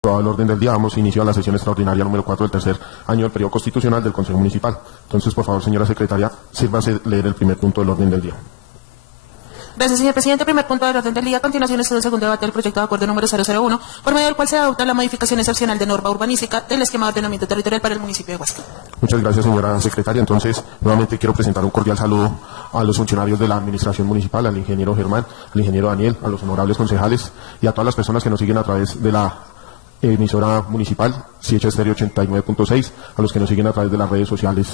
Aprobado el orden del día, damos inicio a la sesión extraordinaria número 4 del tercer año del periodo constitucional del Consejo Municipal. Entonces, por favor, señora secretaria, sírvase leer el primer punto del orden del día. Gracias, señor presidente. Primer punto del orden del día. A continuación, el segundo debate del proyecto de acuerdo número 001, por medio del cual se adopta la modificación excepcional de norma urbanística del esquema de ordenamiento territorial para el municipio de Huasca. Muchas gracias, señora secretaria. Entonces, nuevamente quiero presentar un cordial saludo a los funcionarios de la administración municipal, al ingeniero Germán, al ingeniero Daniel, a los honorables concejales y a todas las personas que nos siguen a través de la emisora municipal, Siecha Estéreo 89.6, a los que nos siguen a través de las redes sociales.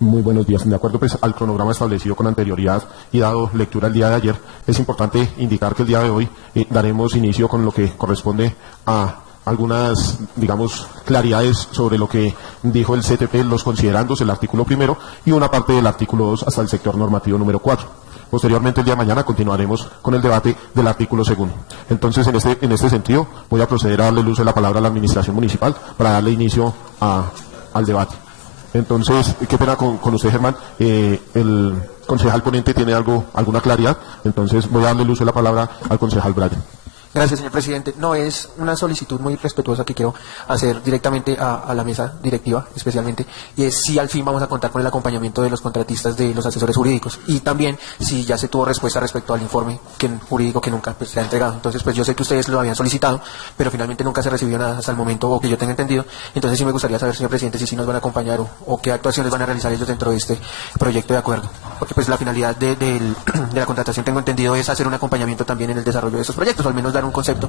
Muy buenos días. De acuerdo pues al cronograma establecido con anterioridad y dado lectura el día de ayer, es importante indicar que el día de hoy daremos inicio con lo que corresponde a algunas, digamos, claridades sobre lo que dijo el CTP, los considerandos, el artículo primero y una parte del artículo 2 hasta el sector normativo número 4. Posteriormente, el día de mañana, continuaremos con el debate del artículo segundo. Entonces, en este sentido, voy a proceder a darle el uso de la palabra a la administración municipal para darle inicio al debate. Entonces, qué pena con usted, Germán. El concejal ponente tiene alguna claridad, entonces voy a darle el uso de la palabra al concejal Brian. Gracias, señor presidente. No, es una solicitud muy respetuosa que quiero hacer directamente a la mesa directiva, especialmente, y es si al fin vamos a contar con el acompañamiento de los contratistas, de los asesores jurídicos, y también si ya se tuvo respuesta respecto al informe jurídico que nunca se ha entregado. Entonces, pues yo sé que ustedes lo habían solicitado, pero finalmente nunca se recibió nada hasta el momento, o que yo tenga entendido. Entonces sí me gustaría saber, señor presidente, si sí nos van a acompañar o qué actuaciones van a realizar ellos dentro de este proyecto de acuerdo. Porque pues la finalidad de la contratación, tengo entendido, es hacer un acompañamiento también en el desarrollo de esos proyectos, o al menos dar un concepto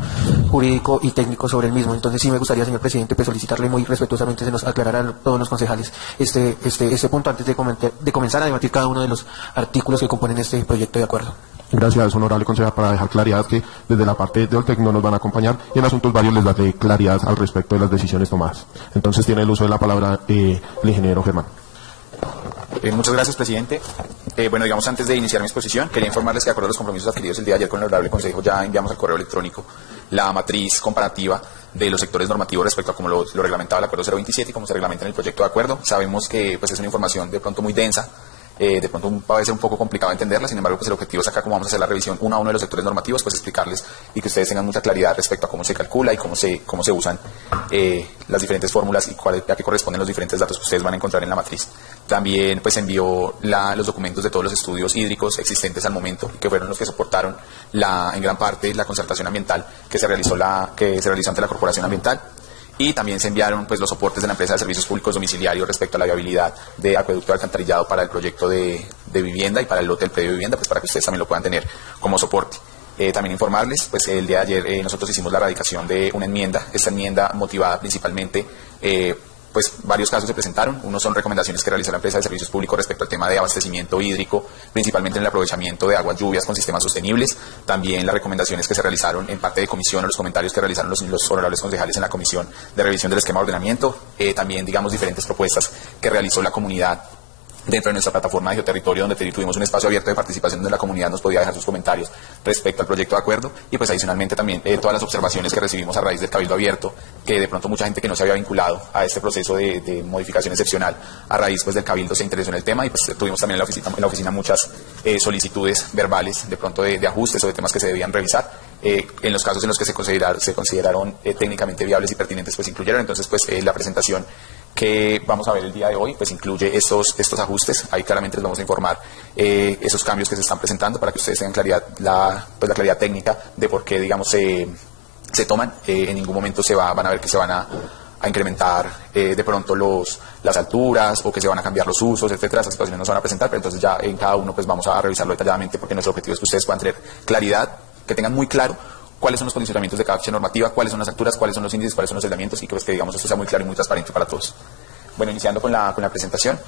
jurídico y técnico sobre el mismo. Entonces sí me gustaría, señor presidente, pues solicitarle muy respetuosamente se nos aclarara a todos los concejales este punto antes de comenzar a debatir cada uno de los artículos que componen este proyecto de acuerdo. Gracias, honorable concejal, para dejar claridad que desde la parte de Oltec no nos van a acompañar y en asuntos varios les daré claridad al respecto de las decisiones tomadas. Entonces tiene el uso de la palabra el ingeniero Germán. Muchas gracias, presidente. Bueno, digamos, antes de iniciar mi exposición, quería informarles que de acuerdo a los compromisos adquiridos el día de ayer con el honorable consejo, ya enviamos al correo electrónico la matriz comparativa de los sectores normativos respecto a cómo lo reglamentaba el acuerdo 027 y cómo se reglamenta en el proyecto de acuerdo. Sabemos que pues es una información de pronto muy densa, de pronto puede ser un poco complicado entenderla, sin embargo, pues el objetivo es acá, como vamos a hacer la revisión uno a uno de los sectores normativos, pues explicarles y que ustedes tengan mucha claridad respecto a cómo se calcula y cómo se usan las diferentes fórmulas y a qué corresponden los diferentes datos que ustedes van a encontrar en la matriz. También pues envió los documentos de todos los estudios hídricos existentes al momento y que fueron los que soportaron en gran parte la concertación ambiental que se realizó ante la Corporación Ambiental. Y también se enviaron pues los soportes de la empresa de servicios públicos domiciliarios respecto a la viabilidad de acueducto de alcantarillado para el proyecto de vivienda y para el lote del predio de vivienda, pues para que ustedes también lo puedan tener como soporte. También informarles, pues el día de ayer nosotros hicimos la radicación de una enmienda, esta enmienda motivada principalmente pues varios casos se presentaron. Unos son recomendaciones que realizó la empresa de servicios públicos respecto al tema de abastecimiento hídrico, principalmente en el aprovechamiento de aguas lluvias con sistemas sostenibles. También las recomendaciones que se realizaron en parte de comisión o los comentarios que realizaron los honorables concejales en la comisión de revisión del esquema de ordenamiento. También, digamos, diferentes propuestas que realizó la comunidad dentro de nuestra plataforma de geoterritorio, donde tuvimos un espacio abierto de participación donde la comunidad nos podía dejar sus comentarios respecto al proyecto de acuerdo y pues adicionalmente también todas las observaciones que recibimos a raíz del cabildo abierto, que de pronto mucha gente que no se había vinculado a este proceso de modificación excepcional a raíz pues del cabildo se interesó en el tema y pues tuvimos también en la oficina muchas solicitudes verbales de pronto de ajustes o de temas que se debían revisar. En los casos en los que se consideraron técnicamente viables y pertinentes pues incluyeron. Entonces pues la presentación que vamos a ver el día de hoy pues incluye estos ajustes. Ahí claramente les vamos a informar esos cambios que se están presentando para que ustedes tengan claridad, la claridad técnica de por qué, digamos, se toman. En ningún momento van a ver que se van a incrementar de pronto las alturas o que se van a cambiar los usos, etcétera. Esas situaciones no se van a presentar, pero entonces ya en cada uno pues vamos a revisarlo detalladamente porque nuestro objetivo es que ustedes puedan tener claridad, que tengan muy claro cuáles son los condicionamientos de cada ficha normativa, cuáles son las alturas, cuáles son los índices, cuáles son los aislamientos y que, pues, que digamos esto sea muy claro y muy transparente para todos. Bueno, iniciando con la presentación,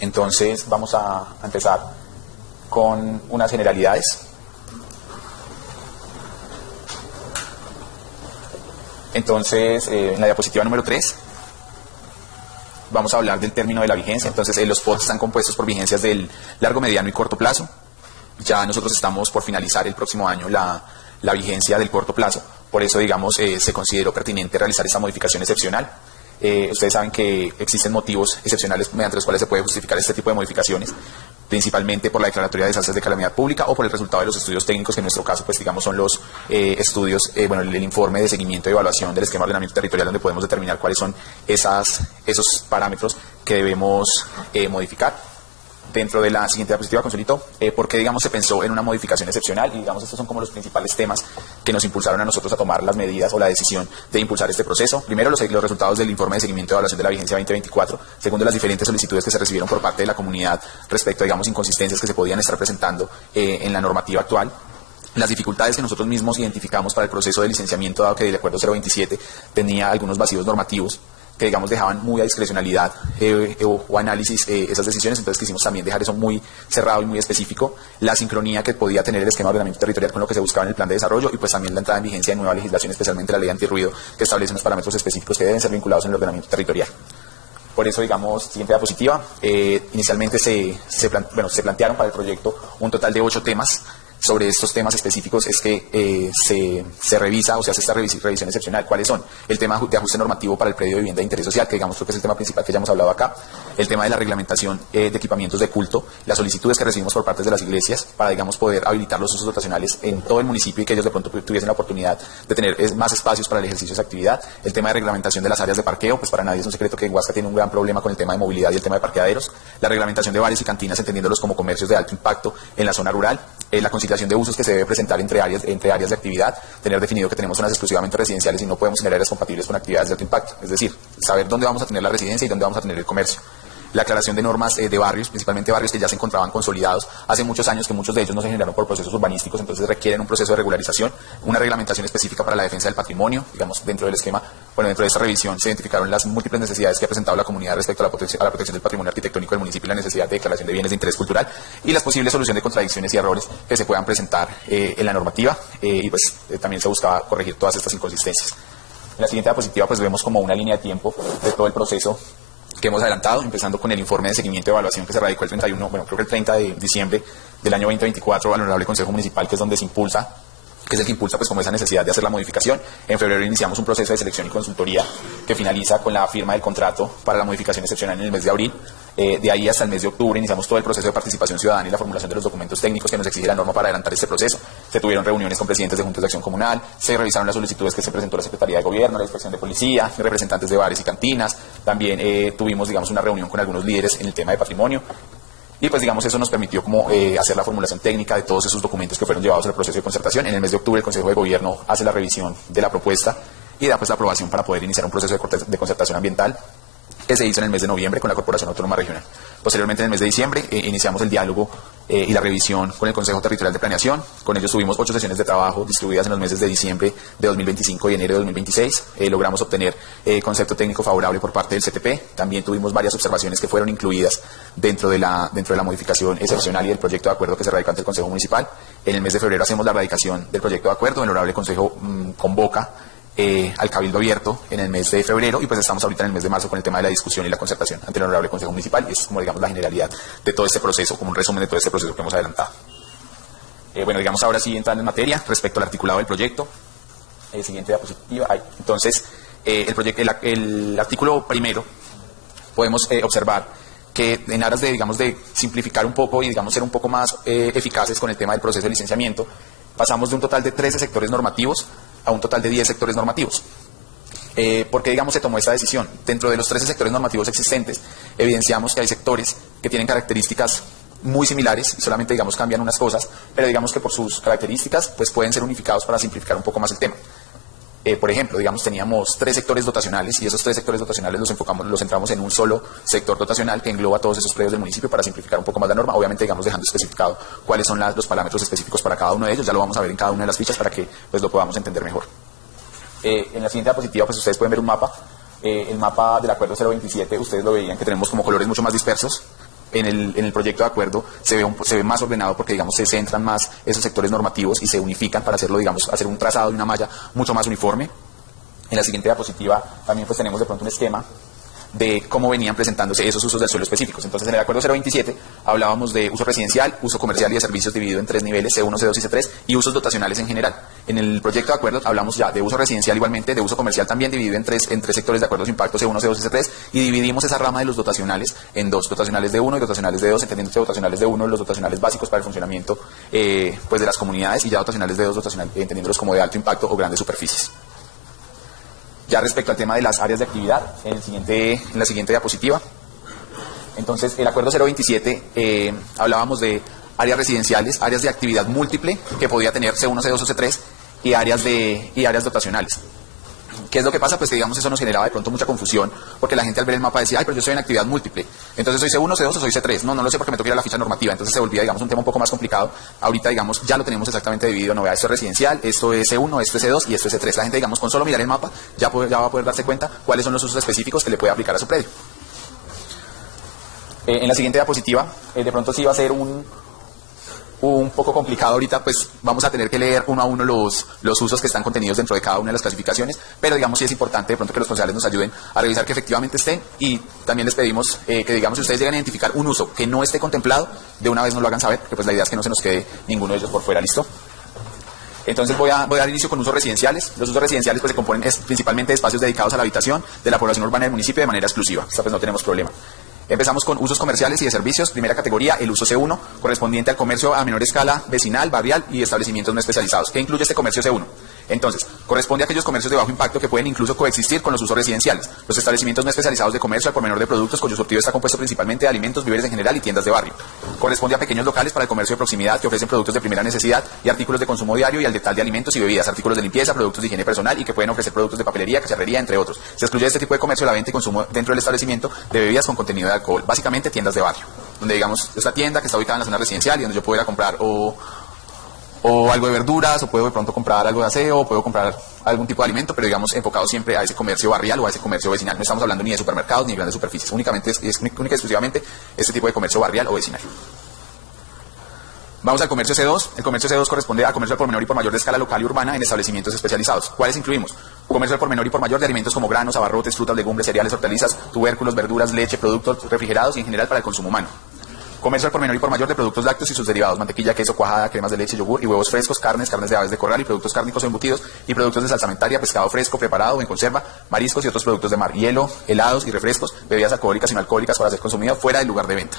entonces vamos a empezar con unas generalidades. Entonces, en la diapositiva número 3, vamos a hablar del término de la vigencia. Entonces, los POT están compuestos por vigencias del largo, mediano y corto plazo. Ya nosotros estamos por finalizar el próximo año la vigencia del corto plazo. Por eso, digamos, se consideró pertinente realizar esta modificación excepcional. Ustedes saben que existen motivos excepcionales mediante los cuales se puede justificar este tipo de modificaciones, principalmente por la declaratoria de desastres de calamidad pública o por el resultado de los estudios técnicos, que en nuestro caso, pues digamos, son los estudios, el informe de seguimiento y evaluación del esquema de ordenamiento territorial, donde podemos determinar cuáles son esos parámetros que debemos modificar. Dentro de la siguiente diapositiva, Consuelito, porque digamos se pensó en una modificación excepcional, y digamos estos son como los principales temas que nos impulsaron a nosotros a tomar las medidas o la decisión de impulsar este proceso. Primero, los resultados del informe de seguimiento y evaluación de la vigencia 2024. Segundo, las diferentes solicitudes que se recibieron por parte de la comunidad respecto a, digamos, inconsistencias que se podían estar presentando en la normativa actual. Las dificultades que nosotros mismos identificamos para el proceso de licenciamiento, dado que el acuerdo 027 tenía algunos vacíos normativos que, digamos, dejaban muy a discrecionalidad o análisis esas decisiones. Entonces quisimos también dejar eso muy cerrado y muy específico. La sincronía que podía tener el esquema de ordenamiento territorial con lo que se buscaba en el plan de desarrollo, y pues también la entrada en vigencia de nueva legislación, especialmente la ley antirruido, que establece unos parámetros específicos que deben ser vinculados en el ordenamiento territorial. Por eso, digamos, siguiente diapositiva, inicialmente se plantearon para el proyecto un total de 8 temas. Sobre estos temas específicos es que se revisa o se hace esta revisión excepcional. ¿Cuáles son? El tema de ajuste normativo para el predio de vivienda de interés social, que digamos creo que es el tema principal que ya hemos hablado acá. El tema de la reglamentación de equipamientos de culto, las solicitudes que recibimos por parte de las iglesias para, digamos, poder habilitar los usos dotacionales en todo el municipio y que ellos de pronto tuviesen la oportunidad de tener más espacios para el ejercicio de esa actividad. El tema de reglamentación de las áreas de parqueo, pues para nadie es un secreto que Huasca tiene un gran problema con el tema de movilidad y el tema de parqueaderos. La reglamentación de bares y cantinas, entendiéndolos como comercios de alto impacto en la zona rural. La conciliación de usos que se debe presentar entre áreas de actividad, tener definido que tenemos zonas exclusivamente residenciales y no podemos tener áreas compatibles con actividades de alto impacto, es decir, saber dónde vamos a tener la residencia y dónde vamos a tener el comercio. La aclaración de normas de barrios, principalmente barrios que ya se encontraban consolidados hace muchos años, que muchos de ellos no se generaron por procesos urbanísticos, entonces requieren un proceso de regularización, una reglamentación específica para la defensa del patrimonio. Digamos, dentro del esquema, dentro de esta revisión se identificaron las múltiples necesidades que ha presentado la comunidad respecto a la protección del patrimonio arquitectónico del municipio y la necesidad de declaración de bienes de interés cultural y las posibles soluciones de contradicciones y errores que se puedan presentar en la normativa, y pues también se buscaba corregir todas estas inconsistencias. En la siguiente diapositiva pues vemos como una línea de tiempo de todo el proceso que hemos adelantado, empezando con el informe de seguimiento y evaluación que se radicó el 30 de diciembre del año 2024 al Honorable Consejo Municipal, que es donde se impulsa, que es el que impulsa pues como esa necesidad de hacer la modificación. En febrero iniciamos un proceso de selección y consultoría que finaliza con la firma del contrato para la modificación excepcional en el mes de abril. De ahí hasta el mes de octubre iniciamos todo el proceso de participación ciudadana y la formulación de los documentos técnicos que nos exige la norma para adelantar este proceso. Se tuvieron reuniones con presidentes de juntas de acción comunal, se revisaron las solicitudes que se presentó la Secretaría de Gobierno, la Inspección de Policía, representantes de bares y cantinas. También tuvimos, digamos, una reunión con algunos líderes en el tema de patrimonio. Y pues digamos eso nos permitió como hacer la formulación técnica de todos esos documentos que fueron llevados al proceso de concertación. En el mes de octubre el Consejo de Gobierno hace la revisión de la propuesta y da pues la aprobación para poder iniciar un proceso de concertación ambiental que se hizo en el mes de noviembre con la Corporación Autónoma Regional. Posteriormente, en el mes de diciembre, iniciamos el diálogo y la revisión con el Consejo Territorial de Planeación. Con ellos tuvimos 8 sesiones de trabajo distribuidas en los meses de diciembre de 2025 y enero de 2026. Logramos obtener concepto técnico favorable por parte del CTP. También tuvimos varias observaciones que fueron incluidas dentro de la modificación excepcional y del proyecto de acuerdo que se radicó ante el Consejo Municipal. En el mes de febrero hacemos la radicación del proyecto de acuerdo. El Honorable Consejo convoca al Cabildo Abierto en el mes de febrero y pues estamos ahorita en el mes de marzo con el tema de la discusión y la concertación ante el Honorable Consejo Municipal, y es como digamos la generalidad de todo este proceso, como un resumen de todo este proceso que hemos adelantado. Digamos ahora sí entrando en materia respecto al articulado del proyecto. Siguiente diapositiva. Entonces, el artículo primero podemos observar que en aras de, digamos, de simplificar un poco y digamos ser un poco más eficaces con el tema del proceso de licenciamiento, pasamos de un total de 13 sectores normativos a un total de 10 sectores normativos. ¿Por qué, digamos, se tomó esta decisión? Dentro de los 13 sectores normativos existentes, evidenciamos que hay sectores que tienen características muy similares y solamente, digamos, cambian unas cosas, pero digamos que por sus características pues pueden ser unificados para simplificar un poco más el tema. Por ejemplo, digamos, teníamos 3 sectores dotacionales y esos 3 sectores dotacionales los centramos en un solo sector dotacional que engloba todos esos predios del municipio para simplificar un poco más la norma, obviamente, digamos, dejando especificado cuáles son los parámetros específicos para cada uno de ellos. Ya lo vamos a ver en cada una de las fichas para que pues lo podamos entender mejor. En la siguiente diapositiva pues ustedes pueden ver un mapa, el mapa del acuerdo 027, ustedes lo veían que tenemos como colores mucho más dispersos. En el proyecto de acuerdo se ve más ordenado porque, digamos, se centran más esos sectores normativos y se unifican para hacerlo, digamos, hacer un trazado y una malla mucho más uniforme. En la siguiente diapositiva también pues tenemos de pronto un esquema de cómo venían presentándose esos usos del suelo específicos. Entonces, en el acuerdo 027 hablábamos de uso residencial, uso comercial y de servicios dividido en 3 niveles, C1, C2 y C3, y usos dotacionales en general. En el proyecto de acuerdo hablamos ya de uso residencial igualmente, de uso comercial también, dividido en tres sectores de acuerdos de impacto, C1, C2 y C3, y dividimos esa rama de los dotacionales en dos, dotacionales de 1 y dotacionales de 2, entendiendo que dotacionales de 1 los dotacionales básicos para el funcionamiento pues de las comunidades, y ya dotacionales de 2, entendiéndolos como de alto impacto o grandes superficies. Ya respecto al tema de las áreas de actividad, en la siguiente diapositiva. Entonces, el acuerdo 027 hablábamos de áreas residenciales, áreas de actividad múltiple que podía tener C1, C2 o C3 y áreas dotacionales. ¿Qué es lo que pasa? Pues que digamos eso nos generaba de pronto mucha confusión, porque la gente al ver el mapa decía, ay, pero yo estoy en actividad múltiple, entonces soy C1, C2 o soy C3. No lo sé porque me toca ir a la ficha normativa, entonces se volvía, digamos, un tema un poco más complicado. Ahorita, digamos, ya lo tenemos exactamente dividido, no vea, esto es residencial, esto es C1, esto es C2 y esto es C3. La gente, digamos, con solo mirar el mapa ya va a poder darse cuenta cuáles son los usos específicos que le puede aplicar a su predio. En la siguiente diapositiva, de pronto sí va a ser un poco complicado ahorita, pues vamos a tener que leer uno a uno los usos que están contenidos dentro de cada una de las clasificaciones, pero digamos sí es importante de pronto que los concejales nos ayuden a revisar que efectivamente estén, y también les pedimos que digamos si ustedes llegan a identificar un uso que no esté contemplado, de una vez nos lo hagan saber, porque pues la idea es que no se nos quede ninguno de ellos por fuera. ¿Listo? Entonces voy a dar inicio con usos residenciales. Los usos residenciales pues se componen principalmente de espacios dedicados a la habitación de la población urbana del municipio de manera exclusiva. Esta pues no tenemos problema. Empezamos con usos comerciales y de servicios. Primera categoría, el uso C1, correspondiente al comercio a menor escala, vecinal, barrial y establecimientos no especializados. ¿Qué incluye este comercio C1? Entonces, corresponde a aquellos comercios de bajo impacto que pueden incluso coexistir con los usos residenciales. Los establecimientos no especializados de comercio al por menor de productos cuyo surtido está compuesto principalmente de alimentos, víveres en general y tiendas de barrio. Corresponde a pequeños locales para el comercio de proximidad que ofrecen productos de primera necesidad y artículos de consumo diario, y al detal de alimentos y bebidas, artículos de limpieza, productos de higiene personal y que pueden ofrecer productos de papelería, cacharrería, entre otros. Se excluye de este tipo de comercio la venta y consumo dentro del establecimiento de bebidas con contenido de alcohol. Básicamente tiendas de barrio, donde digamos esta tienda que está ubicada en la zona residencial y donde yo puedo ir a comprar o algo de verduras, o puedo de pronto comprar algo de aseo, o puedo comprar algún tipo de alimento, pero digamos enfocado siempre a ese comercio barrial o a ese comercio vecinal. No estamos hablando ni de supermercados ni de grandes superficies, única y exclusivamente este tipo de comercio barrial o vecinal. Vamos al comercio C2. El comercio C2 corresponde a comercio al por menor y por mayor de escala local y urbana en establecimientos especializados. ¿Cuáles incluimos? Comercio al por menor y por mayor de alimentos como granos, abarrotes, frutas, legumbres, cereales, hortalizas, tubérculos, verduras, leche, productos refrigerados y en general para el consumo humano. Comercio al por menor y por mayor de productos lácteos y sus derivados, mantequilla, queso, cuajada, cremas de leche, yogur y huevos frescos, carnes de aves de corral y productos cárnicos o embutidos y productos de salsamentaria, pescado fresco, preparado o en conserva, mariscos y otros productos de mar, hielo, helados y refrescos, bebidas alcohólicas y no alcohólicas para ser consumido fuera del lugar de venta.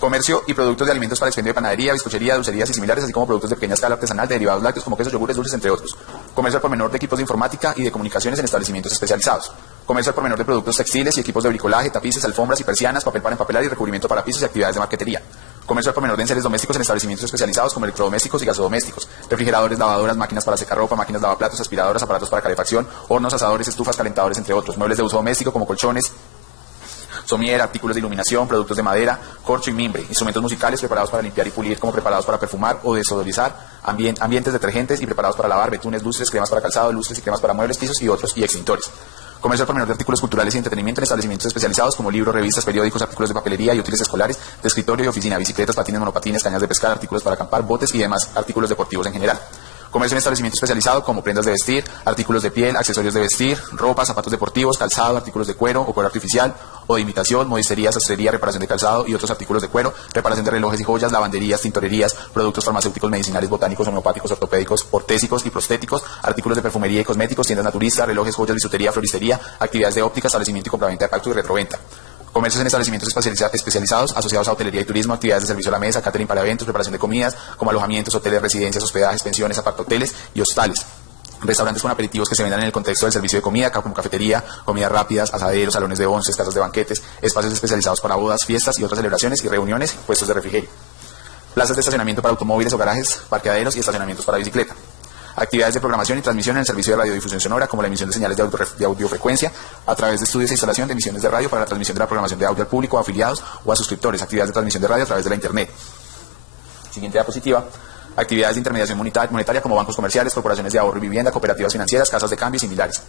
Comercio y productos de alimentos para expendio de panadería, bizcochería, dulcerías y similares, así como productos de pequeña escala artesanal de derivados lácteos como quesos, yogures, dulces, entre otros. Comercio al por menor de equipos de informática y de comunicaciones en establecimientos especializados. Comercio al por menor de productos textiles y equipos de bricolaje, tapices, alfombras y persianas, papel para empapelar y recubrimiento para pisos y actividades de marquetería. Comercio al por menor de enseres domésticos en establecimientos especializados como electrodomésticos y gasodomésticos, refrigeradores, lavadoras, máquinas para secar ropa, máquinas lavaplatos, aspiradoras, aparatos para calefacción, hornos, asadores, estufas, calentadores, entre otros. Muebles de uso doméstico como colchones, somier, artículos de iluminación, productos de madera, corcho y mimbre, instrumentos musicales preparados para limpiar y pulir como preparados para perfumar o desodorizar, ambientes detergentes y preparados para lavar, betunes, lustres, cremas para calzado, lustres y cremas para muebles, pisos y otros, y extintores. Comercio al por menor de artículos culturales y entretenimiento en establecimientos especializados como libros, revistas, periódicos, artículos de papelería y útiles escolares, de escritorio y oficina, bicicletas, patines, monopatines, cañas de pescar, artículos para acampar, botes y demás artículos deportivos en general. Comercio en establecimiento especializado como prendas de vestir, artículos de piel, accesorios de vestir, ropa, zapatos deportivos, calzado, artículos de cuero o cuero artificial o de imitación, modistería, sastrería, reparación de calzado y otros artículos de cuero, reparación de relojes y joyas, lavanderías, tintorerías, productos farmacéuticos, medicinales, botánicos, homeopáticos, ortopédicos, ortésicos y prostéticos, artículos de perfumería y cosméticos, tiendas naturistas, relojes, joyas, bisutería, floristería, actividades de óptica, establecimiento y compraventa de pacto y retroventa. Comercios en establecimientos especializados asociados a hotelería y turismo, actividades de servicio a la mesa, catering para eventos, preparación de comidas, como alojamientos, hoteles, residencias, hospedajes, pensiones, apartahoteles y hostales. Restaurantes con aperitivos que se vendan en el contexto del servicio de comida, como cafetería, comidas rápidas, asaderos, salones de onces, casas de banquetes, espacios especializados para bodas, fiestas y otras celebraciones y reuniones, puestos de refrigerio. Plazas de estacionamiento para automóviles o garajes, parqueaderos y estacionamientos para bicicleta. Actividades de programación y transmisión en el servicio de radiodifusión sonora, como la emisión de señales de audiofrecuencia a través de estudios e instalación de emisiones de radio para la transmisión de la programación de audio al público, a afiliados o a suscriptores. Actividades de transmisión de radio a través de la Internet. Siguiente diapositiva. Actividades de intermediación monetaria como bancos comerciales, corporaciones de ahorro y vivienda, cooperativas financieras, casas de cambio y similares.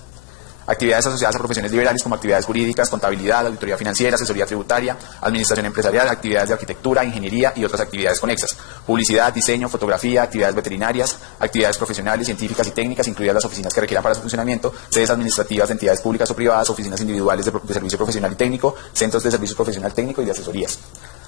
Actividades asociadas a profesiones liberales como actividades jurídicas, contabilidad, auditoría financiera, asesoría tributaria, administración empresarial, actividades de arquitectura, ingeniería y otras actividades conexas. Publicidad, diseño, fotografía, actividades veterinarias, actividades profesionales, científicas y técnicas, incluidas las oficinas que requieran para su funcionamiento, sedes administrativas de entidades públicas o privadas, oficinas individuales de servicio profesional y técnico, centros de servicio profesional técnico y de asesorías.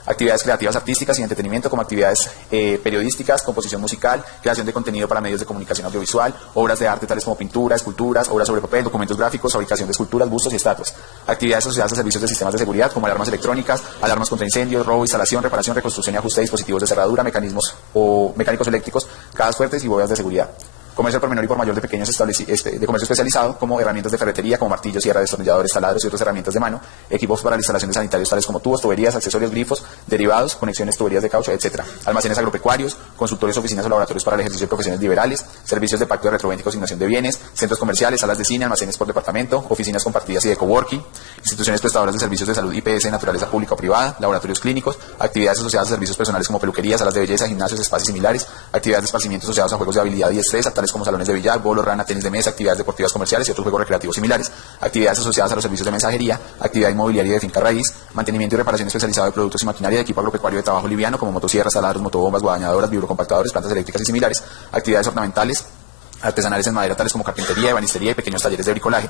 Actividades creativas artísticas y entretenimiento como actividades periodísticas, composición musical, creación de contenido para medios de comunicación audiovisual, obras de arte tales como pintura, esculturas, obras sobre papel, documentos gráficos, fabricación de esculturas, bustos y estatuas. Actividades asociadas a servicios de sistemas de seguridad como alarmas electrónicas, alarmas contra incendios, robo, instalación, reparación, reconstrucción y ajuste de dispositivos de cerradura, mecanismos o mecánicos eléctricos, cajas fuertes y bóvedas de seguridad. Comercio al por menor y por mayor de pequeños de comercio especializado, como herramientas de ferretería, como martillos, sierra, destornilladores, taladros y otras herramientas de mano, equipos para la instalación de sanitarios tales como tubos, tuberías, accesorios, grifos, derivados, conexiones, tuberías de caucho, etc. Almacenes agropecuarios, consultorios, oficinas o laboratorios para el ejercicio de profesiones liberales, servicios de pacto de retroventa y consignación de bienes, centros comerciales, salas de cine, almacenes por departamento, oficinas compartidas y de coworking, instituciones prestadoras de servicios de salud IPS de naturaleza pública o privada, laboratorios clínicos, actividades asociadas a servicios personales como peluquerías, salas de belleza, gimnasios, espacios similares, actividades de esparcimiento asociadas a juegos de habilidad y destreza, tales como salones de billar, bolo, rana, tenis de mesa, actividades deportivas comerciales y otros juegos recreativos similares, actividades asociadas a los servicios de mensajería, actividad inmobiliaria de finca raíz, mantenimiento y reparación especializada de productos y maquinaria de equipo agropecuario de trabajo liviano como motosierras, taladros, motobombas, guadañadoras, vibrocompactadores, plantas eléctricas y similares, actividades ornamentales, artesanales en madera tales como carpintería, ebanistería y pequeños talleres de bricolaje.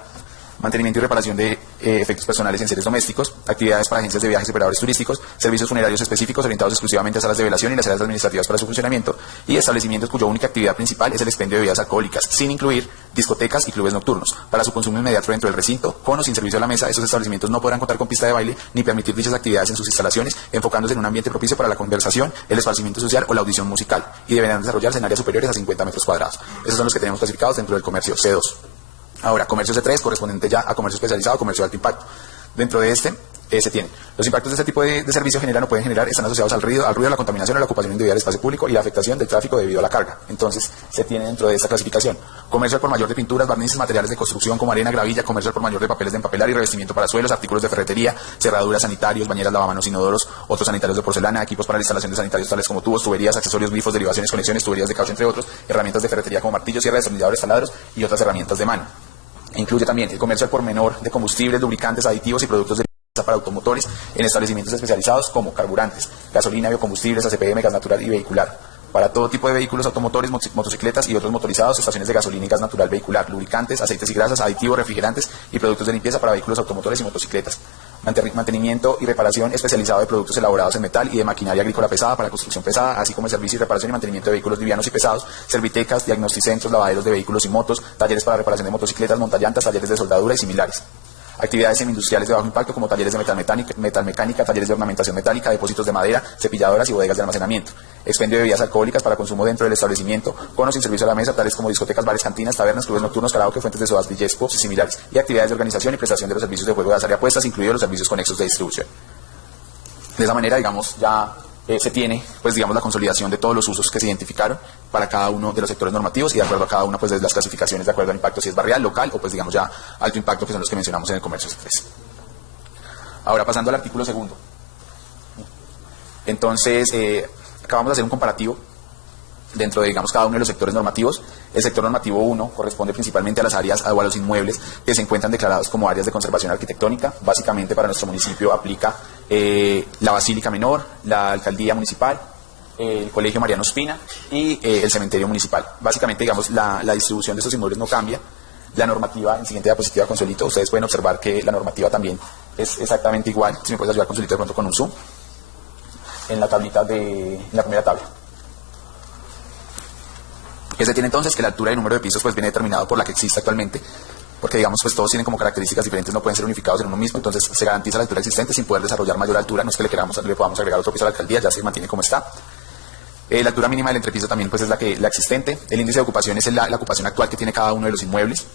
Mantenimiento y reparación de efectos personales en seres domésticos, actividades para agencias de viajes y operadores turísticos, servicios funerarios específicos orientados exclusivamente a salas de velación y las áreas administrativas para su funcionamiento, y establecimientos cuya única actividad principal es el expendio de bebidas alcohólicas, sin incluir discotecas y clubes nocturnos. Para su consumo inmediato dentro del recinto, con o sin servicio a la mesa, estos establecimientos no podrán contar con pista de baile ni permitir dichas actividades en sus instalaciones, enfocándose en un ambiente propicio para la conversación, el esparcimiento social o la audición musical, y deberán desarrollarse en áreas superiores a 50 metros cuadrados. Esos son los que tenemos clasificados dentro del comercio C2. Ahora, comercio C3, correspondiente ya a comercio especializado, comercio de alto impacto. Dentro de este se tienen. Los impactos de este tipo de servicio generan o pueden generar, están asociados al ruido, a la contaminación, a la ocupación indebida del espacio público y la afectación del tráfico debido a la carga. Entonces, se tiene dentro de esta clasificación. Comercio al por mayor de pinturas, barnices, materiales de construcción como arena, gravilla, comercio al por mayor de papeles de empapelar y revestimiento para suelos, artículos de ferretería, cerraduras, sanitarios, bañeras, lavamanos, inodoros, otros sanitarios de porcelana, equipos para la instalación de sanitarios tales como tubos, tuberías, accesorios, grifos, derivaciones, conexiones, tuberías de caucho, entre otros, herramientas de ferretería como martillos, sierra, destornilladores, taladros y otras herramientas de mano. Incluye también el comercio al por menor de combustibles, lubricantes, aditivos y productos de limpieza para automotores en establecimientos especializados como carburantes, gasolina, biocombustibles, ACPM, gas natural y vehicular. Para todo tipo de vehículos, automotores, motocicletas y otros motorizados, estaciones de gasolina y gas natural vehicular, lubricantes, aceites y grasas, aditivos, refrigerantes y productos de limpieza para vehículos, automotores y motocicletas. Mantenimiento y reparación especializado de productos elaborados en metal y de maquinaria agrícola pesada para construcción pesada, así como el servicio y reparación y mantenimiento de vehículos livianos y pesados, servitecas, diagnosticentros, lavaderos de vehículos y motos, talleres para reparación de motocicletas, montallantas, talleres de soldadura y similares. Actividades semi-industriales de bajo impacto como talleres de metalmecánica, talleres de ornamentación metálica, depósitos de madera, cepilladoras y bodegas de almacenamiento. Expendio de bebidas alcohólicas para consumo dentro del establecimiento, con o sin servicio a la mesa, tales como discotecas, bares, cantinas, tabernas, clubes nocturnos, karaoke, fuentes de sodas, DJs, pubs y similares. Y actividades de organización y prestación de los servicios de juego de azar y apuestas, incluidos los servicios conexos de distribución. De esa manera, digamos, ya se tiene, pues digamos, la consolidación de todos los usos que se identificaron para cada uno de los sectores normativos y de acuerdo a cada una pues de las clasificaciones de acuerdo al impacto, si es barrial, local o pues digamos ya alto impacto, que son los que mencionamos en el comercio C3. Ahora pasando al artículo segundo. Entonces, acabamos de hacer un comparativo dentro de, digamos, cada uno de los sectores normativos. El sector normativo 1 corresponde principalmente a las áreas o a los inmuebles que se encuentran declarados como áreas de conservación arquitectónica. Básicamente para nuestro municipio aplica la Basílica Menor, la Alcaldía Municipal, el Colegio Mariano Ospina y el Cementerio Municipal. Básicamente, digamos, la distribución de estos inmuebles no cambia. La normativa, en siguiente diapositiva, Consuelito, ustedes pueden observar que la normativa también es exactamente igual. Si me puedes ayudar, Consuelito, de pronto con un zoom. En la tablita en la primera tabla. Que se tiene entonces que la altura y el número de pisos pues viene determinado por la que existe actualmente, porque digamos pues todos tienen como características diferentes, no pueden ser unificados en uno mismo, entonces se garantiza la altura existente sin poder desarrollar mayor altura, no es que le podamos agregar otro piso a la alcaldía, ya se mantiene como está. La altura mínima del entrepiso también pues es la existente, el índice de ocupación es la ocupación actual que tiene cada uno de los inmuebles.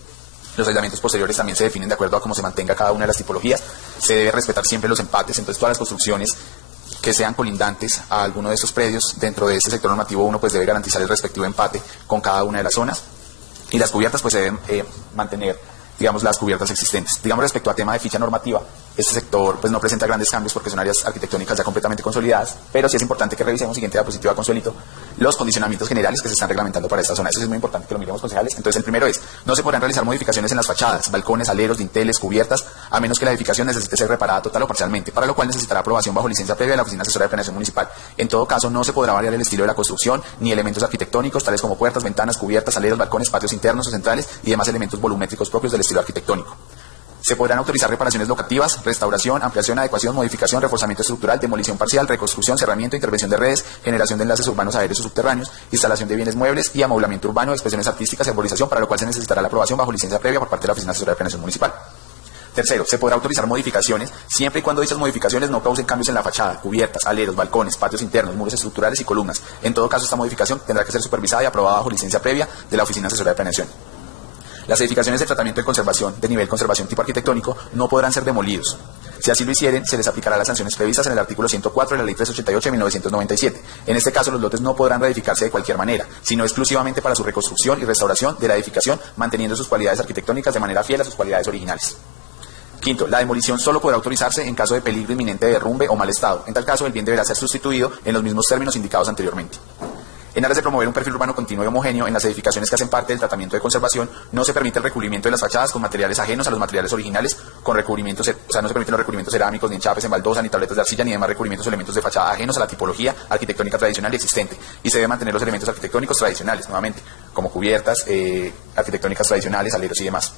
Los aislamientos posteriores también se definen de acuerdo a cómo se mantenga cada una de las tipologías, se debe respetar siempre los empates, entonces todas las construcciones que sean colindantes a alguno de estos predios dentro de este sector normativo 1 pues debe garantizar el respectivo empate con cada una de las zonas y las cubiertas pues se deben mantener, digamos, las cubiertas existentes. Digamos, respecto a tema de ficha normativa, este sector pues no presenta grandes cambios porque son áreas arquitectónicas ya completamente consolidadas, pero sí es importante que revisemos, siguiente diapositiva, Consuelito, los condicionamientos generales que se están reglamentando para esta zona. Eso es muy importante que lo miremos, concejales. Entonces, el primero es, no se podrán realizar modificaciones en las fachadas, balcones, aleros, dinteles, cubiertas, a menos que la edificación necesite ser reparada total o parcialmente, para lo cual necesitará aprobación bajo licencia previa de la Oficina Asesora de Planeación Municipal. En todo caso, no se podrá variar el estilo de la construcción, ni elementos arquitectónicos, tales como puertas, ventanas, cubiertas, aleros, balcones, patios internos o centrales y demás elementos volumétricos propios del estilo arquitectónico. Se podrán autorizar reparaciones locativas, restauración, ampliación, adecuación, modificación, reforzamiento estructural, demolición parcial, reconstrucción, cerramiento, intervención de redes, generación de enlaces urbanos aéreos o subterráneos, instalación de bienes muebles y amoblamiento urbano, expresiones artísticas y arborización, para lo cual se necesitará la aprobación bajo licencia previa por parte de la Oficina Asesora de Planeación Municipal. Tercero, se podrá autorizar modificaciones siempre y cuando dichas modificaciones no causen cambios en la fachada, cubiertas, aleros, balcones, patios internos, muros estructurales y columnas. En todo caso, esta modificación tendrá que ser supervisada y aprobada bajo licencia previa de la Oficina Asesora de Planeación. Las edificaciones de tratamiento de conservación de nivel conservación tipo arquitectónico no podrán ser demolidos. Si así lo hicieren, se les aplicará las sanciones previstas en el artículo 104 de la Ley 388 de 1997. En este caso, los lotes no podrán reedificarse de cualquier manera, sino exclusivamente para su reconstrucción y restauración de la edificación, manteniendo sus cualidades arquitectónicas de manera fiel a sus cualidades originales. Quinto, la demolición solo podrá autorizarse en caso de peligro inminente de derrumbe o mal estado. En tal caso, el bien deberá ser sustituido en los mismos términos indicados anteriormente. En aras de promover un perfil urbano continuo y homogéneo en las edificaciones que hacen parte del tratamiento de conservación, no se permite el recubrimiento de las fachadas con materiales ajenos a los materiales originales, con recubrimientos, o sea, no se permiten los recubrimientos cerámicos, ni enchapes en baldosa, ni tabletas de arcilla, ni demás recubrimientos o elementos de fachada ajenos a la tipología arquitectónica tradicional y existente. Y se debe mantener los elementos arquitectónicos tradicionales, nuevamente, como cubiertas arquitectónicas tradicionales, aleros y demás.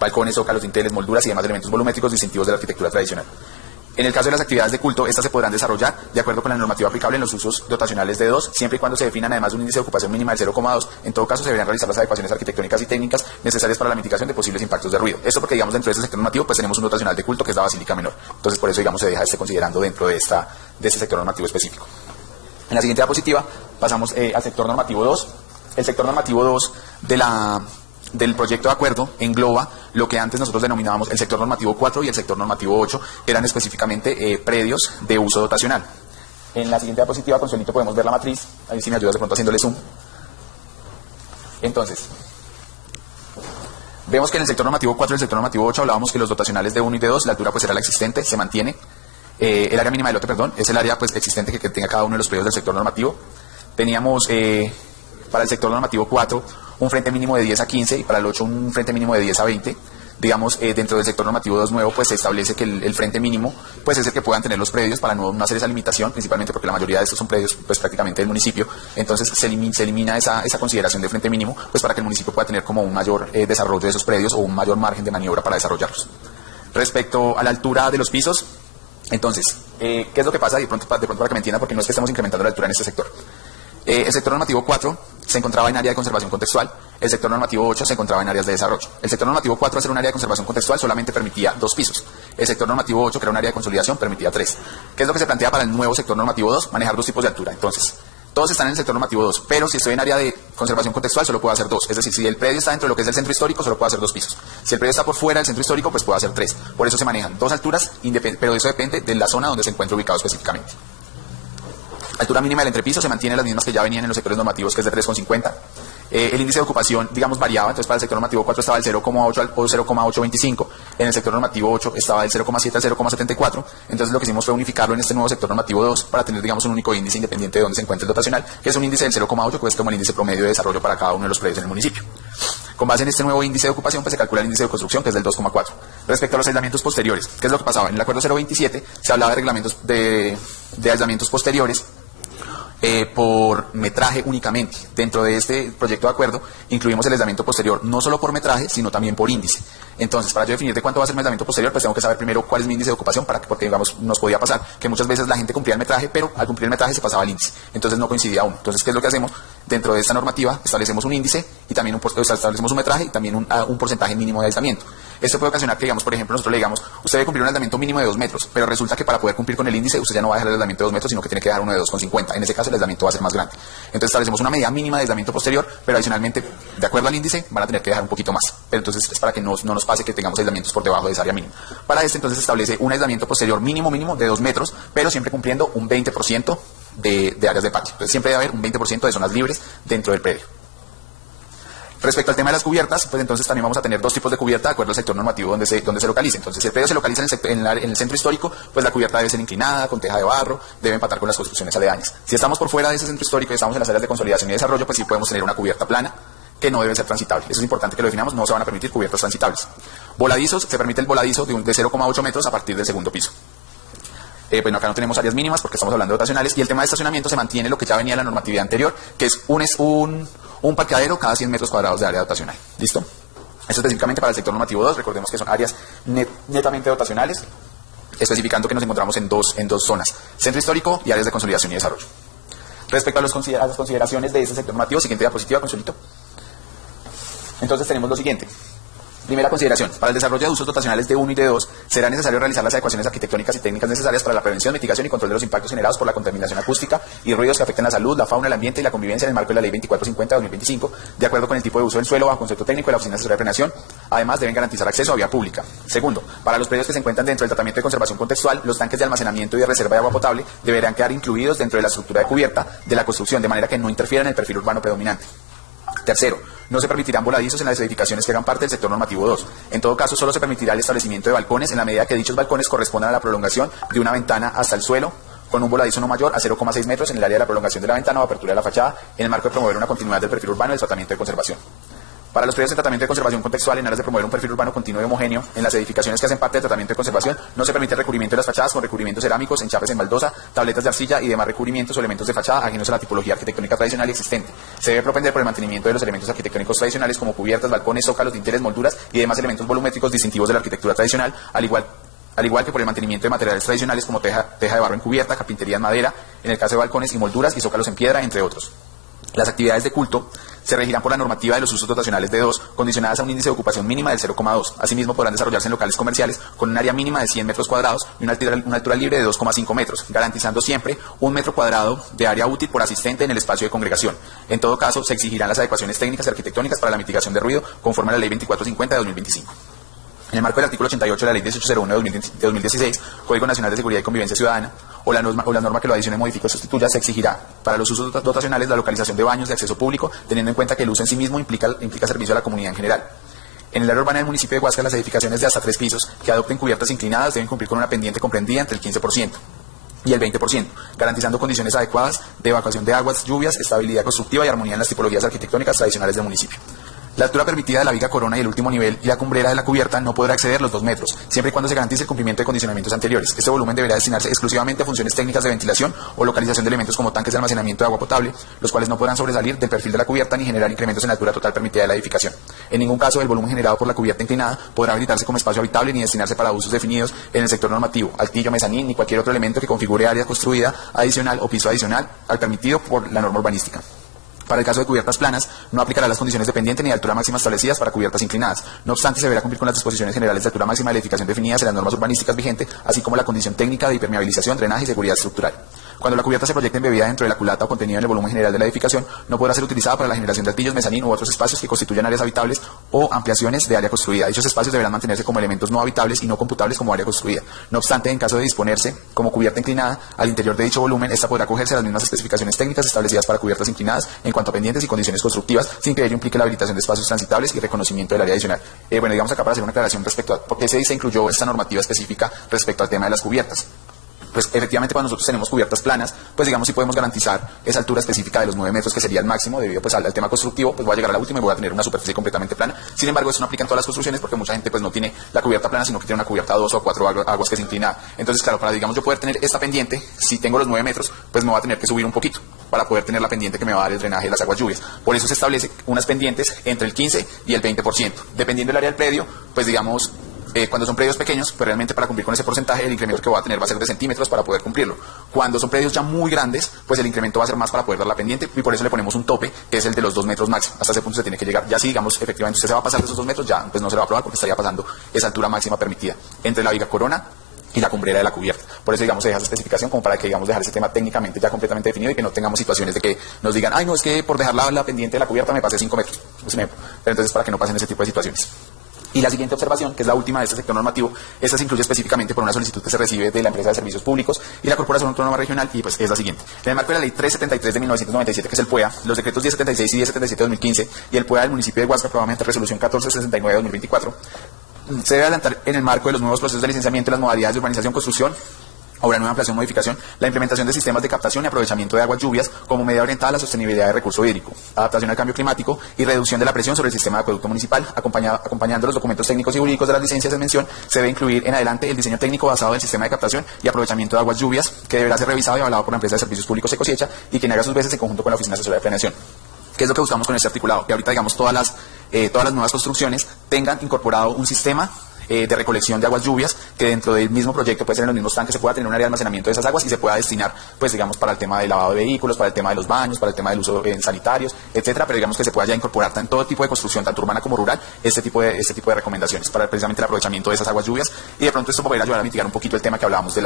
Balcones, zócalos, dinteles, molduras y demás elementos volumétricos distintivos de la arquitectura tradicional. En el caso de las actividades de culto, estas se podrán desarrollar de acuerdo con la normativa aplicable en los usos dotacionales de 2, siempre y cuando se definan además un índice de ocupación mínima del 0,2. En todo caso, se deberán realizar las adecuaciones arquitectónicas y técnicas necesarias para la mitigación de posibles impactos de ruido. Esto porque, digamos, dentro de este sector normativo, pues tenemos un dotacional de culto que es la basílica menor. Entonces, por eso, digamos, se deja considerando dentro de este sector normativo específico. En la siguiente diapositiva, pasamos al sector normativo 2. El sector normativo 2 del proyecto de acuerdo engloba lo que antes nosotros denominábamos el sector normativo 4 y el sector normativo 8, que eran específicamente predios de uso dotacional. En la siguiente diapositiva, Consuelito, podemos ver la matriz. Ahí sí me ayudas de pronto haciéndole zoom. Entonces, vemos que en el sector normativo 4 y el sector normativo 8 hablábamos que los dotacionales de 1 y de 2, la altura pues era la existente, se mantiene. El área mínima del lote, perdón, es el área pues existente que tenga cada uno de los predios del sector normativo. Teníamos para el sector normativo 4 un frente mínimo de 10 a 15 y para el 8 un frente mínimo de 10 a 20. Digamos, dentro del sector normativo 2 nuevo, pues se establece que el frente mínimo pues es el que puedan tener los predios para no hacer esa limitación, principalmente porque la mayoría de estos son predios pues prácticamente del municipio. Entonces se elimina esa consideración de frente mínimo pues para que el municipio pueda tener como un mayor desarrollo de esos predios o un mayor margen de maniobra para desarrollarlos. Respecto a la altura de los pisos, entonces, ¿qué es lo que pasa? De pronto para que me entienda, porque no es que estemos incrementando la altura en este sector. El sector normativo 4 se encontraba en área de conservación contextual, el sector normativo 8 se encontraba en áreas de desarrollo. El sector normativo 4, al ser un área de conservación contextual, solamente permitía 2 pisos. El sector normativo 8, que era un área de consolidación, permitía 3. ¿Qué es lo que se plantea para el nuevo sector normativo 2? Manejar 2 tipos de altura. Entonces, todos están en el sector normativo 2, pero si estoy en área de conservación contextual, solo puedo hacer 2. Es decir, si el predio está dentro de lo que es el centro histórico, solo puedo hacer 2 pisos. Si el predio está por fuera del centro histórico, pues puedo hacer 3. Por eso se manejan 2 alturas, pero eso depende de la zona donde se encuentre ubicado específicamente. La altura mínima del entrepiso se mantiene las mismas que ya venían en los sectores normativos, que es de 3,50. El índice de ocupación, digamos, variaba. Entonces, para el sector normativo 4 estaba del 0,8 o 0,825. En el sector normativo 8 estaba del 0,7 al 0,74. Entonces, lo que hicimos fue unificarlo en este nuevo sector normativo 2 para tener, digamos, un único índice independiente de donde se encuentre el dotacional, que es un índice del 0,8, que es como el índice promedio de desarrollo para cada uno de los predios en el municipio. Con base en este nuevo índice de ocupación, pues se calcula el índice de construcción, que es del 2,4. Respecto a los aislamientos posteriores, ¿qué es lo que pasaba? En el acuerdo 027 se hablaba de reglamentos de aislamientos posteriores por metraje únicamente. Dentro de este proyecto de acuerdo incluimos el aislamiento posterior no solo por metraje, sino también por índice. Entonces, para yo definir de cuánto va a ser mi aislamiento posterior, pues tengo que saber primero cuál es mi índice de ocupación, porque digamos, nos podía pasar que muchas veces la gente cumplía el metraje, pero al cumplir el metraje se pasaba el índice. Entonces no coincidía aún. Entonces, ¿qué es lo que hacemos? Dentro de esta normativa establecemos un índice y también establecemos un metraje y también un porcentaje mínimo de aislamiento. Esto puede ocasionar que, digamos, por ejemplo, nosotros le digamos, usted debe cumplir un aislamiento mínimo de 2 metros, pero resulta que para poder cumplir con el índice, usted ya no va a dejar el aislamiento de 2 metros, sino que tiene que dejar uno de 2,50. En ese caso, el aislamiento va a ser más grande. Entonces, establecemos una medida mínima de aislamiento posterior, pero adicionalmente, de acuerdo al índice, van a tener que dejar un poquito más. Pero entonces, es para que no nos pase que tengamos aislamientos por debajo de esa área mínima. Para este, entonces, se establece un aislamiento posterior mínimo de 2 metros, pero siempre cumpliendo un 20% de áreas de patio. Entonces, siempre debe haber un 20% de zonas libres dentro del predio. Respecto al tema de las cubiertas, pues entonces también vamos a tener 2 tipos de cubierta de acuerdo al sector normativo donde se localice. Entonces, si el predio se localiza en el centro histórico, pues la cubierta debe ser inclinada, con teja de barro, debe empatar con las construcciones aledañas. Si estamos por fuera de ese centro histórico y estamos en las áreas de consolidación y desarrollo, pues sí podemos tener una cubierta plana que no debe ser transitable. Eso es importante que lo definamos, no se van a permitir cubiertas transitables. Voladizos, se permite el voladizo de 0,8 metros a partir del segundo piso. Bueno, acá no tenemos áreas mínimas porque estamos hablando de dotacionales y el tema de estacionamiento se mantiene lo que ya venía en la normatividad anterior, que es un parqueadero cada 100 metros cuadrados de área dotacional. ¿Listo? Esto específicamente para el sector normativo 2, recordemos que son áreas netamente dotacionales, especificando que nos encontramos en dos zonas, centro histórico y áreas de consolidación y desarrollo. Respecto a las consideraciones de este sector normativo, siguiente diapositiva, Consuelito. Entonces tenemos lo siguiente. Primera consideración, para el desarrollo de usos dotacionales de 1 y de 2, será necesario realizar las adecuaciones arquitectónicas y técnicas necesarias para la prevención, mitigación y control de los impactos generados por la contaminación acústica y ruidos que afecten la salud, la fauna, el ambiente y la convivencia en el marco de la Ley 2450 de 2025, de acuerdo con el tipo de uso del suelo bajo concepto técnico de la Oficina Asesora de Planeación. Además, deben garantizar acceso a vía pública. Segundo, para los predios que se encuentran dentro del tratamiento de conservación contextual, los tanques de almacenamiento y de reserva de agua potable deberán quedar incluidos dentro de la estructura de cubierta de la construcción, de manera que no interfieran en el perfil urbano predominante. Tercero, no se permitirán voladizos en las edificaciones que hagan parte del sector normativo 2. En todo caso, solo se permitirá el establecimiento de balcones en la medida que dichos balcones correspondan a la prolongación de una ventana hasta el suelo, con un voladizo no mayor a 0,6 metros en el área de la prolongación de la ventana o apertura de la fachada, en el marco de promover una continuidad del perfil urbano del tratamiento de conservación. Para los predios de tratamiento de conservación contextual en aras de promover un perfil urbano continuo y homogéneo en las edificaciones que hacen parte del tratamiento de conservación, no se permite el recubrimiento de las fachadas con recubrimientos cerámicos, enchapes en baldosa, tabletas de arcilla y demás recubrimientos o elementos de fachada ajenos a la tipología arquitectónica tradicional y existente. Se debe propender por el mantenimiento de los elementos arquitectónicos tradicionales como cubiertas, balcones, zócalos, dinteles, molduras y demás elementos volumétricos distintivos de la arquitectura tradicional, al igual que por el mantenimiento de materiales tradicionales como teja de barro en cubierta, carpintería en madera, en el caso de balcones y molduras y zócalos en piedra, entre otros. Las actividades de culto se regirán por la normativa de los usos dotacionales de 2, condicionadas a un índice de ocupación mínima del 0,2. Asimismo, podrán desarrollarse en locales comerciales con un área mínima de 100 metros cuadrados y una altura libre de 2,5 metros, garantizando siempre 1 metro cuadrado de área útil por asistente en el espacio de congregación. En todo caso, se exigirán las adecuaciones técnicas y arquitectónicas para la mitigación de ruido, conforme a la Ley 2450 de 2025. En el marco del artículo 88 de la Ley 1801 de 2016, Código Nacional de Seguridad y Convivencia Ciudadana, o la norma que lo adicione, modifique o sustituya, se exigirá para los usos dotacionales la localización de baños de acceso público, teniendo en cuenta que el uso en sí mismo implica servicio a la comunidad en general. En el área urbana del municipio de Huasca, las edificaciones de hasta 3 pisos que adopten cubiertas inclinadas deben cumplir con una pendiente comprendida entre el 15% y el 20%, garantizando condiciones adecuadas de evacuación de aguas, lluvias, estabilidad constructiva y armonía en las tipologías arquitectónicas tradicionales del municipio. La altura permitida de la viga corona y el último nivel y la cumbrera de la cubierta no podrá exceder los 2 metros, siempre y cuando se garantice el cumplimiento de condicionamientos anteriores. Este volumen deberá destinarse exclusivamente a funciones técnicas de ventilación o localización de elementos como tanques de almacenamiento de agua potable, los cuales no podrán sobresalir del perfil de la cubierta ni generar incrementos en la altura total permitida de la edificación. En ningún caso, el volumen generado por la cubierta inclinada podrá habilitarse como espacio habitable ni destinarse para usos definidos en el sector normativo, altillo, mezanín ni cualquier otro elemento que configure área construida adicional o piso adicional al permitido por la norma urbanística. Para el caso de cubiertas planas, no aplicará las condiciones de pendiente ni de altura máxima establecidas para cubiertas inclinadas. No obstante, se deberá cumplir con las disposiciones generales de altura máxima de la edificación definidas en las normas urbanísticas vigentes, así como la condición técnica de impermeabilización, drenaje y seguridad estructural. Cuando la cubierta se proyecte embebida dentro de la culata o contenida en el volumen general de la edificación, no podrá ser utilizada para la generación de altillos, mezanín u otros espacios que constituyan áreas habitables o ampliaciones de área construida. Dichos espacios deberán mantenerse como elementos no habitables y no computables como área construida. No obstante, en caso de disponerse como cubierta inclinada, al interior de dicho volumen, esta podrá acogerse a las mismas especificaciones técnicas establecidas para cubiertas inclinadas en cuanto a pendientes y condiciones constructivas, sin que ello implique la habilitación de espacios transitables y reconocimiento del área adicional. Bueno, digamos acá para hacer una aclaración respecto a por qué se incluyó esta normativa específica respecto al tema de las cubiertas. Pues efectivamente cuando nosotros tenemos cubiertas planas, pues digamos si podemos garantizar esa altura específica de los 9 metros que sería el máximo debido pues al tema constructivo, pues voy a llegar a la última y voy a tener una superficie completamente plana. Sin embargo, eso no aplica en todas las construcciones porque mucha gente pues no tiene la cubierta plana, sino que tiene una cubierta a 2 o a 4 aguas que se inclina. Entonces, claro, para digamos yo poder tener esta pendiente, si tengo los 9 metros, pues me voy a tener que subir un poquito para poder tener la pendiente que me va a dar el drenaje de las aguas lluvias. Por eso se establece unas pendientes entre el 15 y el 20%. Dependiendo del área del predio, pues digamos cuando son predios pequeños, pues realmente para cumplir con ese porcentaje el incremento que voy a tener va a ser de centímetros para poder cumplirlo. Cuando son predios ya muy grandes, pues el incremento va a ser más para poder dar la pendiente y por eso le ponemos un tope que es el de los 2 metros máximo. Hasta ese punto se tiene que llegar. Ya si digamos efectivamente usted se va a pasar de esos 2 metros, ya pues no se le va a aprobar porque estaría pasando esa altura máxima permitida entre la viga corona y la cumbrera de la cubierta. Por eso, digamos, se deja esa especificación como para que, digamos, dejar ese tema técnicamente ya completamente definido y que no tengamos situaciones de que nos digan, ay, no, es que por dejar la pendiente de la cubierta me pasé 5 metros. Pero entonces, para que no pasen ese tipo de situaciones. Y la siguiente observación, que es la última de este sector normativo, esta se incluye específicamente por una solicitud que se recibe de la empresa de servicios públicos y la Corporación Autónoma Regional, y pues es la siguiente. En el marco de la Ley 373 de 1997, que es el PUEA, los decretos 1076 y 1077 de 2015 y el PUEA del municipio de Huasca, probablemente resolución 1469 de 2024, se debe adelantar en el marco de los nuevos procesos de licenciamiento, las modalidades de urbanización, construcción, obra nueva, ampliación, modificación, la implementación de sistemas de captación y aprovechamiento de aguas lluvias como medida orientada a la sostenibilidad del recurso hídrico, adaptación al cambio climático y reducción de la presión sobre el sistema de acueducto municipal. Acompañando los documentos técnicos y jurídicos de las licencias en mención, se debe incluir en adelante el diseño técnico basado en el sistema de captación y aprovechamiento de aguas lluvias, que deberá ser revisado y avalado por la empresa de servicios públicos Ecosiecha y quien haga sus veces en conjunto con la Oficina Asesora de Planeación. ¿Qué es lo que buscamos con este articulado? Que ahorita, digamos, todas las todas las nuevas construcciones tengan incorporado un sistema de recolección de aguas lluvias, que dentro del mismo proyecto, puede ser en los mismos tanques, se pueda tener un área de almacenamiento de esas aguas y se pueda destinar, pues digamos, para el tema del lavado de vehículos, para el tema de los baños, para el tema del uso en sanitarios, etcétera, pero digamos que se pueda ya incorporar en todo tipo de construcción, tanto urbana como rural, este tipo de recomendaciones para precisamente el aprovechamiento de esas aguas lluvias, y de pronto esto podría ayudar a mitigar un poquito el tema que hablábamos el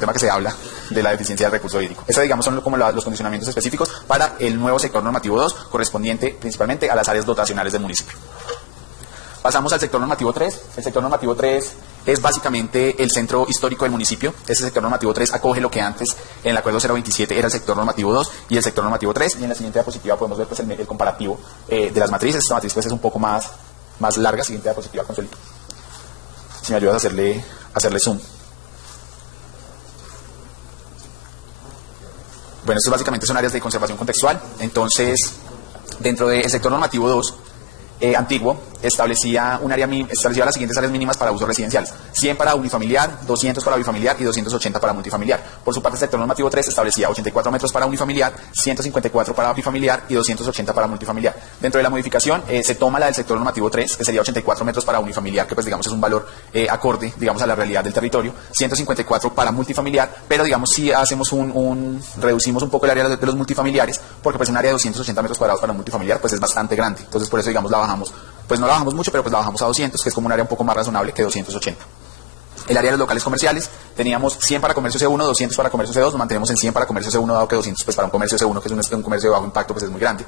tema que se habla de la deficiencia del recurso hídrico. Eso, digamos, son como los condicionamientos específicos para el nuevo sector normativo 2, correspondiente principalmente a las áreas dotacionales del municipio. Pasamos al sector normativo 3. El sector normativo 3 es básicamente el centro histórico del municipio. Ese sector normativo 3 acoge lo que antes en el acuerdo 027 era el sector normativo 2 y el sector normativo 3. Y en la siguiente diapositiva podemos ver pues, el comparativo de las matrices. Esta matriz pues, es un poco más larga. Siguiente diapositiva, Consuelito. Si me ayudas a hacerle zoom. Bueno, estos básicamente son áreas de conservación contextual. Entonces, dentro del sector normativo 2, antiguo, establecía las siguientes áreas mínimas para usos residenciales: 100 para unifamiliar, 200 para bifamiliar y 280 para multifamiliar. Por su parte, el sector normativo 3 establecía 84 metros para unifamiliar, 154 para bifamiliar y 280 para multifamiliar. Dentro de la modificación se toma la del sector normativo 3, que sería 84 metros para unifamiliar, que pues digamos es un valor acorde, digamos, a la realidad del territorio, 154 para multifamiliar, pero digamos si hacemos reducimos un poco el área de los multifamiliares, porque pues un área de 280 metros cuadrados para un multifamiliar pues es bastante grande. Entonces por eso digamos la bajamos, pues no la bajamos mucho, pero pues la bajamos a 200, que es como un área un poco más razonable que 280. El área de los locales comerciales, teníamos 100 para comercio C1, 200 para comercio C2, nos mantenemos en 100 para comercio C1, dado que 200 pues para un comercio C1, que es un comercio de bajo impacto, pues es muy grande.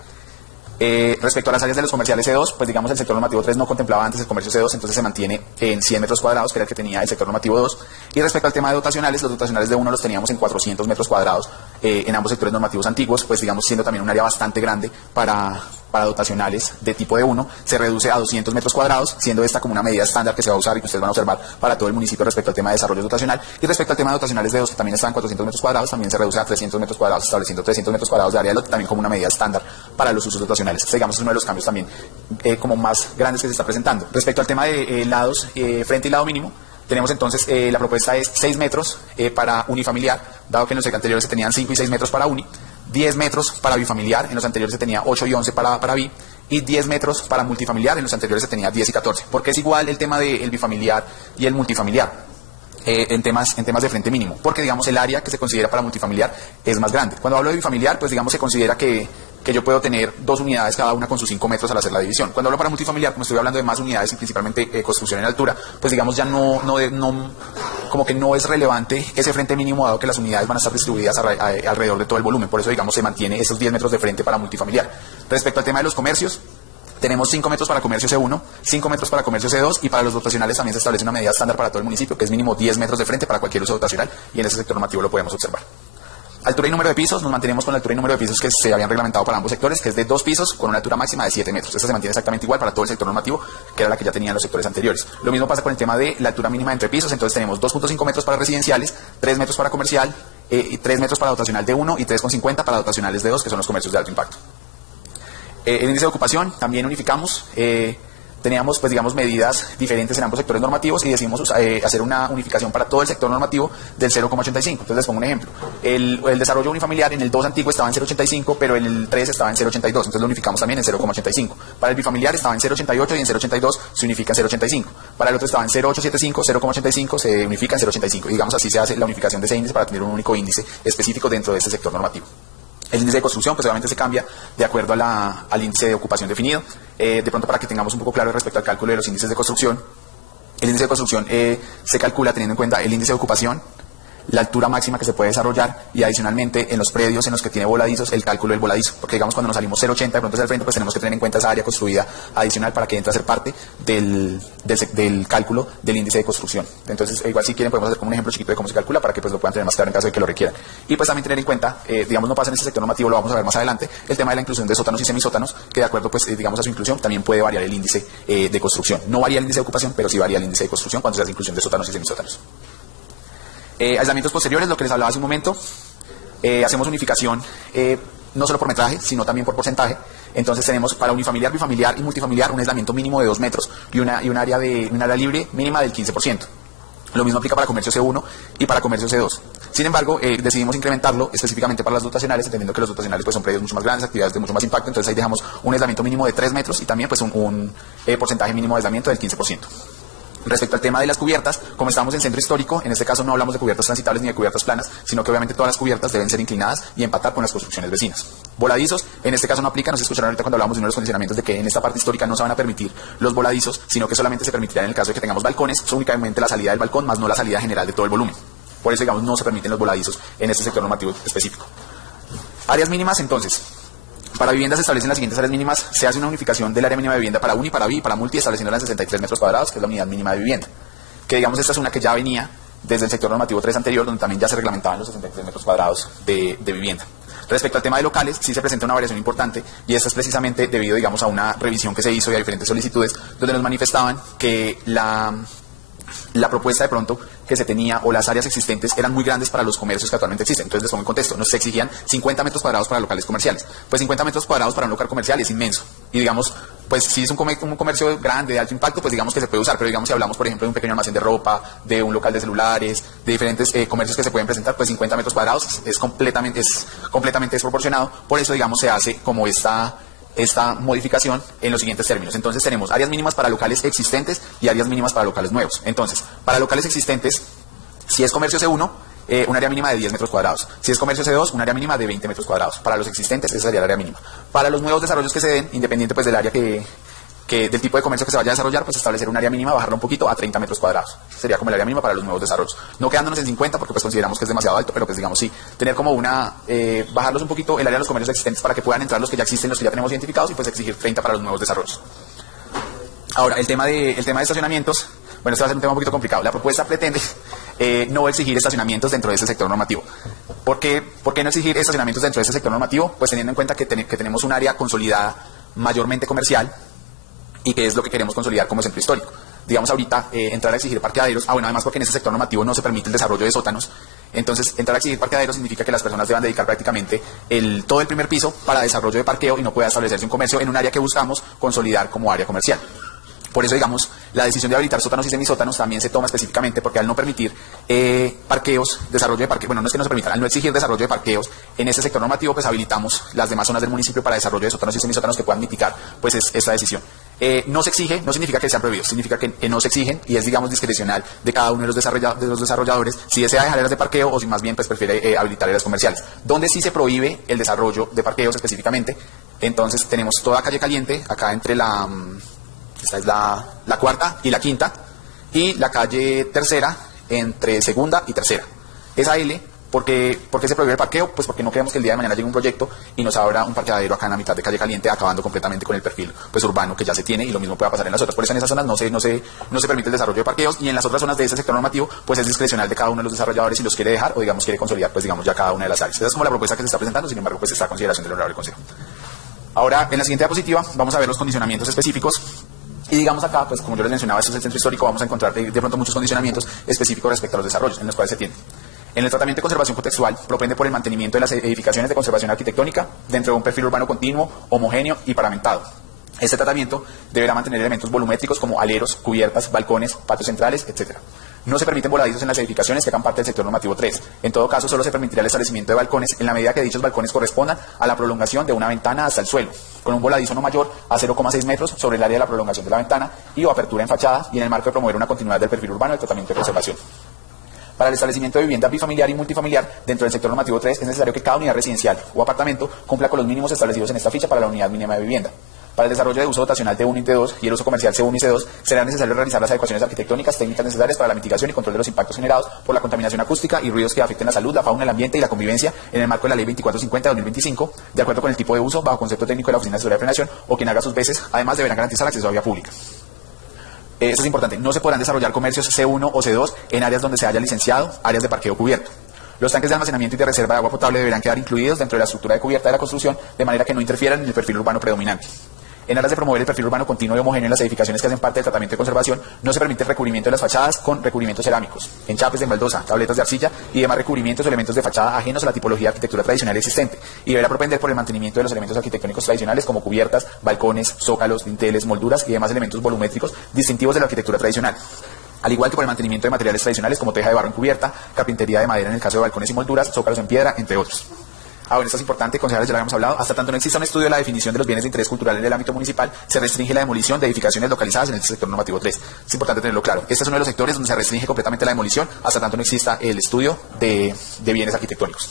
Respecto a las áreas de los comerciales C2, pues digamos el sector normativo 3 no contemplaba antes el comercio C2, entonces se mantiene en 100 metros cuadrados, que era el que tenía el sector normativo 2. Y respecto al tema de dotacionales, los dotacionales de 1 los teníamos en 400 metros cuadrados en ambos sectores normativos antiguos, pues digamos siendo también un área bastante grande para dotacionales de tipo de 1, se reduce a 200 metros cuadrados, siendo esta como una medida estándar que se va a usar y que ustedes van a observar para todo el municipio respecto al tema de desarrollo dotacional. Y respecto al tema de dotacionales de 2, que también está en 400 metros cuadrados, también se reduce a 300 metros cuadrados, estableciendo 300 metros cuadrados de área de lote también como una medida estándar para los usos dotacionales. Este, digamos, es uno de los cambios también como más grandes que se está presentando. Respecto al tema de lados, frente y lado mínimo, tenemos entonces, la propuesta es 6 metros para unifamiliar, dado que en los anteriores se tenían 5 y 6 metros para uni, 10 metros para bifamiliar, en los anteriores se tenía 8 y 11 para bi, y 10 metros para multifamiliar, en los anteriores se tenía 10 y 14. Porque es igual el tema del bifamiliar y el multifamiliar en temas de frente mínimo, porque digamos el área que se considera para multifamiliar es más grande. Cuando hablo de bifamiliar, pues digamos se considera que yo puedo tener 2 unidades cada una con sus 5 metros al hacer la división. Cuando hablo para multifamiliar, como estoy hablando de más unidades y principalmente construcción en altura, pues digamos ya no como que no es relevante ese frente mínimo, dado que las unidades van a estar distribuidas alrededor de todo el volumen. Por eso digamos se mantiene esos 10 metros de frente para multifamiliar. Respecto al tema de los comercios, tenemos 5 metros para comercio C1, 5 metros para comercio C2 y para los dotacionales también se establece una medida estándar para todo el municipio, que es mínimo 10 metros de frente para cualquier uso dotacional, y en ese sector normativo lo podemos observar. Altura y número de pisos, nos mantenemos con la altura y número de pisos que se habían reglamentado para ambos sectores, que es de 2 pisos con una altura máxima de 7 metros. Esta se mantiene exactamente igual para todo el sector normativo, que era la que ya tenían los sectores anteriores. Lo mismo pasa con el tema de la altura mínima entre pisos, entonces tenemos 2.5 metros para residenciales, 3 metros para comercial, 3 metros para dotacional de 1 y 3.50 para dotacionales de 2, que son los comercios de alto impacto. El índice de ocupación también unificamos. Teníamos, pues digamos, medidas diferentes en ambos sectores normativos y decidimos hacer una unificación para todo el sector normativo del 0,85. Entonces les pongo un ejemplo. El desarrollo unifamiliar en el 2 antiguo estaba en 0,85, pero en el 3 estaba en 0,82. Entonces lo unificamos también en 0,85. Para el bifamiliar estaba en 0,88 y en 0,82 se unifica en 0,85. Para el otro estaba en 0,875, 0,85 se unifica en 0,85. Y digamos así se hace la unificación de ese índice para tener un único índice específico dentro de ese sector normativo. El índice de construcción, pues obviamente se cambia de acuerdo al índice de ocupación definido. De pronto, para que tengamos un poco claro respecto al cálculo de los índices de construcción, el índice de construcción se calcula teniendo en cuenta el índice de ocupación, la altura máxima que se puede desarrollar y adicionalmente en los predios en los que tiene voladizos el cálculo del voladizo, porque digamos cuando nos salimos 0,80 de pronto hacia el frente, pues tenemos que tener en cuenta esa área construida adicional para que entre a ser parte del cálculo del índice de construcción. Entonces igual si quieren podemos hacer como un ejemplo chiquito de cómo se calcula para que pues lo puedan tener más claro en caso de que lo requieran. Y pues también tener en cuenta, digamos no pasa en este sector normativo, lo vamos a ver más adelante, el tema de la inclusión de sótanos y semisótanos, que de acuerdo pues digamos a su inclusión también puede variar el índice de construcción. No varía el índice de ocupación, pero sí varía el índice de construcción cuando se hace inclusión de sótanos y semisótanos. Aislamientos posteriores, lo que les hablaba hace un momento, hacemos unificación no solo por metraje, sino también por porcentaje. Entonces tenemos para unifamiliar, bifamiliar y multifamiliar un aislamiento mínimo de 2 metros y un área libre mínima del 15%. Lo mismo aplica para comercio C1 y para comercio C2. Sin embargo, decidimos incrementarlo específicamente para las dotacionales, entendiendo que los dotacionales pues, son predios mucho más grandes, actividades de mucho más impacto, entonces ahí dejamos un aislamiento mínimo de 3 metros y también pues, un porcentaje mínimo de aislamiento del 15%. Respecto al tema de las cubiertas, como estamos en centro histórico, en este caso no hablamos de cubiertas transitables ni de cubiertas planas, sino que obviamente todas las cubiertas deben ser inclinadas y empatar con las construcciones vecinas. Voladizos, en este caso no aplica, nos escucharon ahorita cuando hablamos de uno de los condicionamientos de que en esta parte histórica no se van a permitir los voladizos, sino que solamente se permitirán en el caso de que tengamos balcones, es únicamente la salida del balcón, más no la salida general de todo el volumen. Por eso, digamos, no se permiten los voladizos en este sector normativo específico. Áreas mínimas, entonces. Para viviendas se establecen las siguientes áreas mínimas. Se hace una unificación del área mínima de vivienda para uni, para bi y para multi, estableciéndola en 63 metros cuadrados, que es la unidad mínima de vivienda. Que digamos, esta es una que ya venía desde el sector normativo 3 anterior, donde también ya se reglamentaban los 63 metros cuadrados de vivienda. Respecto al tema de locales, sí se presenta una variación importante, y esta es precisamente debido, digamos, a una revisión que se hizo y a diferentes solicitudes, donde nos manifestaban que la propuesta de pronto que se tenía o las áreas existentes eran muy grandes para los comercios que actualmente existen. Entonces les pongo en contexto, nos exigían 50 metros cuadrados para locales comerciales. Pues 50 metros cuadrados para un local comercial es inmenso. Y digamos, pues si es un comercio grande, de alto impacto, pues digamos que se puede usar. Pero digamos, si hablamos, por ejemplo, de un pequeño almacén de ropa, de un local de celulares, de diferentes comercios que se pueden presentar, pues 50 metros cuadrados es completamente desproporcionado. Por eso, digamos, se hace como esta modificación en los siguientes términos. Entonces tenemos áreas mínimas para locales existentes y áreas mínimas para locales nuevos. Entonces, para locales existentes, si es comercio C1, un área mínima de 10 metros cuadrados. Si es comercio C2, un área mínima de 20 metros cuadrados. Para los existentes, esa sería el área mínima. Para los nuevos desarrollos que se den, independiente pues del área del tipo de comercio que se vaya a desarrollar, pues establecer un área mínima, bajarla un poquito a 30 metros cuadrados. Sería como el área mínima para los nuevos desarrollos. No quedándonos en 50 porque pues consideramos que es demasiado alto, pero pues digamos sí, tener como bajarlos un poquito el área de los comercios existentes para que puedan entrar los que ya existen, los que ya tenemos identificados, y pues exigir 30 para los nuevos desarrollos. Ahora, el tema de estacionamientos, bueno, este va a ser un tema un poquito complicado. La propuesta pretende no exigir estacionamientos dentro de ese sector normativo. ¿Por qué no exigir estacionamientos dentro de ese sector normativo? Pues teniendo en cuenta que tenemos un área consolidada mayormente comercial, y que es lo que queremos consolidar como centro histórico. Digamos ahorita, entrar a exigir parqueaderos, además porque en ese sector normativo no se permite el desarrollo de sótanos, entonces entrar a exigir parqueaderos significa que las personas deban dedicar prácticamente todo el primer piso para desarrollo de parqueo y no pueda establecerse un comercio en un área que buscamos consolidar como área comercial. Por eso, digamos, la decisión de habilitar sótanos y semisótanos también se toma específicamente porque al no permitir parqueos, desarrollo de parqueos, bueno, no es que no se permitan, al no exigir desarrollo de parqueos en ese sector normativo, pues habilitamos las demás zonas del municipio para desarrollo de sótanos y semisótanos que puedan mitigar pues esta decisión. No se exige, no significa que sean prohibidos, significa que no se exigen y es, digamos, discrecional de cada uno de los desarrolladores si desea dejar áreas de parqueo o si más bien pues prefiere habilitar áreas comerciales. Donde sí se prohíbe el desarrollo de parqueos específicamente, entonces tenemos toda calle Caliente, acá entre esta es la cuarta y la quinta, y la calle Tercera entre segunda y tercera. Esa L, ¿por qué se prohíbe el parqueo? Pues porque no queremos que el día de mañana llegue un proyecto y nos abra un parqueadero acá en la mitad de calle Caliente, acabando completamente con el perfil pues urbano que ya se tiene, y lo mismo pueda pasar en las otras. Por eso en esas zonas no se permite el desarrollo de parqueos, y en las otras zonas de ese sector normativo pues es discrecional de cada uno de los desarrolladores si los quiere dejar o digamos quiere consolidar pues digamos ya cada una de las áreas. Esa es como la propuesta que se está presentando, sin embargo pues está a consideración del Honorable Consejo. Ahora, en la siguiente diapositiva vamos a ver los condicionamientos específicos. Y digamos acá, pues como yo les mencionaba, esto es el centro histórico, vamos a encontrar de pronto muchos condicionamientos específicos respecto a los desarrollos en los cuales se tiene. En el tratamiento de conservación contextual, propende por el mantenimiento de las edificaciones de conservación arquitectónica dentro de un perfil urbano continuo, homogéneo y paramentado. Este tratamiento deberá mantener elementos volumétricos como aleros, cubiertas, balcones, patios centrales, etc. No se permiten voladizos en las edificaciones que hagan parte del sector normativo 3. En todo caso, solo se permitirá el establecimiento de balcones en la medida que dichos balcones correspondan a la prolongación de una ventana hasta el suelo, con un voladizo no mayor a 0,6 metros sobre el área de la prolongación de la ventana y o apertura en fachada, y en el marco de promover una continuidad del perfil urbano del tratamiento de conservación. Para el establecimiento de vivienda bifamiliar y multifamiliar dentro del sector normativo 3 es necesario que cada unidad residencial o apartamento cumpla con los mínimos establecidos en esta ficha para la unidad mínima de vivienda. Para el desarrollo de uso dotacional D1 y D2 y el uso comercial C1 y C2 será necesario realizar las adecuaciones arquitectónicas técnicas necesarias para la mitigación y control de los impactos generados por la contaminación acústica y ruidos que afecten la salud, la fauna, el ambiente y la convivencia en el marco de la Ley 2450 de 2025, de acuerdo con el tipo de uso bajo concepto técnico de la Oficina de Seguridad de Frenación o quien haga sus veces. Además, deberán garantizar acceso a vía pública. Esto es importante, no se podrán desarrollar comercios C1 o C2 en áreas donde se haya licenciado áreas de parqueo cubierto. Los tanques de almacenamiento y de reserva de agua potable deberán quedar incluidos dentro de la estructura de cubierta de la construcción de manera que no interfieran en el perfil urbano predominante. En aras de promover el perfil urbano continuo y homogéneo en las edificaciones que hacen parte del tratamiento de conservación, no se permite el recubrimiento de las fachadas con recubrimientos cerámicos, enchapes de baldosa, tabletas de arcilla y demás recubrimientos o elementos de fachada ajenos a la tipología de arquitectura tradicional existente, y deberá propender por el mantenimiento de los elementos arquitectónicos tradicionales como cubiertas, balcones, zócalos, dinteles, molduras y demás elementos volumétricos distintivos de la arquitectura tradicional. al igual que por el mantenimiento de materiales tradicionales como teja de barro encubierta, carpintería de madera en el caso de balcones y molduras, zócalos en piedra, entre otros. Bueno, esto es importante, concejales, ya lo habíamos hablado. Hasta tanto no exista un estudio de la definición de los bienes de interés cultural en el ámbito municipal, se restringe la demolición de edificaciones localizadas en el sector normativo 3. Es importante tenerlo claro. Este es uno de los sectores donde se restringe completamente la demolición, hasta tanto no exista el estudio de bienes arquitectónicos.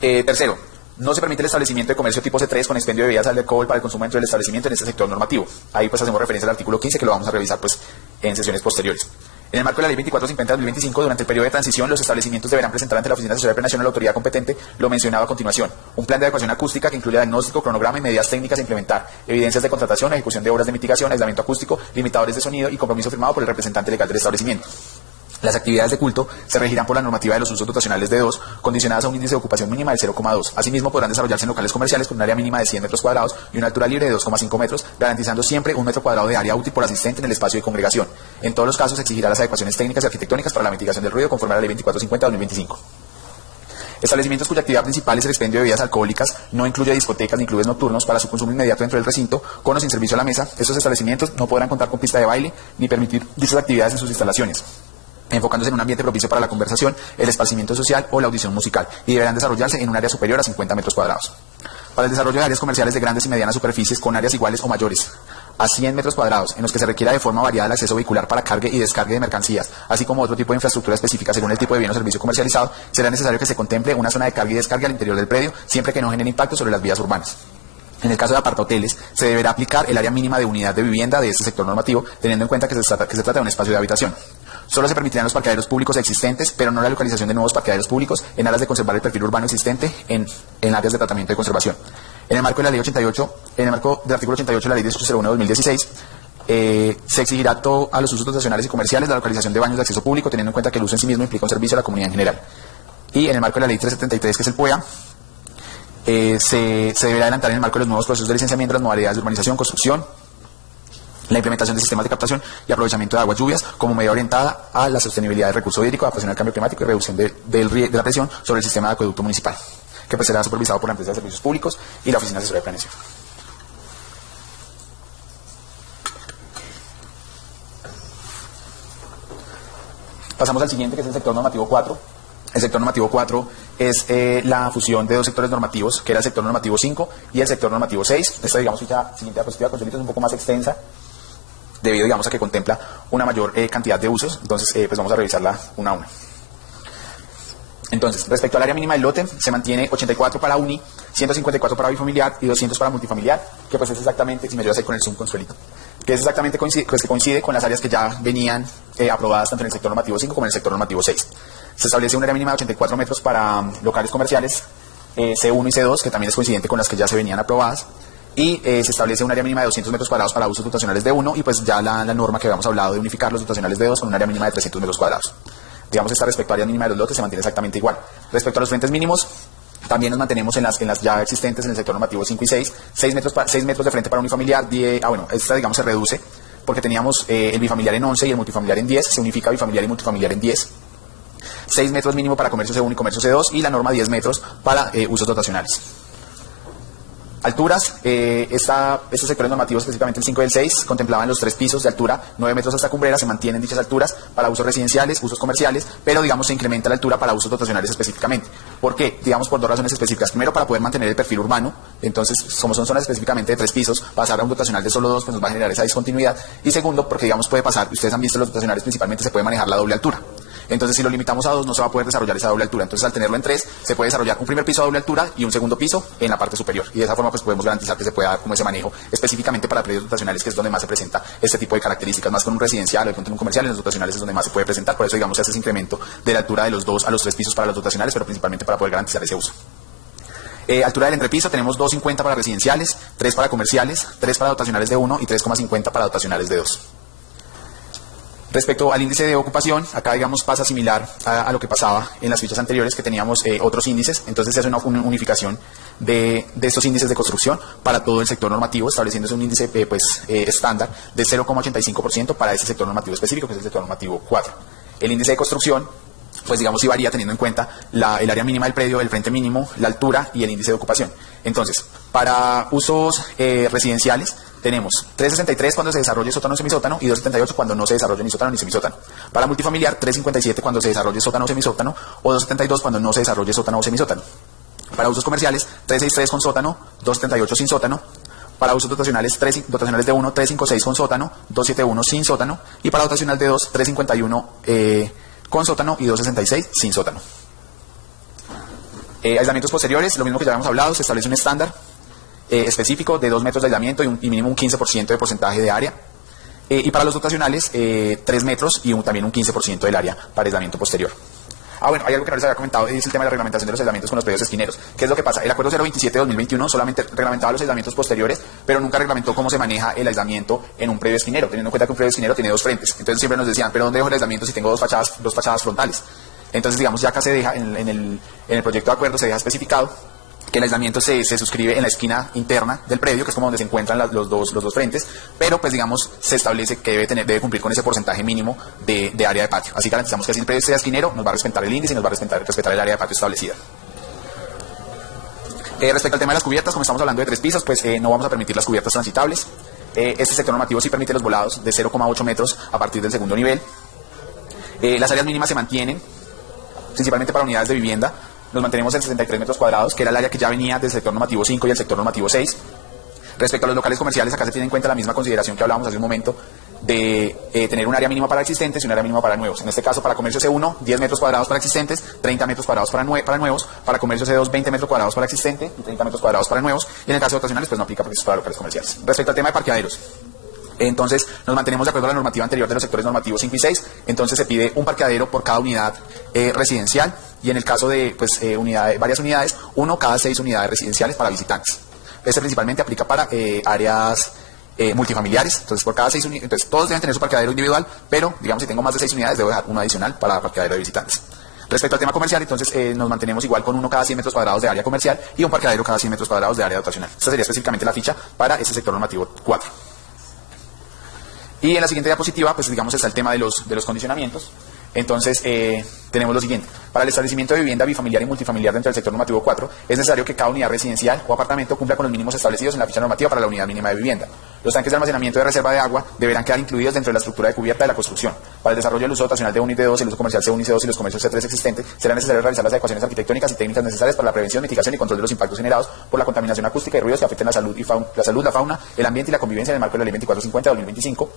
Tercero, no se permite el establecimiento de comercio tipo C3 con expendio de bebidas de alcohol para el consumo dentro del establecimiento en este sector normativo. Ahí pues hacemos referencia al artículo 15, que lo vamos a revisar pues en sesiones posteriores. En el marco de la Ley 2450/2025, durante el periodo de transición, los establecimientos deberán presentar ante la Oficina Asesora de Planeación a la autoridad competente lo mencionado a continuación: un plan de adecuación acústica que incluya diagnóstico, cronograma y medidas técnicas a implementar, evidencias de contratación, ejecución de obras de mitigación, aislamiento acústico, limitadores de sonido y compromiso firmado por el representante legal del establecimiento. Las actividades de culto se regirán por la normativa de los usos dotacionales de 2, condicionadas a un índice de ocupación mínima del 0,2. Asimismo, podrán desarrollarse en locales comerciales con un área mínima de 100 metros cuadrados y una altura libre de 2,5 metros, garantizando siempre 1 metro cuadrado de área útil por asistente en el espacio de congregación. En todos los casos, se exigirá las adecuaciones técnicas y arquitectónicas para la mitigación del ruido conforme a la Ley 2450/2025. Establecimientos cuya actividad principal es el expendio de bebidas alcohólicas, no incluye discotecas ni clubes nocturnos para su consumo inmediato dentro del recinto, con o sin servicio a la mesa. Estos establecimientos no podrán contar con pista de baile ni permitir dichas actividades en sus instalaciones, enfocándose en un ambiente propicio para la conversación, el esparcimiento social o la audición musical, y deberán desarrollarse en un área superior a 50 metros cuadrados. Para el desarrollo de áreas comerciales de grandes y medianas superficies con áreas iguales o mayores a 100 metros cuadrados, en los que se requiera de forma variada el acceso vehicular para cargue y descargue de mercancías, así como otro tipo de infraestructura específica según el tipo de bien o servicio comercializado, será necesario que se contemple una zona de carga y descarga al interior del predio, siempre que no genere impacto sobre las vías urbanas. En el caso de apartahoteles, se deberá aplicar el área mínima de unidad de vivienda de este sector normativo, teniendo en cuenta que se trata de un espacio de habitación. Solo se permitirán los parqueaderos públicos existentes, pero no la localización de nuevos parqueaderos públicos, en aras de conservar el perfil urbano existente en áreas de tratamiento y conservación. En el marco de la Ley 88, en el marco del artículo 88 de la Ley 1801/2016, se exigirá a los usos dotacionales y comerciales la localización de baños de acceso público, teniendo en cuenta que el uso en sí mismo implica un servicio a la comunidad en general. Y en el marco de la Ley 373, que es el POEA, se deberá adelantar en el marco de los nuevos procesos de licenciamiento las modalidades de urbanización, construcción, la implementación de sistemas de captación y aprovechamiento de aguas lluvias como medida orientada a la sostenibilidad del recurso hídrico, adaptación al cambio climático y reducción de la presión sobre el sistema de acueducto municipal, que pues será supervisado por la empresa de servicios públicos y la Oficina Asesora de Planeación. Pasamos al siguiente, que es el sector normativo 4. El sector normativo 4 es la fusión de dos sectores normativos, que era el sector normativo 5 y el sector normativo 6. Esta, digamos, ficha siguiente diapositiva es un poco más extensa, debido, digamos, a que contempla una mayor cantidad de usos. Entonces, pues vamos a revisarla una a una. Entonces, respecto al área mínima del lote, se mantiene 84 para uni, 154 para bifamiliar y 200 para multifamiliar, que pues es exactamente, si me ayudas ahí con el zoom, Consuelito, que es exactamente coincide con las áreas que ya venían aprobadas tanto en el sector normativo 5 como en el sector normativo 6. Se establece un área mínima de 84 metros para locales comerciales, C1 y C2, que también es coincidente con las que ya se venían aprobadas, y se establece un área mínima de 200 metros cuadrados para usos dotacionales de 1, y pues ya la norma que habíamos hablado de unificar los dotacionales de 2 con un área mínima de 300 metros cuadrados. Digamos, esta respecto a área mínima de los lotes se mantiene exactamente igual. Respecto a los frentes mínimos, también nos mantenemos en las ya existentes en el sector normativo 5 y 6, 6 metros de frente para unifamiliar, esta, digamos, se reduce, porque teníamos el bifamiliar en 11 y el multifamiliar en 10, se unifica bifamiliar y multifamiliar en 10. 6 metros mínimo para comercio C1 y comercio C2 y la norma 10 metros para usos dotacionales. Alturas, estos sectores normativos, específicamente el 5 y el 6, contemplaban los 3 pisos de altura, 9 metros hasta cumbrera, se mantienen dichas alturas para usos residenciales, usos comerciales, pero digamos se incrementa la altura para usos dotacionales específicamente. ¿Por qué? Digamos por dos razones específicas. Primero, para poder mantener el perfil urbano, entonces como son zonas específicamente de 3 pisos, pasar a un dotacional de solo 2 pues nos va a generar esa discontinuidad. Y segundo, porque digamos puede pasar, ustedes han visto los dotacionales principalmente se puede manejar la doble altura. Entonces, si lo limitamos a 2, no se va a poder desarrollar esa doble altura. Entonces, al tenerlo en 3, se puede desarrollar un primer piso a doble altura y un segundo piso en la parte superior. Y de esa forma, pues podemos garantizar que se pueda dar como ese manejo específicamente para predios dotacionales, que es donde más se presenta este tipo de características, más con un residencial o de pronto en un comercial. En los dotacionales es donde más se puede presentar. Por eso, digamos, se hace ese incremento de la altura de los 2 a los 3 pisos para los dotacionales, pero principalmente para poder garantizar ese uso. Altura del entrepiso, tenemos 2,50 para residenciales, 3 para comerciales, 3 para dotacionales de 1 y 3,50 para dotacionales de 2. Respecto al índice de ocupación, acá digamos pasa similar a lo que pasaba en las fichas anteriores, que teníamos otros índices. Entonces se hace una unificación de estos índices de construcción para todo el sector normativo, estableciéndose un índice estándar de 0,85% para ese sector normativo específico, que es el sector normativo 4. El índice de construcción, pues digamos sí varía teniendo en cuenta el área mínima del predio, el frente mínimo, la altura y el índice de ocupación. Entonces, para usos residenciales, tenemos 363 cuando se desarrolle sótano o semisótano y 278 cuando no se desarrolle ni sótano ni semisótano. Para multifamiliar, 357 cuando se desarrolle sótano o semisótano o 272 cuando no se desarrolle sótano o semisótano. Para usos comerciales, 363 con sótano, 278 sin sótano. Para usos dotacionales, dotacionales de 1, 356 con sótano, 271 sin sótano. Y para dotacional de 2, 351 con sótano y 266 sin sótano. Aislamientos posteriores, lo mismo que ya habíamos hablado, se establece un estándar específico de 2 metros de aislamiento y mínimo un 15% de porcentaje de área. Y para los dotacionales, 3 metros y también un 15% del área para aislamiento posterior. Bueno, hay algo que no les había comentado, es el tema de la reglamentación de los aislamientos con los predios esquineros. ¿Qué es lo que pasa? El acuerdo 027 de 2021 solamente reglamentaba los aislamientos posteriores, pero nunca reglamentó cómo se maneja el aislamiento en un predio esquinero, teniendo en cuenta que un predio esquinero tiene 2 frentes. Entonces siempre nos decían, ¿pero dónde dejo el aislamiento si tengo dos fachadas frontales? Entonces, digamos, ya acá se deja, en el proyecto de acuerdo se deja especificado que el aislamiento se suscribe en la esquina interna del predio, que es como donde se encuentran los dos frentes, pero pues digamos se establece que debe cumplir con ese porcentaje mínimo de área de patio. Así garantizamos que si el predio sea esquinero, nos va a respetar el índice y nos va a respetar el área de patio establecida. Respecto al tema de las cubiertas, como estamos hablando de 3 pisos, pues no vamos a permitir las cubiertas transitables. Este sector normativo sí permite los volados de 0,8 metros a partir del segundo nivel. Las áreas mínimas se mantienen, principalmente para unidades de vivienda. Nos mantenemos en 63 metros cuadrados, que era el área que ya venía del sector normativo 5 y el sector normativo 6. Respecto a los locales comerciales, acá se tiene en cuenta la misma consideración que hablábamos hace un momento de tener un área mínima para existentes y un área mínima para nuevos. En este caso, para comercio C1, 10 metros cuadrados para existentes, 30 metros cuadrados para nuevos. Para comercio C2, 20 metros cuadrados para existente y 30 metros cuadrados para nuevos. Y en el caso de dotacionales, pues no aplica porque es para locales comerciales. Respecto al tema de parqueaderos, entonces nos mantenemos de acuerdo a la normativa anterior de los sectores normativos 5 y 6. Entonces se pide un parqueadero por cada unidad residencial y en el caso de varias unidades, uno cada 6 unidades residenciales para visitantes. Este principalmente aplica para áreas multifamiliares. Entonces por cada 6 unidades, entonces todos deben tener su parqueadero individual, pero digamos si tengo más de 6 unidades debo dejar uno adicional para parqueadero de visitantes. Respecto al tema comercial, entonces nos mantenemos igual con uno cada 100 metros cuadrados de área comercial y un parqueadero cada 100 metros cuadrados de área dotacional. Esta sería específicamente la ficha para este sector normativo 4. Y en la siguiente diapositiva, pues digamos está el tema de los condicionamientos. Entonces, tenemos lo siguiente. Para el establecimiento de vivienda bifamiliar y multifamiliar dentro del sector normativo 4, es necesario que cada unidad residencial o apartamento cumpla con los mínimos establecidos en la ficha normativa para la unidad mínima de vivienda. Los tanques de almacenamiento de reserva de agua deberán quedar incluidos dentro de la estructura de cubierta de la construcción. Para el desarrollo del uso dotacional de 1 y de 2, el uso comercial C1 y C2 y los comercios C3 existentes, será necesario realizar las adecuaciones arquitectónicas y técnicas necesarias para la prevención, mitigación y control de los impactos generados por la contaminación acústica y ruidos que afecten la salud, la fauna, el ambiente y la convivencia en el marco de la Ley 2450 de 2025.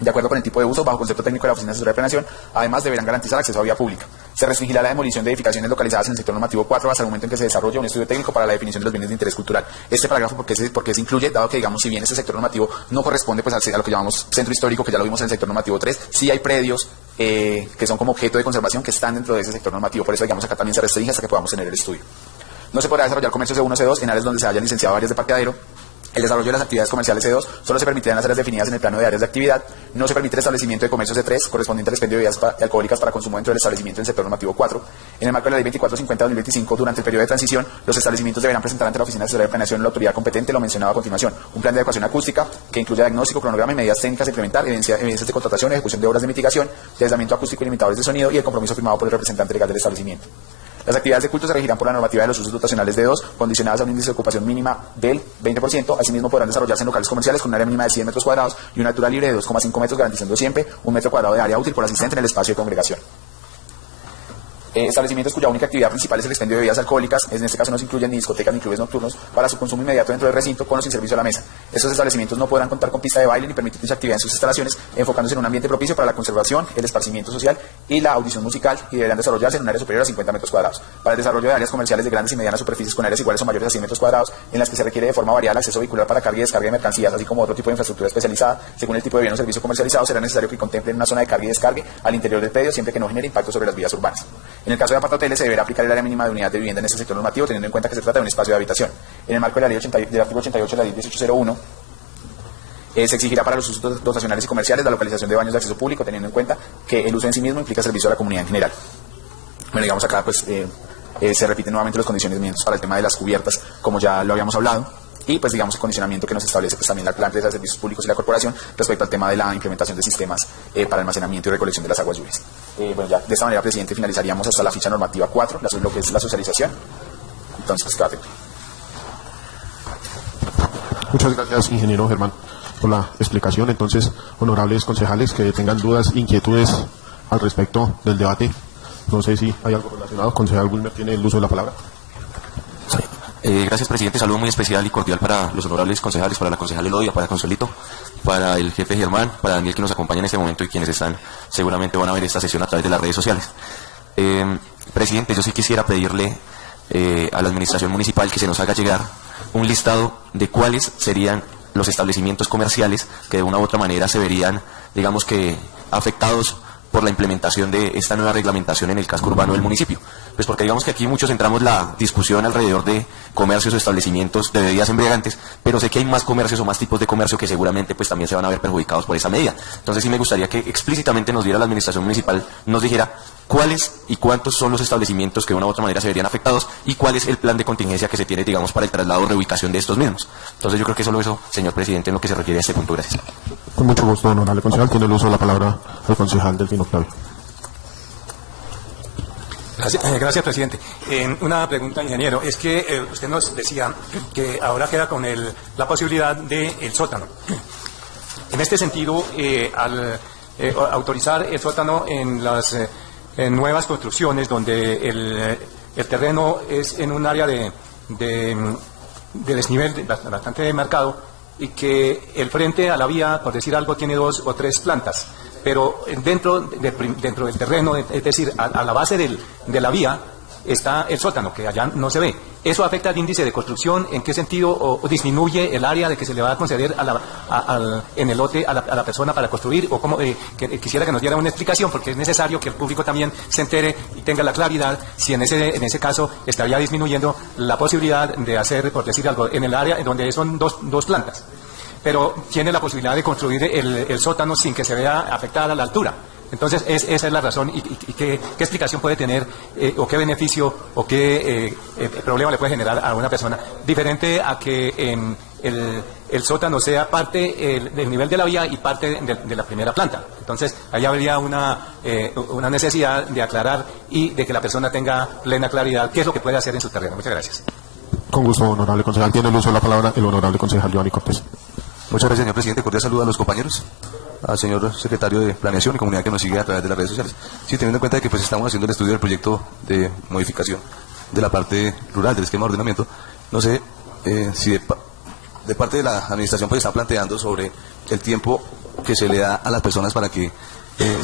De acuerdo con el tipo de uso, bajo concepto técnico de la Oficina Asesora de Planeación, además deberán garantizar acceso a vía pública. Se restringirá la demolición de edificaciones localizadas en el sector normativo 4 hasta el momento en que se desarrolle un estudio técnico para la definición de los bienes de interés cultural. Este parágrafo, porque se incluye, dado que, digamos, si bien ese sector normativo no corresponde pues, a lo que llamamos centro histórico, que ya lo vimos en el sector normativo 3, sí hay predios que son como objeto de conservación que están dentro de ese sector normativo. Por eso, digamos, acá también se restringe hasta que podamos tener el estudio. No se podrá desarrollar comercio C1 C2 en áreas donde se hayan licenciado áreas de parqueadero. El desarrollo de las actividades comerciales C2 solo se permitirá en las áreas definidas en el plano de áreas de actividad. No se permite el establecimiento de comercio C3 correspondiente al expendio de bebidas alcohólicas para consumo dentro del establecimiento del sector normativo 4. En el marco de la Ley 2450-2025, durante el periodo de transición, los establecimientos deberán presentar ante la Oficina Asesora de Planeación la autoridad competente lo mencionado a continuación. Un plan de adecuación acústica que incluya diagnóstico, cronograma y medidas técnicas a implementar, evidencias de contratación, ejecución de obras de mitigación, de aislamiento acústico y limitadores de sonido y el compromiso firmado por el representante legal del establecimiento. Las actividades de culto se regirán por la normativa de los usos dotacionales de 2, condicionadas a un índice de ocupación mínima del 20%. Asimismo, podrán desarrollarse en locales comerciales con un área mínima de 100 metros cuadrados y una altura libre de 2,5 metros, garantizando siempre 1 metro cuadrado de área útil por asistente en el espacio de congregación. Establecimientos cuya única actividad principal es el expendio de bebidas alcohólicas, en este caso no se incluyen ni discotecas ni clubes nocturnos, para su consumo inmediato dentro del recinto con o sin servicio a la mesa. Estos establecimientos no podrán contar con pista de baile ni permitir dicha actividad en sus instalaciones, enfocándose en un ambiente propicio para la conservación, el esparcimiento social y la audición musical, y deberán desarrollarse en un área superior a 50 metros cuadrados. Para el desarrollo de áreas comerciales de grandes y medianas superficies con áreas iguales o mayores a 100 metros cuadrados, en las que se requiere de forma variada el acceso vehicular para carga y descarga de mercancías, así como otro tipo de infraestructura especializada, según el tipo de bien o servicio comercializado, será necesario que contemplen una zona de carga y descarga al interior del predio, siempre que no genere impacto sobre las vías urbanas. En el caso de apartahoteles, se deberá aplicar el área mínima de unidad de vivienda en este sector normativo, teniendo en cuenta que se trata de un espacio de habitación. En el marco de la ley del artículo 88 de la ley 1801, se exigirá para los usos dotacionales y comerciales la localización de baños de acceso público, teniendo en cuenta que el uso en sí mismo implica servicio a la comunidad en general. Bueno, digamos acá pues se repiten nuevamente los condicionamientos para el tema de las cubiertas, como ya lo habíamos hablado. Y pues digamos el condicionamiento que nos establece pues también la empresa de servicios públicos y la corporación respecto al tema de la implementación de sistemas para almacenamiento y recolección de las aguas lluvias. Bueno, ya de esta manera, presidente, finalizaríamos hasta la ficha normativa 4, lo que es la socialización. Entonces, pues quédate. Muchas gracias, ingeniero Germán. por la explicación. Entonces, honorables concejales que tengan dudas, inquietudes al respecto del debate, no sé si hay algo relacionado. Concejal Wilmer tiene el uso de la palabra. Gracias, presidente. Saludo muy especial y cordial para los honorables concejales, para la concejal Elodia, para Consuelito, para el jefe Germán, para Daniel, que nos acompaña en este momento, y quienes están seguramente van a ver esta sesión a través de las redes sociales. Presidente, yo sí quisiera pedirle a la administración municipal que se nos haga llegar un listado de cuáles serían los establecimientos comerciales que de una u otra manera se verían, digamos que, afectados por la implementación de esta nueva reglamentación en el casco urbano del municipio. Pues porque digamos que aquí muchos centramos la discusión alrededor de comercios o establecimientos de bebidas embriagantes, pero sé que hay más comercios o más tipos de comercio que seguramente pues también se van a ver perjudicados por esa medida. Entonces sí me gustaría que explícitamente nos diera la administración municipal, nos dijera cuáles y cuántos son los establecimientos que de una u otra manera se verían afectados y cuál es el plan de contingencia que se tiene, digamos, para el traslado o reubicación de estos mismos. Entonces yo creo que solo eso, señor presidente, en lo que se refiere a este punto. Gracias. Con mucho gusto, honorable concejal. Tiene el uso de la palabra el concejal Delfino Flavio. Gracias, presidente. Una pregunta, ingeniero. Es que usted nos decía que ahora queda con la posibilidad del sótano. En este sentido, al autorizar el sótano en las nuevas construcciones donde el terreno es en un área de desnivel bastante marcado y que el frente a la vía, por decir algo, tiene 2 o 3 plantas, pero dentro del terreno, es decir, a la base de la vía, está el sótano, que allá no se ve. ¿Eso afecta al índice de construcción? ¿En qué sentido? ¿O disminuye el área de que se le va a conceder en el lote a la persona para construir? ¿O cómo? Quisiera que nos diera una explicación, porque es necesario que el público también se entere y tenga la claridad si en ese caso estaría disminuyendo la posibilidad de hacer, por decir algo, en el área en donde son dos plantas, pero tiene la posibilidad de construir el sótano sin que se vea afectada la altura. Entonces, esa es la razón. ¿Y qué explicación puede tener, o qué beneficio, o qué problema le puede generar a una persona? Diferente a que el sótano sea parte del nivel de la vía y parte de la primera planta. Entonces, ahí habría una necesidad de aclarar y de que la persona tenga plena claridad qué es lo que puede hacer en su terreno. Muchas gracias. Con gusto, honorable concejal. Tiene el uso de la palabra el honorable concejal Giovanni Cortés. Muchas gracias, señor presidente. Cordial saludo a los compañeros, al señor secretario de Planeación y Comunidad que nos sigue a través de las redes sociales. Sí, teniendo en cuenta que pues estamos haciendo el estudio del proyecto de modificación de la parte rural del esquema de ordenamiento, no sé si de parte de la administración pues está planteando sobre el tiempo que se le da a las personas para que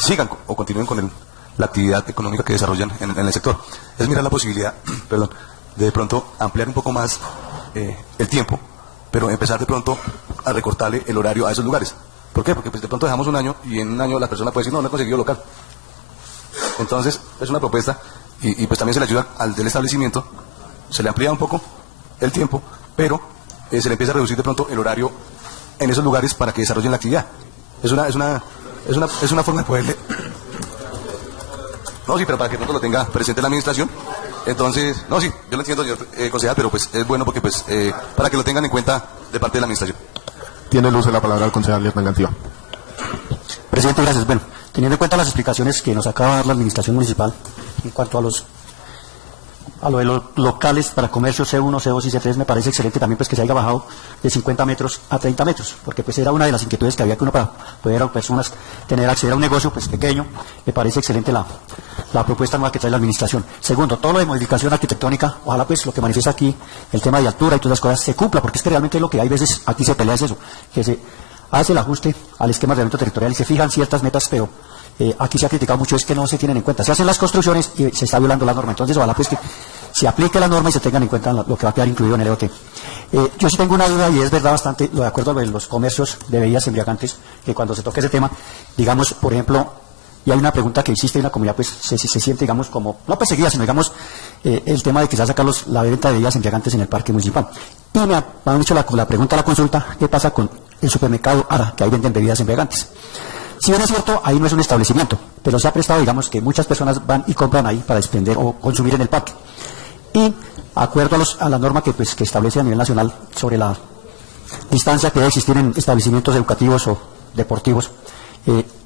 sigan o continúen con la actividad económica que desarrollan en el sector. Es mirar la posibilidad, de pronto ampliar un poco más el tiempo, pero empezar de pronto a recortarle el horario a esos lugares. ¿Por qué? Porque pues de pronto dejamos un año y en un año la persona puede decir, no he conseguido local. Entonces, es una propuesta y pues también se le ayuda al del establecimiento, se le amplía un poco el tiempo, pero se le empieza a reducir de pronto el horario en esos lugares para que desarrollen la actividad. Es una forma de poderle... No, sí, pero para que pronto lo tenga presente la administración. Entonces, no, sí, yo lo entiendo, señor concejal, pero pues es bueno porque pues para que lo tengan en cuenta de parte de la administración. Tiene el uso de la palabra el concejal Hernán Gantiva. Presidente, gracias. Bueno, teniendo en cuenta las explicaciones que nos acaba de dar la administración municipal en cuanto a lo de los locales para comercio C1, C2 y C3, me parece excelente también pues que se haya bajado de 50 metros a 30 metros, porque pues era una de las inquietudes que había que uno para poder a personas acceder a un negocio pues pequeño. Me parece excelente la propuesta nueva que trae la administración. Segundo, todo lo de modificación arquitectónica, ojalá pues lo que manifiesta aquí, el tema de altura y todas las cosas, se cumpla, porque es que realmente lo que hay veces aquí se pelea es eso, que se hace el ajuste al esquema de ordenamiento territorial y se fijan ciertas metas, pero aquí se ha criticado mucho es que no se tienen en cuenta. Se hacen las construcciones y se está violando la norma. Entonces, ojalá pues que se aplique la norma y se tengan en cuenta lo que va a quedar incluido en el EOT. Yo sí tengo una duda y es verdad bastante, de acuerdo a lo de los comercios de bebidas embriagantes, que cuando se toque ese tema, digamos, por ejemplo, y hay una pregunta que existe en la comunidad, pues se siente, digamos, como, no perseguida, sino digamos, el tema de que se va a sacar la venta de bebidas embriagantes en el parque municipal. Y me han hecho la pregunta a la consulta, ¿qué pasa con el supermercado Ara, que ahí venden bebidas embriagantes? Si bien es cierto, ahí no es un establecimiento, pero se ha prestado, digamos, que muchas personas van y compran ahí para expender o consumir en el parque. Y, acuerdo a la norma que establece a nivel nacional sobre la distancia que debe existir en establecimientos educativos o deportivos,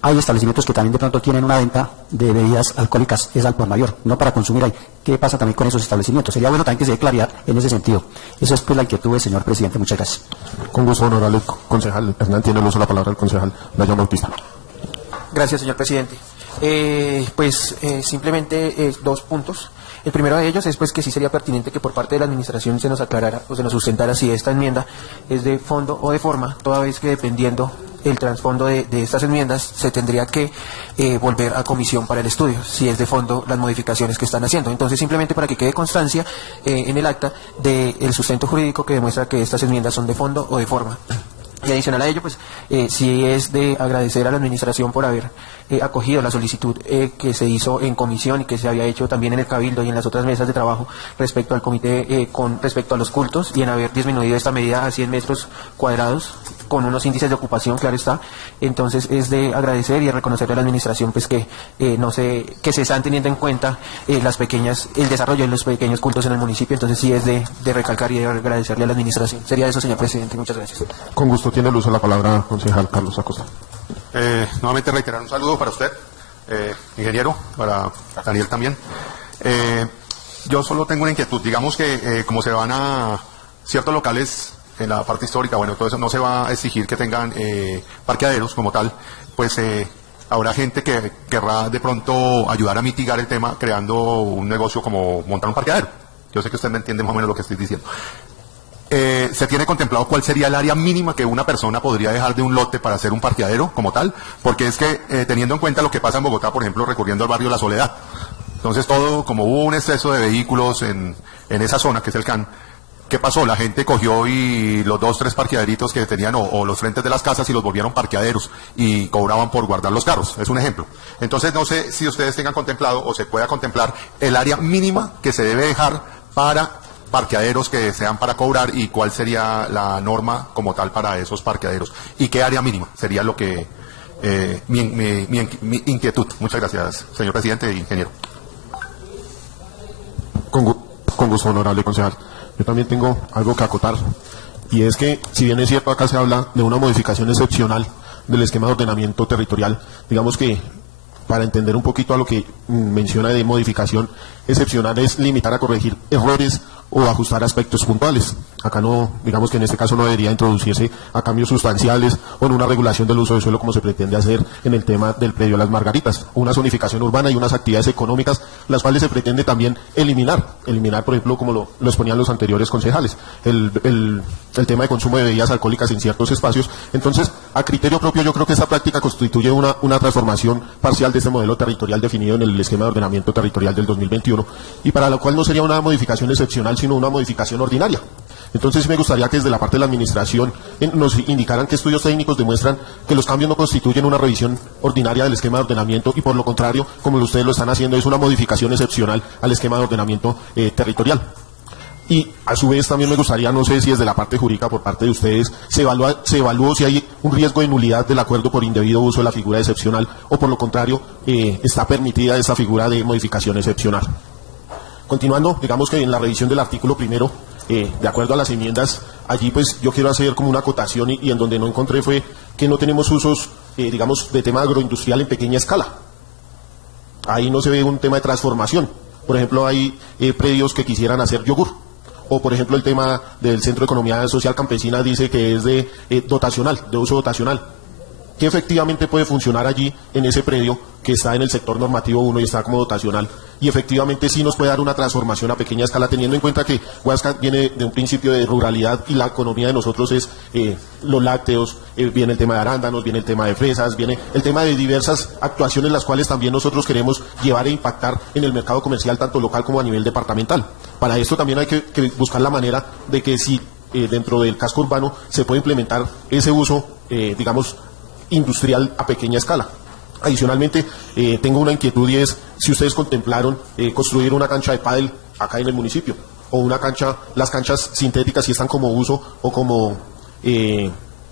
hay establecimientos que también de pronto tienen una venta de bebidas alcohólicas, es al por mayor, no para consumir ahí. ¿Qué pasa también con esos establecimientos? Sería bueno también que se dé claridad en ese sentido. Eso es pues la inquietud, señor presidente. Muchas gracias. Con gusto, honorable concejal. Hernán, tiene el uso de la palabra el concejal Brian Bautista. Gracias, señor presidente. Simplemente 2 puntos. El primero de ellos es pues que sí sería pertinente que por parte de la administración se nos aclarara o se nos sustentara si esta enmienda es de fondo o de forma, toda vez que dependiendo el trasfondo de estas enmiendas se tendría que volver a comisión para el estudio, si es de fondo las modificaciones que están haciendo. Entonces, simplemente para que quede constancia en el acta del sustento jurídico que demuestra que estas enmiendas son de fondo o de forma. Y adicional a ello, pues sí es de agradecer a la administración por haber acogido la solicitud que se hizo en comisión y que se había hecho también en el Cabildo y en las otras mesas de trabajo respecto al comité, con respecto a los cultos, y en haber disminuido esta medida a 100 metros cuadrados con unos índices de ocupación, claro está. Entonces es de agradecer y de reconocerle a la administración pues que que se están teniendo en cuenta el desarrollo de los pequeños cultos en el municipio. Entonces sí es de recalcar y de agradecerle a la administración. Sería eso, señor presidente. Muchas gracias. Con gusto, tiene el uso de la palabra concejal Carlos Acosta. Nuevamente reiterar un saludo para usted, ingeniero, para Daniel también. Yo solo tengo una inquietud. Digamos que como se van a ciertos locales en la parte histórica, bueno, todo eso no se va a exigir que tengan parqueaderos como tal, pues habrá gente que querrá de pronto ayudar a mitigar el tema creando un negocio como montar un parqueadero. Yo sé que usted me entiende más o menos lo que estoy diciendo. ¿Se tiene contemplado cuál sería el área mínima que una persona podría dejar de un lote para hacer un parqueadero como tal? Porque es que teniendo en cuenta lo que pasa en Bogotá, por ejemplo, recurriendo al barrio La Soledad, entonces todo, como hubo un exceso de vehículos en esa zona que es el CAN, ¿qué pasó? La gente cogió y los 2, 3 parqueaderitos que tenían o los frentes de las casas y los volvieron parqueaderos y cobraban por guardar los carros. Es un ejemplo. Entonces no sé si ustedes tengan contemplado o se pueda contemplar el área mínima que se debe dejar para parqueaderos que sean para cobrar y cuál sería la norma como tal para esos parqueaderos y qué área mínima sería lo que mi inquietud. Muchas gracias, señor presidente e ingeniero. Con gusto, honorable concejal. Yo también tengo algo que acotar, y es que, si bien es cierto, acá se habla de una modificación excepcional del esquema de ordenamiento territorial, digamos que para entender un poquito a lo que menciona de modificación excepcional es limitar a corregir errores o ajustar aspectos puntuales. Acá no, digamos que en este caso no debería introducirse a cambios sustanciales o en una regulación del uso de suelo como se pretende hacer en el tema del predio Las Margaritas, una zonificación urbana y unas actividades económicas las cuales se pretende también eliminar, por ejemplo, como lo exponían los anteriores concejales, el tema de consumo de bebidas alcohólicas en ciertos espacios. Entonces, a criterio propio, yo creo que esta práctica constituye una transformación parcial de este modelo territorial definido en el esquema de ordenamiento territorial del 2021 y para lo cual no sería una modificación excepcional sino una modificación ordinaria. Entonces sí me gustaría que desde la parte de la administración nos indicaran qué estudios técnicos demuestran que los cambios no constituyen una revisión ordinaria del esquema de ordenamiento y por lo contrario, como ustedes lo están haciendo, es una modificación excepcional al esquema de ordenamiento territorial. Y a su vez también me gustaría, no sé si desde la parte jurídica por parte de ustedes se evalúa si hay un riesgo de nulidad del acuerdo por indebido uso de la figura excepcional o por lo contrario está permitida esa figura de modificación excepcional. Continuando, digamos que en la revisión del artículo primero, de acuerdo a las enmiendas, allí pues yo quiero hacer como una acotación y en donde no encontré fue que no tenemos usos, digamos, de tema agroindustrial en pequeña escala. Ahí no se ve un tema de transformación. Por ejemplo, hay predios que quisieran hacer yogur. O, por ejemplo, el tema del Centro de Economía Social Campesina dice que es de dotacional, de uso dotacional. ¿Qué efectivamente puede funcionar allí en ese predio que está en el sector normativo 1 y está como dotacional? Y efectivamente sí nos puede dar una transformación a pequeña escala, teniendo en cuenta que Huasca viene de un principio de ruralidad y la economía de nosotros es los lácteos, viene el tema de arándanos, viene el tema de fresas, viene el tema de diversas actuaciones las cuales también nosotros queremos llevar e impactar en el mercado comercial tanto local como a nivel departamental. Para esto también hay que buscar la manera de que si dentro del casco urbano se puede implementar ese uso, digamos, industrial a pequeña escala. Adicionalmente, tengo una inquietud y es si ustedes contemplaron construir una cancha de pádel acá en el municipio o una cancha, las canchas sintéticas si están como uso o como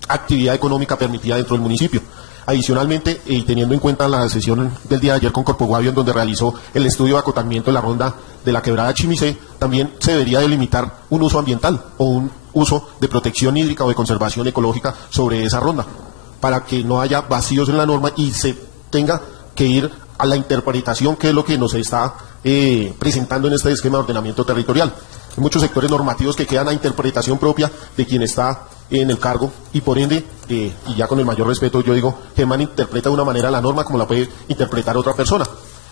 actividad económica permitida dentro del municipio. Adicionalmente, y teniendo en cuenta la sesión del día de ayer con Corpo Guavio, en donde realizó el estudio de acotamiento de la ronda de la quebrada Chimicé, también se debería delimitar un uso ambiental o un uso de protección hídrica o de conservación ecológica sobre esa ronda. para que no haya vacíos en la norma y se tenga que ir a la interpretación, que es lo que nos está presentando en este esquema de ordenamiento territorial. Hay muchos sectores normativos que quedan a interpretación propia de quien está en el cargo y por ende, y ya con el mayor respeto yo digo, Germán interpreta de una manera la norma como la puede interpretar otra persona.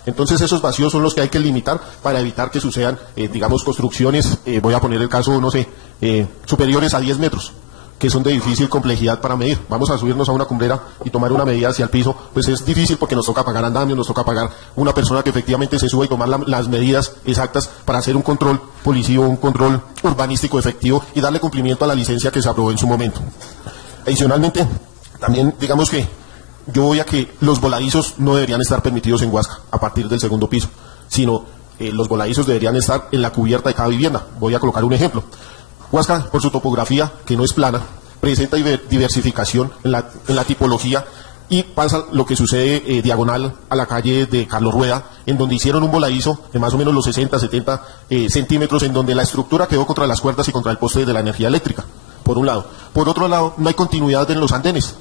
Entonces esos vacíos son los que hay que limitar para evitar que sucedan, digamos, construcciones, voy a poner el caso, no sé, superiores a 10 metros, que son de difícil complejidad para medir. Vamos a subirnos a una cumbrera y tomar una medida hacia el piso, pues es difícil porque nos toca pagar andamios, nos toca pagar una persona que efectivamente se suba y tomar las medidas exactas para hacer un control policivo, un control urbanístico efectivo y darle cumplimiento a la licencia que se aprobó en su momento. Adicionalmente, también digamos que yo voy a que los voladizos no deberían estar permitidos en Huasca a partir del segundo piso, sino los voladizos deberían estar en la cubierta de cada vivienda. Voy a colocar un ejemplo. Huasca, por su topografía, que no es plana, presenta diversificación en la tipología y pasa lo que sucede diagonal a la calle de Carlos Rueda, en donde hicieron un voladizo de más o menos los 60, 70 centímetros, en donde la estructura quedó contra las cuerdas y contra el poste de la energía eléctrica, por un lado. Por otro lado, no hay continuidad en los andenes.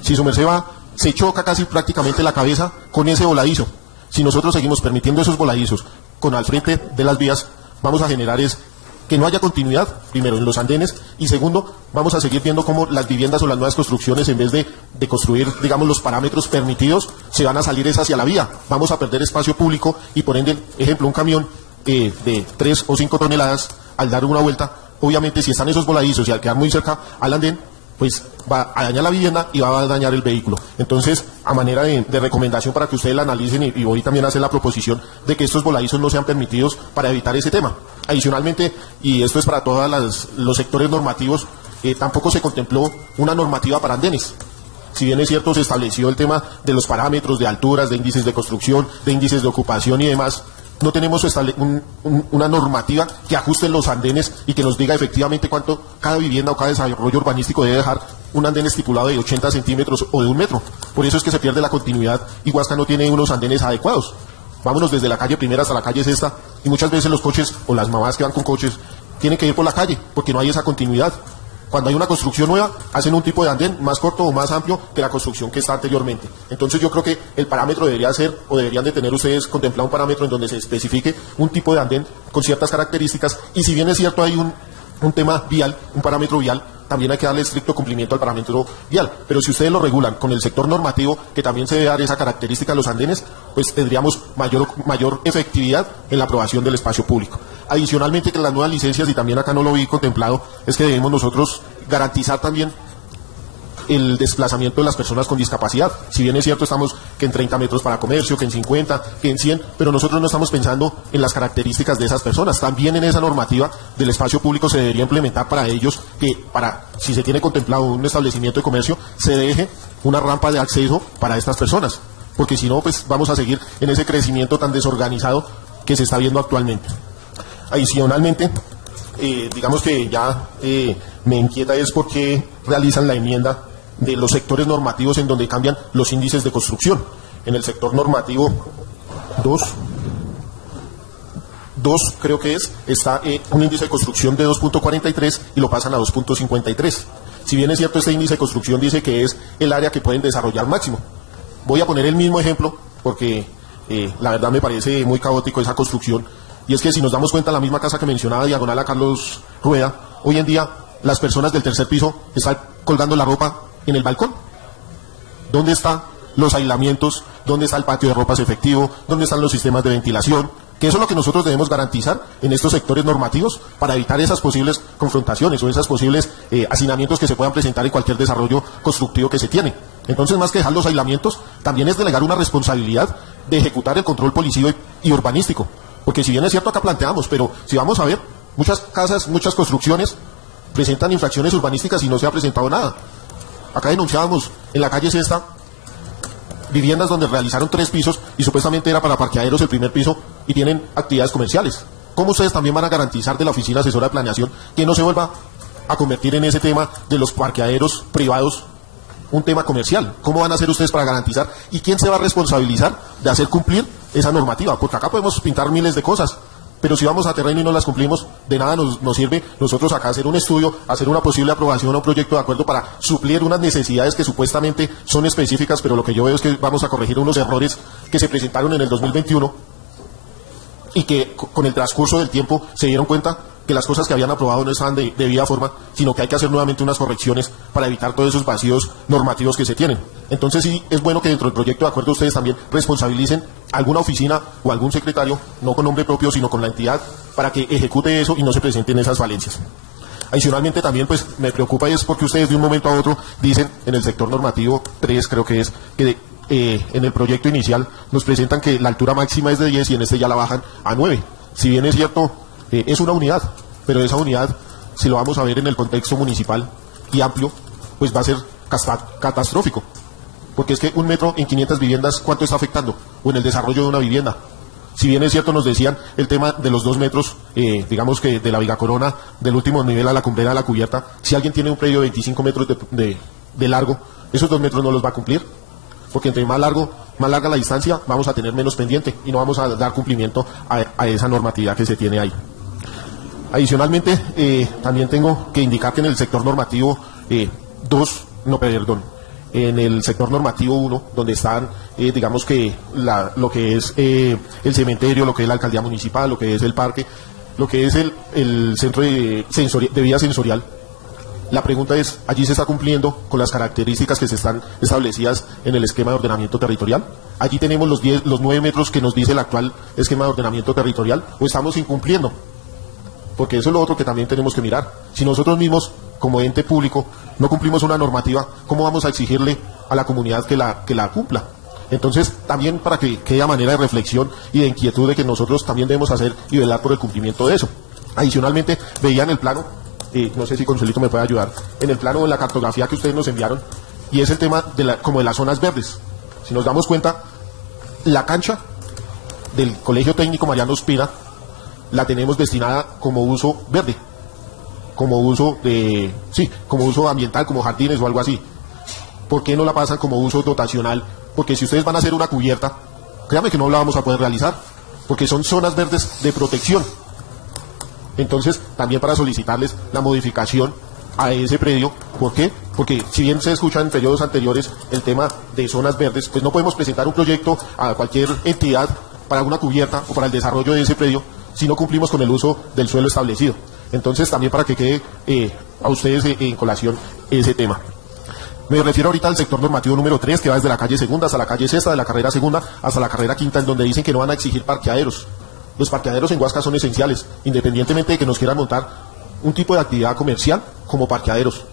Si su merced va, se choca casi prácticamente la cabeza con ese voladizo. Si nosotros seguimos permitiendo esos voladizos con al frente de las vías, vamos a generar que no haya continuidad, primero, en los andenes, y segundo, vamos a seguir viendo cómo las viviendas o las nuevas construcciones, en vez de construir, digamos, los parámetros permitidos, se van a salir hacia la vía. Vamos a perder espacio público y, por ende, ejemplo, un camión de 3 o 5 toneladas, al dar una vuelta, obviamente, si están esos voladizos y al quedar muy cerca al andén, pues va a dañar la vivienda y va a dañar el vehículo. Entonces, a manera de recomendación para que ustedes la analicen y voy también a hacer la proposición de que estos voladizos no sean permitidos para evitar ese tema. Adicionalmente, y esto es para todos los sectores normativos, tampoco se contempló una normativa para andenes. Si bien es cierto, se estableció el tema de los parámetros de alturas, de índices de construcción, de índices de ocupación y demás, no tenemos una normativa que ajuste los andenes y que nos diga efectivamente cuánto cada vivienda o cada desarrollo urbanístico debe dejar un andén estipulado de 80 centímetros o de 1 metro. Por eso es que se pierde la continuidad y Huasca no tiene unos andenes adecuados. Vámonos desde la calle primera hasta la calle sexta y muchas veces los coches o las mamás que van con coches tienen que ir por la calle porque no hay esa continuidad. Cuando hay una construcción nueva, hacen un tipo de andén más corto o más amplio que la construcción que está anteriormente. Entonces yo creo que el parámetro debería ser, o deberían de tener ustedes contemplado un parámetro en donde se especifique un tipo de andén con ciertas características, y si bien es cierto hay un tema vial, un parámetro vial, también hay que darle estricto cumplimiento al parámetro vial. Pero si ustedes lo regulan con el sector normativo, que también se debe dar esa característica a los andenes, pues tendríamos mayor efectividad en la aprobación del espacio público. Adicionalmente, que las nuevas licencias, y también acá no lo vi contemplado, es que debemos nosotros garantizar también el desplazamiento de las personas con discapacidad. Si bien es cierto, estamos que en 30 metros para comercio, que en 50, que en 100, pero nosotros no estamos pensando en las características de esas personas. También en esa normativa del espacio público se debería implementar para ellos que, si se tiene contemplado un establecimiento de comercio, se deje una rampa de acceso para estas personas, porque si no, pues vamos a seguir en ese crecimiento tan desorganizado que se está viendo actualmente. Adicionalmente, digamos que ya me inquieta es por qué realizan la enmienda de los sectores normativos en donde cambian los índices de construcción. En el sector normativo 2 creo que está un índice de construcción de 2.43 y lo pasan a 2.53. Si bien es cierto, este índice de construcción dice que es el área que pueden desarrollar máximo. Voy a poner el mismo ejemplo porque la verdad me parece muy caótico esa construcción. Y es que si nos damos cuenta, la misma casa que mencionaba, diagonal a Carlos Rueda, hoy en día las personas del tercer piso están colgando la ropa en el balcón. ¿Dónde están los aislamientos? ¿Dónde está el patio de ropas efectivo? ¿Dónde están los sistemas de ventilación? Que eso es lo que nosotros debemos garantizar en estos sectores normativos para evitar esas posibles confrontaciones o esas posibles hacinamientos que se puedan presentar en cualquier desarrollo constructivo que se tiene. Entonces, más que dejar los aislamientos, también es delegar una responsabilidad de ejecutar el control policivo y urbanístico. Porque si bien es cierto, acá planteamos, pero si vamos a ver, muchas casas, muchas construcciones presentan infracciones urbanísticas y no se ha presentado nada. Acá denunciábamos en la calle Sexta viviendas donde realizaron 3 pisos y supuestamente era para parqueaderos el primer piso y tienen actividades comerciales. ¿Cómo ustedes también van a garantizar de la Oficina Asesora de Planeación que no se vuelva a convertir en ese tema de los parqueaderos privados un tema comercial? ¿Cómo van a hacer ustedes para garantizar? ¿Y quién se va a responsabilizar de hacer cumplir esa normativa? Porque acá podemos pintar miles de cosas, Pero si vamos a terreno y no las cumplimos, de nada nos sirve nosotros acá hacer un estudio, hacer una posible aprobación a un proyecto de acuerdo para suplir unas necesidades que supuestamente son específicas, pero lo que yo veo es que vamos a corregir unos errores que se presentaron en el 2021 y que con el transcurso del tiempo se dieron cuenta que las cosas que habían aprobado no estaban de debida forma, sino que hay que hacer nuevamente unas correcciones para evitar todos esos vacíos normativos que se tienen. Entonces sí es bueno que dentro del proyecto de acuerdo ustedes también responsabilicen a alguna oficina o algún secretario, no con nombre propio, sino con la entidad, para que ejecute eso y no se presenten esas falencias. Adicionalmente también pues me preocupa es porque ustedes de un momento a otro dicen en el sector normativo 3 creo que es que en el proyecto inicial nos presentan que la altura máxima es de 10 y en este ya la bajan a 9. Si bien es cierto, es una unidad, pero esa unidad, si lo vamos a ver en el contexto municipal y amplio, pues va a ser catastrófico. Porque es que 1 metro en 500 viviendas, ¿cuánto está afectando? O en el desarrollo de una vivienda. Si bien es cierto, nos decían el tema de los 2 metros, digamos que de la Vigacorona, del último nivel a la cumbrera de la cubierta, si alguien tiene un predio de 25 metros de largo, esos 2 metros no los va a cumplir. Porque entre más larga la distancia, vamos a tener menos pendiente y no vamos a dar cumplimiento a esa normatividad que se tiene ahí. Adicionalmente, también tengo que indicar que en el sector normativo en el sector normativo 1, donde están, digamos que lo que es el cementerio, lo que es la alcaldía municipal, lo que es el parque, lo que es el centro de vida sensorial. La pregunta es, ¿allí se está cumpliendo con las características que se están establecidas en el esquema de ordenamiento territorial? ¿Allí tenemos los 9 metros que nos dice el actual esquema de ordenamiento territorial o estamos incumpliendo? Porque eso es lo otro que también tenemos que mirar. Si nosotros mismos, como ente público, no cumplimos una normativa, ¿cómo vamos a exigirle a la comunidad que la cumpla? Entonces, también para que quede a manera de reflexión y de inquietud de que nosotros también debemos hacer y velar por el cumplimiento de eso. Adicionalmente, veía en el plano, no sé si Consuelito me puede ayudar, en el plano de la cartografía que ustedes nos enviaron, y es el tema como de las zonas verdes. Si nos damos cuenta, la cancha del Colegio Técnico Mariano Ospina la tenemos destinada como uso verde, como uso como uso ambiental, como jardines o algo así. ¿Por qué no la pasan como uso dotacional? Porque si ustedes van a hacer una cubierta, créanme que no la vamos a poder realizar, porque son zonas verdes de protección. Entonces, también para solicitarles la modificación a ese predio. ¿Por qué? Porque si bien se escucha en periodos anteriores el tema de zonas verdes, pues no podemos presentar un proyecto a cualquier entidad para una cubierta o para el desarrollo de ese predio si no cumplimos con el uso del suelo establecido. Entonces, también para que quede a ustedes en colación ese tema. Me refiero ahorita al sector normativo número 3, que va desde la calle Segunda hasta la calle Sexta, de la carrera Segunda hasta la carrera Quinta, en donde dicen que no van a exigir parqueaderos. Los parqueaderos en Huasca son esenciales, independientemente de que nos quieran montar un tipo de actividad comercial como parqueaderos.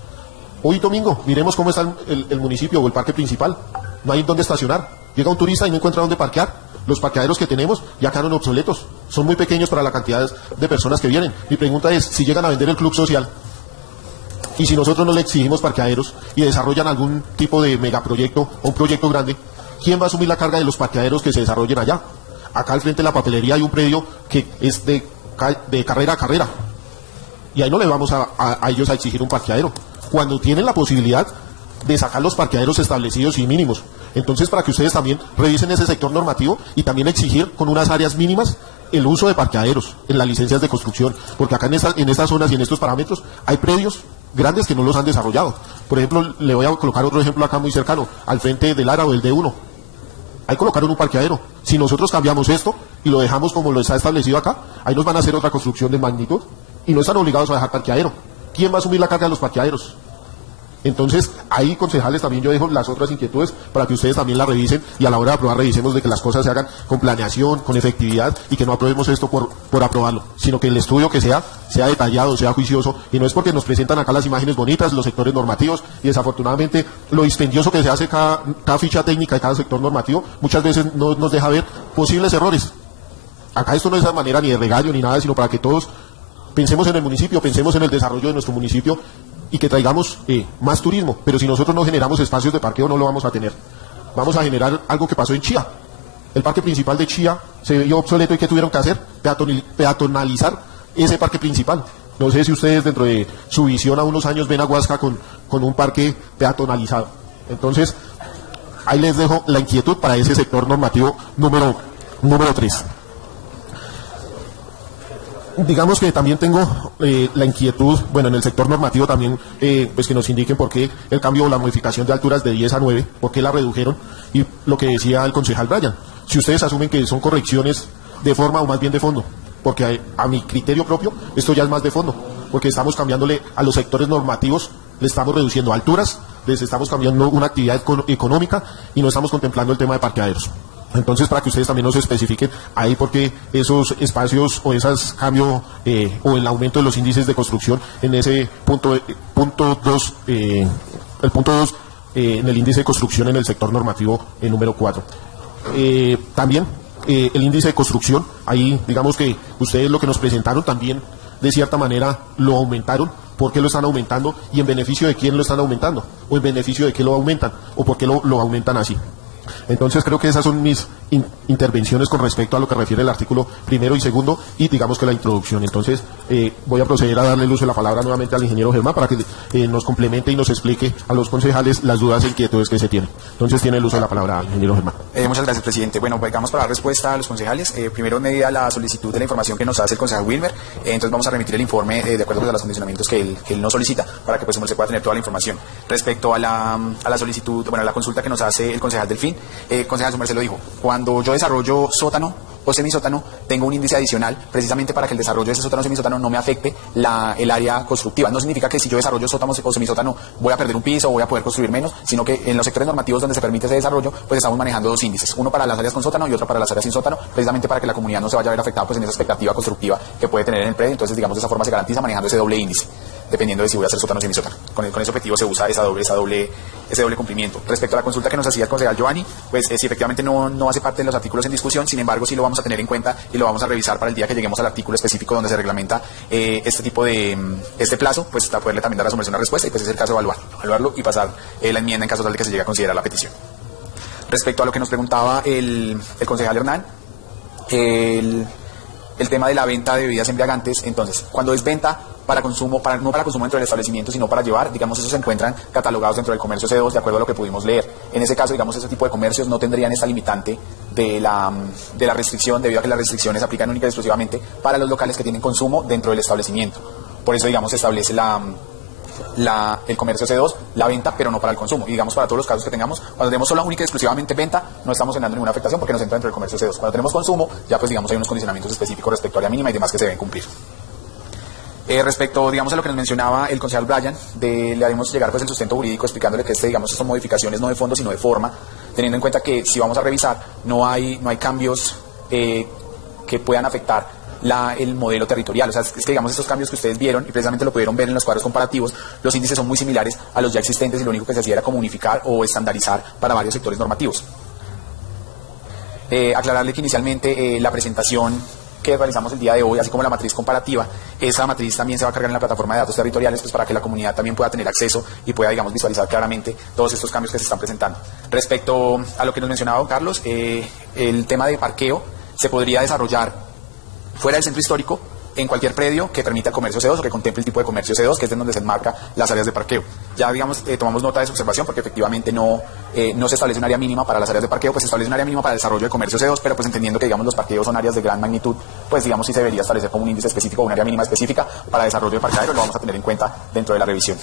Hoy domingo, miremos cómo está el municipio o el parque principal. No hay dónde estacionar. Llega un turista y no encuentra dónde parquear. Los parqueaderos que tenemos ya quedaron obsoletos. Son muy pequeños para la cantidad de personas que vienen. Mi pregunta es, si llegan a vender el club social y si nosotros no le exigimos parqueaderos y desarrollan algún tipo de megaproyecto o un proyecto grande, ¿quién va a asumir la carga de los parqueaderos que se desarrollen allá? Acá al frente de la papelería hay un predio que es de carrera a carrera. Y ahí no le vamos a ellos a exigir un parqueadero, cuando tienen la posibilidad de sacar los parqueaderos establecidos y mínimos. Entonces, para que ustedes también revisen ese sector normativo y también exigir con unas áreas mínimas el uso de parqueaderos en las licencias de construcción, porque acá en estas zonas y en estos parámetros hay predios grandes que no los han desarrollado. Por ejemplo, le voy a colocar otro ejemplo acá muy cercano, al frente del ARA o del D1. Ahí colocaron un parqueadero. Si nosotros cambiamos esto y lo dejamos como lo está establecido acá, ahí nos van a hacer otra construcción de magnitud y no están obligados a dejar parqueadero. ¿Quién va a asumir la carga de los parqueaderos? Entonces, ahí, concejales, también yo dejo las otras inquietudes para que ustedes también las revisen y a la hora de aprobar revisemos de que las cosas se hagan con planeación, con efectividad y que no aprobemos esto por aprobarlo, sino que el estudio que sea detallado, sea juicioso, y no es porque nos presentan acá las imágenes bonitas, los sectores normativos, y desafortunadamente lo dispendioso que se hace cada ficha técnica de cada sector normativo muchas veces no nos deja ver posibles errores. Acá esto no es de manera ni de regaño ni nada, sino para que todos pensemos en el municipio, pensemos en el desarrollo de nuestro municipio y que traigamos más turismo. Pero si nosotros no generamos espacios de parqueo, no lo vamos a tener. Vamos a generar algo que pasó en Chía. El parque principal de Chía se vio obsoleto y ¿qué tuvieron que hacer? Peatonalizar ese parque principal. No sé si ustedes dentro de su visión a unos años ven a Huasca con un parque peatonalizado. Entonces, ahí les dejo la inquietud para ese sector normativo número 3. digamos que también tengo la inquietud, bueno, en el sector normativo también, pues que nos indiquen por qué el cambio o la modificación de alturas de 10 a 9, por qué la redujeron, y lo que decía el concejal Brian, si ustedes asumen que son correcciones de forma o más bien de fondo, porque a mi criterio propio esto ya es más de fondo, porque estamos cambiándole a los sectores normativos, le estamos reduciendo alturas, les estamos cambiando una actividad económica y no estamos contemplando el tema de parqueaderos. Entonces, para que ustedes también nos especifiquen ahí por qué esos espacios o esos cambios o el aumento de los índices de construcción en ese punto 2, el punto 2 en el índice de construcción en el sector normativo número 4. También el índice de construcción, ahí digamos que ustedes lo que nos presentaron también de cierta manera lo aumentaron. ¿Por qué lo están aumentando? ¿Y en beneficio de quién lo están aumentando? ¿O en beneficio de qué lo aumentan? ¿O por qué lo aumentan así? Entonces creo que esas son mis intervenciones con respecto a lo que refiere el artículo primero y segundo y digamos que la introducción. Entonces voy a proceder a darle el uso de la palabra nuevamente al ingeniero Germán para que nos complemente y nos explique a los concejales las dudas e inquietudes que se tienen. Entonces tiene el uso de la palabra, ingeniero Germán. Muchas gracias, presidente. Bueno, vamos para dar respuesta a los concejales. Primero, en medida la solicitud de la información que nos hace el concejal Wilmer, entonces vamos a remitir el informe de acuerdo pues, a los condicionamientos que él nos solicita para que pues se pueda tener toda la información. Respecto a la solicitud, bueno, a la consulta que nos hace el concejal Delfín, concejal, su merced lo dijo, cuando yo desarrollo sótano o semisótano, tengo un índice adicional precisamente para que el desarrollo de ese sótano o semisótano no me afecte el área constructiva. No significa que si yo desarrollo sótano o semisótano voy a perder un piso o voy a poder construir menos, sino que en los sectores normativos donde se permite ese desarrollo, pues estamos manejando dos índices, uno para las áreas con sótano y otro para las áreas sin sótano, precisamente para que la comunidad no se vaya a ver afectada pues en esa expectativa constructiva que puede tener en el predio. Entonces, digamos, de esa forma se garantiza manejando ese doble índice, dependiendo de si voy a hacer sótano o semisótano. Con ese objetivo se usa ese doble cumplimiento. Respecto a la consulta que nos hacía el concejal Giovanni, pues si efectivamente no hace parte de los artículos en discusión, sin embargo sí lo vamos a tener en cuenta y lo vamos a revisar para el día que lleguemos al artículo específico donde se reglamenta este tipo de plazo, pues para poderle también dar a su merced una respuesta y pues es el caso de evaluarlo y pasar la enmienda en caso tal de que se llegue a considerar la petición. Respecto a lo que nos preguntaba el concejal Hernán, el tema de la venta de bebidas embriagantes, entonces, cuando es venta para consumo, no para consumo dentro del establecimiento, sino para llevar, digamos, esos se encuentran catalogados dentro del comercio C2, de acuerdo a lo que pudimos leer. En ese caso, digamos, ese tipo de comercios no tendrían esta limitante de la restricción, debido a que las restricciones se aplican única y exclusivamente para los locales que tienen consumo dentro del establecimiento. Por eso, digamos, se establece el comercio C2, la venta, pero no para el consumo. Y digamos, para todos los casos que tengamos, cuando tenemos solo única y exclusivamente venta, no estamos generando ninguna afectación porque nos entra dentro del comercio C2. Cuando tenemos consumo, ya pues digamos hay unos condicionamientos específicos respecto a la mínima y demás que se deben cumplir. Respecto, digamos, a lo que nos mencionaba el concejal Brian, le haremos llegar pues el sustento jurídico explicándole que digamos, son modificaciones no de fondo sino de forma, teniendo en cuenta que si vamos a revisar, no hay cambios que puedan afectar el modelo territorial. O sea, es que digamos estos cambios que ustedes vieron y precisamente lo pudieron ver en los cuadros comparativos, los índices son muy similares a los ya existentes y lo único que se hacía era como unificar o estandarizar para varios sectores normativos. Aclararle que inicialmente la presentación que realizamos el día de hoy, así como la matriz comparativa, esa matriz también se va a cargar en la plataforma de datos territoriales pues para que la comunidad también pueda tener acceso y pueda, digamos, visualizar claramente todos estos cambios que se están presentando. Respecto a lo que nos mencionaba don Carlos, el tema de parqueo se podría desarrollar fuera del centro histórico, en cualquier predio que permita el comercio C2 o que contemple el tipo de comercio C2, que es de donde se enmarca las áreas de parqueo. Ya, digamos, tomamos nota de su observación porque efectivamente no se establece un área mínima para las áreas de parqueo, pues se establece un área mínima para el desarrollo de comercio C2, pero pues entendiendo que, digamos, los parqueos son áreas de gran magnitud, pues, digamos, sí se debería establecer como un índice específico o un área mínima específica para desarrollo de parqueadero, lo vamos a tener en cuenta dentro de la revisión.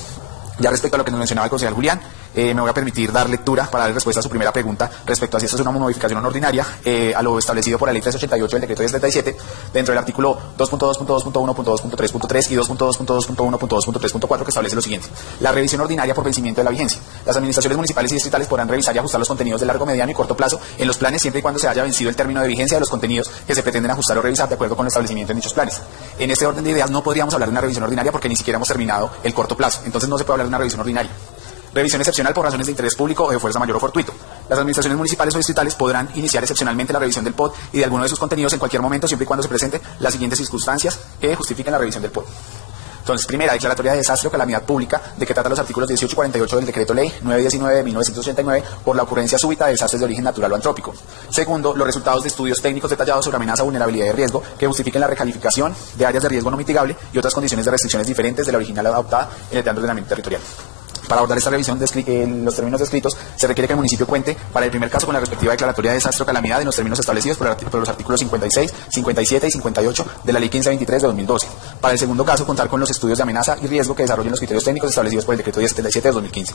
Ya respecto a lo que nos mencionaba el concejal Julián, me voy a permitir dar lectura para dar respuesta a su primera pregunta respecto a si esto es una modificación ordinaria a lo establecido por la ley 388 del decreto 1037 dentro del artículo 2.2.2.1.2.3.3 y 2.2.2.1.2.3.4 que establece lo siguiente: la revisión ordinaria por vencimiento de la vigencia. Las administraciones municipales y distritales podrán revisar y ajustar los contenidos de largo, mediano y corto plazo en los planes siempre y cuando se haya vencido el término de vigencia de los contenidos que se pretenden ajustar o revisar de acuerdo con el establecimiento en dichos planes. En este orden de ideas no podríamos hablar de una revisión ordinaria porque ni siquiera hemos terminado el corto plazo, entonces no se puede hablar de una revisión ordinaria. Revisión excepcional por razones de interés público o de fuerza mayor o fortuito. Las administraciones municipales o distritales podrán iniciar excepcionalmente la revisión del POD y de alguno de sus contenidos en cualquier momento, siempre y cuando se presenten las siguientes circunstancias que justifiquen la revisión del POD. Entonces, primera, declaratoria de desastre o calamidad pública, de que trata los artículos 18 y 48 del Decreto Ley 919 de 1989 por la ocurrencia súbita de desastres de origen natural o antrópico. Segundo, los resultados de estudios técnicos detallados sobre amenaza, vulnerabilidad y riesgo que justifiquen la recalificación de áreas de riesgo no mitigable y otras condiciones de restricciones diferentes de la original adoptada en el plan de ordenamiento territorial. Para abordar esta revisión en los términos descritos, se requiere que el municipio cuente para el primer caso con la respectiva declaratoria de desastre o calamidad en los términos establecidos por los artículos 56, 57 y 58 de la Ley 1523 de 2012. Para el segundo caso, contar con los estudios de amenaza y riesgo que desarrollen los criterios técnicos establecidos por el Decreto 1077 de 2015.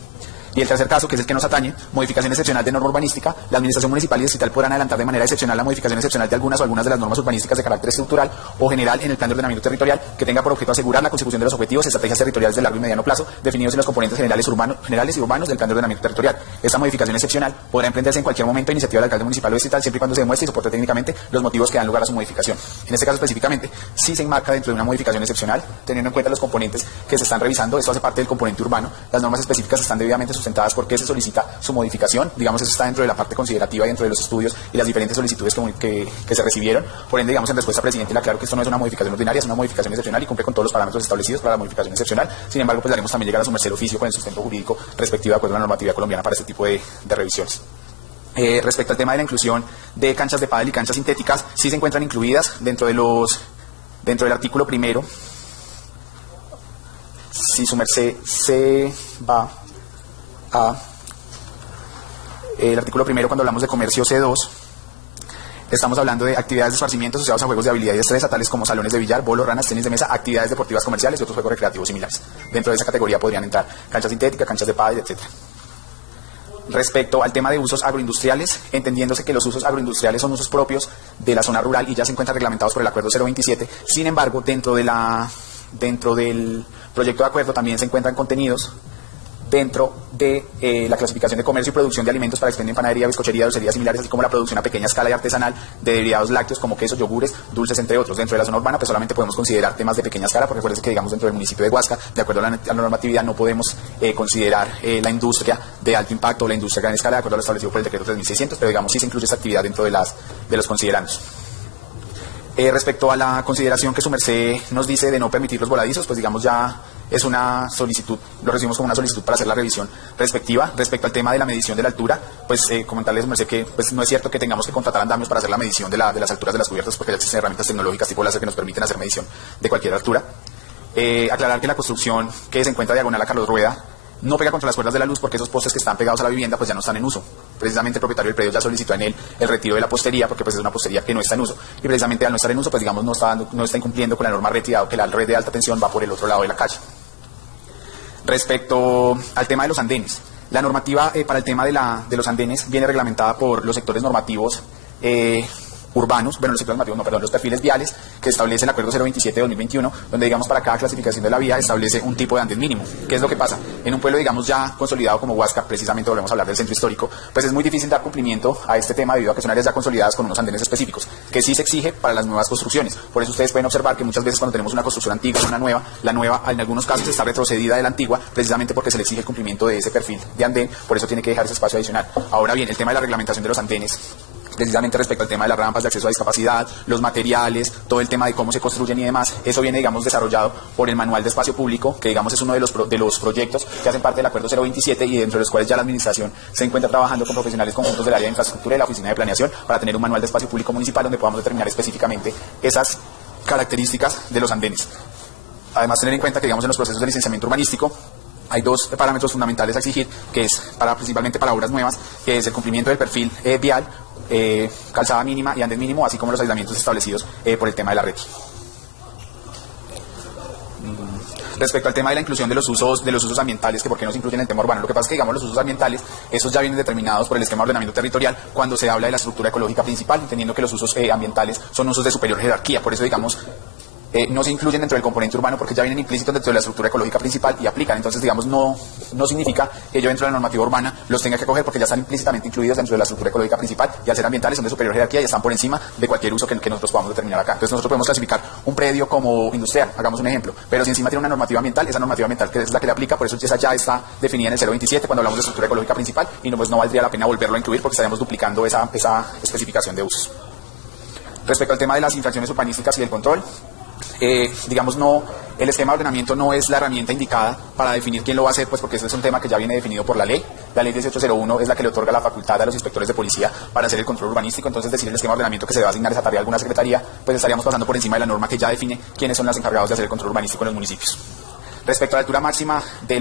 Y el tercer caso, que es el que nos atañe, modificación excepcional de norma urbanística. La Administración Municipal y Distrital podrán adelantar de manera excepcional la modificación excepcional de algunas o algunas de las normas urbanísticas de carácter estructural o general en el plan de ordenamiento territorial que tenga por objeto asegurar la consecución de los objetivos y estrategias territoriales de largo y mediano plazo definidos en los componentes generales y urbanos del plan de ordenamiento territorial. Esta modificación excepcional podrá emprenderse en cualquier momento a iniciativa del alcalde municipal o distrital siempre y cuando se demuestre y soporte técnicamente los motivos que dan lugar a su modificación. En este caso específicamente, sí se enmarca dentro de una modificación excepcional, teniendo en cuenta los componentes que se están revisando. Esto hace parte del componente urbano. Las normas específicas están debidamente sustentadas porque se solicita su modificación. Digamos, eso está dentro de la parte considerativa y dentro de los estudios y las diferentes solicitudes que se recibieron. Por ende, digamos, en respuesta, presidente, le aclaro que esto no es una modificación ordinaria, es una modificación excepcional y cumple con todos los parámetros establecidos para la modificación excepcional. Sin embargo, pues le haremos también llegar a su merced oficio con el sustento jurídico respectivo de acuerdo a la normativa colombiana para este tipo de revisiones. Respecto al tema de la inclusión de canchas de pádel y canchas sintéticas, sí se encuentran incluidas dentro del artículo primero. Si su merced se va a el artículo primero, cuando hablamos de comercio C2, estamos hablando de actividades de esparcimiento asociadas a juegos de habilidad y destreza, tales como salones de billar, bolos, ranas, tenis de mesa, actividades deportivas comerciales y otros juegos recreativos similares. Dentro de esa categoría podrían entrar canchas sintéticas, canchas de pádel, etc. Respecto al tema de usos agroindustriales, entendiéndose que los usos agroindustriales son usos propios de la zona rural y ya se encuentran reglamentados por el Acuerdo 027, sin embargo, dentro del proyecto de acuerdo también se encuentran contenidos dentro de la clasificación de comercio y producción de alimentos para expendio en panadería, bizcochería, dulcerías similares, así como la producción a pequeña escala y artesanal de derivados lácteos como quesos, yogures, dulces, entre otros. Dentro de la zona urbana, pues solamente podemos considerar temas de pequeña escala, porque recuerden que, digamos, dentro del municipio de Huasca, de acuerdo a la normatividad, no podemos considerar la industria de alto impacto o la industria a gran escala, de acuerdo a lo establecido por el decreto 3600, pero digamos, sí se incluye esta actividad dentro de los considerandos. Respecto a la consideración que su merced nos dice de no permitir los voladizos, pues digamos ya es una solicitud, lo recibimos como una solicitud para hacer la revisión respectiva. Respecto al tema de la medición de la altura, pues comentarles, su merced, que pues no es cierto que tengamos que contratar andamios para hacer la medición de las alturas de las cubiertas, porque ya existen herramientas tecnológicas tipo láser que nos permiten hacer medición de cualquier altura. Aclarar que la construcción que se encuentra diagonal a Carlos Rueda no pega contra las cuerdas de la luz, porque esos postes que están pegados a la vivienda pues ya no están en uso. Precisamente el propietario del predio ya solicitó en él el retiro de la postería, porque pues es una postería que no está en uso, y precisamente al no estar en uso pues digamos no está incumpliendo con la norma retirada, que la red de alta tensión va por el otro lado de la calle. Respecto al tema de los andenes, la normativa para el tema de los andenes viene reglamentada por los sectores normativos urbanos, bueno, los sectores normativos no, perdón, los perfiles viales que establece el Acuerdo 027 de 2021, donde digamos para cada clasificación de la vía establece un tipo de andén mínimo. ¿Qué es lo que pasa? En un pueblo digamos ya consolidado como Huasca, precisamente volvemos a hablar del centro histórico, pues es muy difícil dar cumplimiento a este tema debido a que son áreas ya consolidadas con unos andenes específicos, que sí se exige para las nuevas construcciones. Por eso ustedes pueden observar que muchas veces cuando tenemos una construcción antigua y una nueva, la nueva en algunos casos está retrocedida de la antigua, precisamente porque se le exige el cumplimiento de ese perfil de andén, por eso tiene que dejar ese espacio adicional. Ahora bien, el tema de la reglamentación de los andenes, precisamente respecto al tema de las rampas de acceso a discapacidad, los materiales, todo el tema de cómo se construyen y demás, eso viene, digamos, desarrollado por el Manual de Espacio Público, que, digamos, es uno de los proyectos que hacen parte del Acuerdo 027 y dentro de los cuales ya la Administración se encuentra trabajando con profesionales conjuntos del área de infraestructura y de la Oficina de Planeación para tener un Manual de Espacio Público Municipal donde podamos determinar específicamente esas características de los andenes. Además, tener en cuenta que, digamos, en los procesos de licenciamiento urbanístico hay dos parámetros fundamentales a exigir, que es principalmente para obras nuevas, que es el cumplimiento del perfil vial, calzada mínima y andén mínimo, así como los aislamientos establecidos por el tema de la red. Respecto al tema de la inclusión de los usos ambientales, que por qué no se incluyen en el tema urbano, lo que pasa es que, digamos, los usos ambientales, esos ya vienen determinados por el esquema de ordenamiento territorial cuando se habla de la estructura ecológica principal, entendiendo que los usos ambientales son usos de superior jerarquía, por eso, digamos, no se incluyen dentro del componente urbano porque ya vienen implícitos dentro de la estructura ecológica principal y aplican. Entonces, digamos, no significa que yo dentro de la normativa urbana los tenga que coger porque ya están implícitamente incluidos dentro de la estructura ecológica principal y al ser ambientales son de superior jerarquía y están por encima de cualquier uso que nosotros podamos determinar acá. Entonces, nosotros podemos clasificar un predio como industrial, hagamos un ejemplo, pero si encima tiene una normativa ambiental, esa normativa ambiental que es la que le aplica, por eso esa ya está definida en el 027 cuando hablamos de estructura ecológica principal y pues no valdría la pena volverlo a incluir porque estaríamos duplicando esa especificación de usos. Respecto al tema de las infracciones urbanísticas y del control, digamos, el esquema de ordenamiento no es la herramienta indicada para definir quién lo va a hacer, pues porque ese es un tema que ya viene definido por la ley. La ley 1801 es la que le otorga la facultad a los inspectores de policía para hacer el control urbanístico, entonces decir el esquema de ordenamiento que se va a asignar esa tarea a alguna secretaría, pues estaríamos pasando por encima de la norma que ya define quiénes son los encargados de hacer el control urbanístico en los municipios. Respecto a la altura máxima de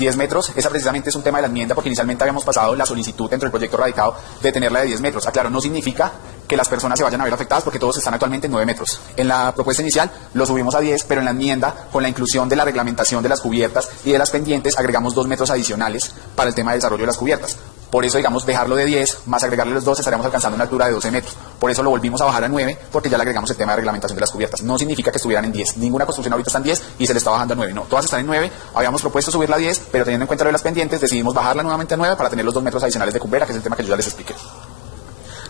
10 metros, esa precisamente es un tema de la enmienda, porque inicialmente habíamos pasado la solicitud dentro del proyecto radicado de tenerla de 10 metros. Aclaro, no significa que las personas se vayan a ver afectadas, porque todos están actualmente en 9 metros. En la propuesta inicial lo subimos a 10, pero en la enmienda, con la inclusión de la reglamentación de las cubiertas y de las pendientes, agregamos 2 metros adicionales para el tema del desarrollo de las cubiertas. Por eso, digamos, dejarlo de 10 más agregarle los 2, estaríamos alcanzando una altura de 12 metros. Por eso lo volvimos a bajar a 9, porque ya le agregamos el tema de reglamentación de las cubiertas. No significa que estuvieran en 10. Ninguna construcción ahorita está en 10 y se le está bajando a 9. No, todas están en 9. Habíamos propuesto subirla a 10, pero teniendo en cuenta lo de las pendientes, decidimos bajarla nuevamente a 9 para tener los 2 metros adicionales de cumbera, que es el tema que yo ya les expliqué.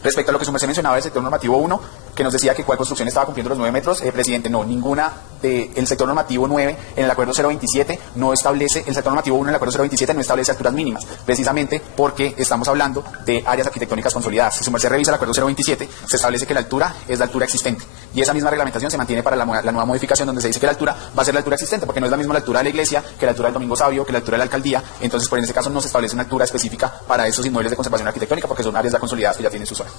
Respecto a lo que su merced mencionaba del sector normativo 1, que nos decía que cuál construcción estaba cumpliendo los 9 metros, presidente, no, ninguna del sector normativo 9 en el acuerdo 027 no establece, el sector normativo 1 en el acuerdo 027 no establece alturas mínimas, precisamente porque estamos hablando de áreas arquitectónicas consolidadas. Si su merced revisa el acuerdo 027, se establece que la altura es la altura existente, y esa misma reglamentación se mantiene para la nueva modificación, donde se dice que la altura va a ser la altura existente, porque no es la misma la altura de la iglesia, que la altura del Domingo Sabio, que la altura de la alcaldía. Entonces, por en ese caso no se establece una altura específica para esos inmuebles de conservación arquitectónica, porque son áreas ya consolidadas que ya tienen su zona.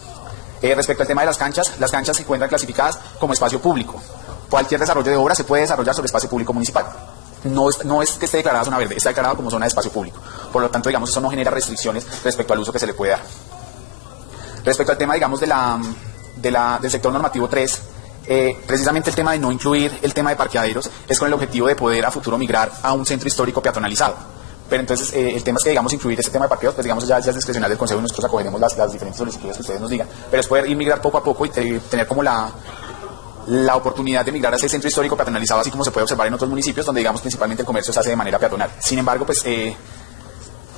Respecto al tema de las canchas se encuentran clasificadas como espacio público. Cualquier desarrollo de obra se puede desarrollar sobre espacio público municipal. No es que esté declarada zona verde, está declarada como zona de espacio público. Por lo tanto, digamos, eso no genera restricciones respecto al uso que se le puede dar. Respecto al tema, digamos, del sector normativo 3, precisamente el tema de no incluir el tema de parqueaderos es con el objetivo de poder a futuro migrar a un centro histórico peatonalizado. Pero entonces el tema es que, digamos, incluir ese tema de parqueos, pues digamos ya es discrecional del Consejo y nosotros acogeremos las diferentes solicitudes que ustedes nos digan. Pero es poder ir migrar poco a poco y tener como la oportunidad de migrar a ese centro histórico peatonalizado, así como se puede observar en otros municipios donde, digamos, principalmente el comercio se hace de manera peatonal. Sin embargo, pues, ¿qué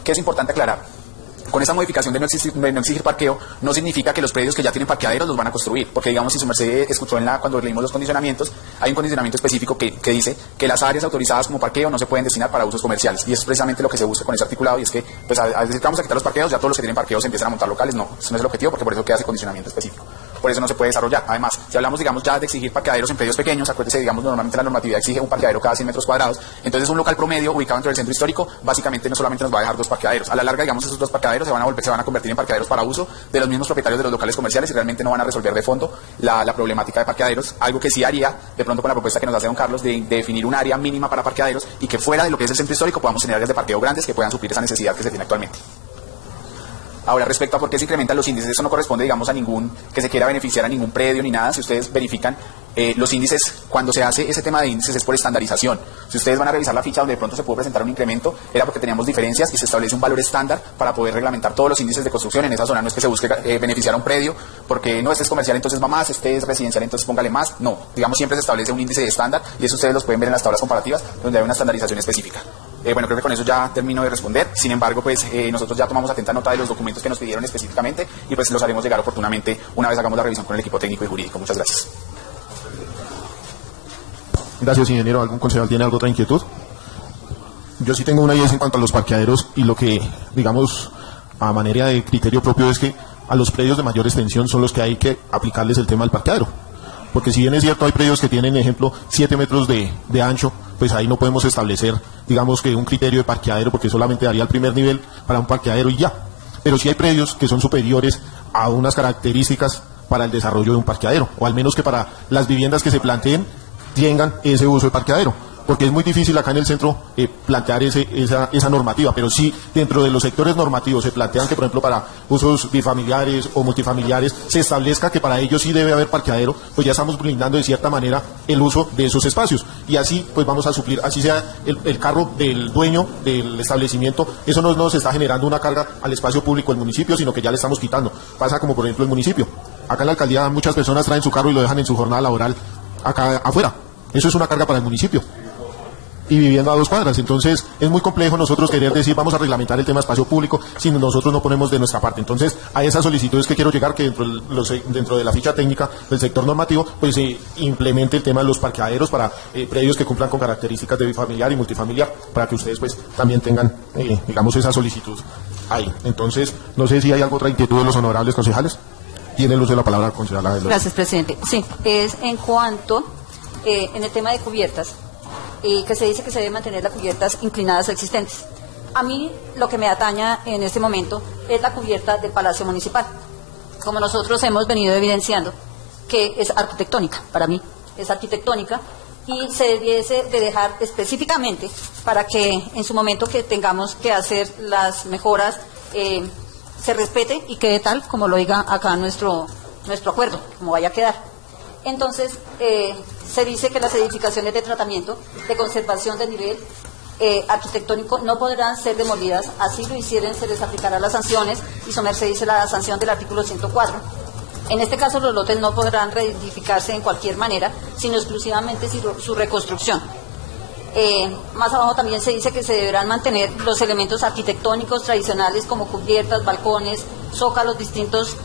es importante aclarar? Con esa modificación de no exigir parqueo, no significa que los predios que ya tienen parqueaderos los van a construir, porque, digamos, si su merced escuchó cuando leímos los condicionamientos, hay un condicionamiento específico que dice que las áreas autorizadas como parqueo no se pueden destinar para usos comerciales, y eso es precisamente lo que se busca con ese articulado, y es que, pues, al decir que vamos a quitar los parqueos, ya todos los que tienen parqueos se empiezan a montar locales. No, eso no es el objetivo, porque por eso queda ese condicionamiento específico. Por eso no se puede desarrollar. Además, si hablamos, digamos, ya de exigir parqueaderos en predios pequeños, acuérdense, digamos, normalmente la normatividad exige un parqueadero cada 100 metros cuadrados, entonces un local promedio ubicado dentro del centro histórico, básicamente no solamente nos va a dejar 2 parqueaderos. A la larga, digamos, esos 2 parqueaderos se van a convertir en parqueaderos para uso de los mismos propietarios de los locales comerciales, y realmente no van a resolver de fondo la problemática de parqueaderos, algo que sí haría de pronto con la propuesta que nos hace don Carlos de definir un área mínima para parqueaderos, y que fuera de lo que es el centro histórico podamos tener áreas de parqueo grandes que puedan suplir esa necesidad que se tiene actualmente. Ahora, respecto a por qué se incrementan los índices, eso no corresponde, digamos, a que se quiera beneficiar a ningún predio ni nada. Si ustedes verifican, los índices, cuando se hace ese tema de índices es por estandarización. Si ustedes van a revisar la ficha donde de pronto se pudo presentar un incremento, era porque teníamos diferencias y se establece un valor estándar para poder reglamentar todos los índices de construcción en esa zona. No es que se busque beneficiar a un predio, porque no, este es comercial, entonces va más, este es residencial, entonces póngale más. No, digamos, siempre se establece un índice estándar, y eso ustedes los pueden ver en las tablas comparativas, donde hay una estandarización específica. Bueno, creo que con eso ya termino de responder. Sin embargo, pues nosotros ya tomamos atenta nota de los documentos que nos pidieron específicamente, y pues los haremos llegar oportunamente una vez hagamos la revisión con el equipo técnico y jurídico. Muchas gracias. Gracias, ingeniero. ¿Algún concejal tiene alguna otra inquietud? Yo sí tengo una, y es en cuanto a los parqueaderos, y lo que, digamos, a manera de criterio propio es que a los predios de mayor extensión son los que hay que aplicarles el tema del parqueadero. Porque si bien es cierto, hay predios que tienen, ejemplo, 7 metros de ancho, pues ahí no podemos establecer, digamos, que un criterio de parqueadero, porque solamente daría el primer nivel para un parqueadero y ya. Pero sí hay predios que son superiores a unas características para el desarrollo de un parqueadero, o al menos que para las viviendas que se planteen tengan ese uso de parqueadero. Porque es muy difícil acá en el centro plantear esa normativa, pero sí dentro de los sectores normativos se plantean que, por ejemplo, para usos bifamiliares o multifamiliares se establezca que para ellos sí debe haber parqueadero, pues ya estamos blindando de cierta manera el uso de esos espacios, y así pues vamos a suplir, así sea el carro del dueño del establecimiento, eso no nos está generando una carga al espacio público del municipio, sino que ya le estamos quitando. Pasa como, por ejemplo, el municipio. Acá en la alcaldía muchas personas traen su carro y lo dejan en su jornada laboral acá afuera. Eso es una carga para el municipio, y viviendo a 2 cuadras. Entonces es muy complejo nosotros querer decir vamos a reglamentar el tema de espacio público si nosotros no ponemos de nuestra parte. Entonces a esas solicitudes que quiero llegar, que dentro de la ficha técnica del sector normativo pues se implemente el tema de los parqueaderos para predios que cumplan con características de bifamiliar y multifamiliar, para que ustedes pues también tengan digamos esa solicitud ahí. Entonces no sé si hay alguna otra inquietud de los honorables concejales. Tiene el uso de la palabra, concejala. Gracias, presidente. Sí, es en cuanto en el tema de cubiertas, que se dice que se debe mantener las cubiertas inclinadas existentes. A mí lo que me ataña en este momento es la cubierta del Palacio Municipal. Como nosotros hemos venido evidenciando, que es arquitectónica, para mí es arquitectónica, y se debiese de dejar específicamente para que en su momento que tengamos que hacer las mejoras se respete y quede tal como lo diga acá nuestro acuerdo, como vaya a quedar. Entonces, se dice que las edificaciones de tratamiento de conservación de nivel arquitectónico no podrán ser demolidas, así lo hicieren se les aplicará las sanciones y se dice la sanción del artículo 104. En este caso los lotes no podrán reedificarse en cualquier manera, sino exclusivamente su reconstrucción. Más abajo también se dice que se deberán mantener los elementos arquitectónicos tradicionales como cubiertas, balcones, zócalos, distintos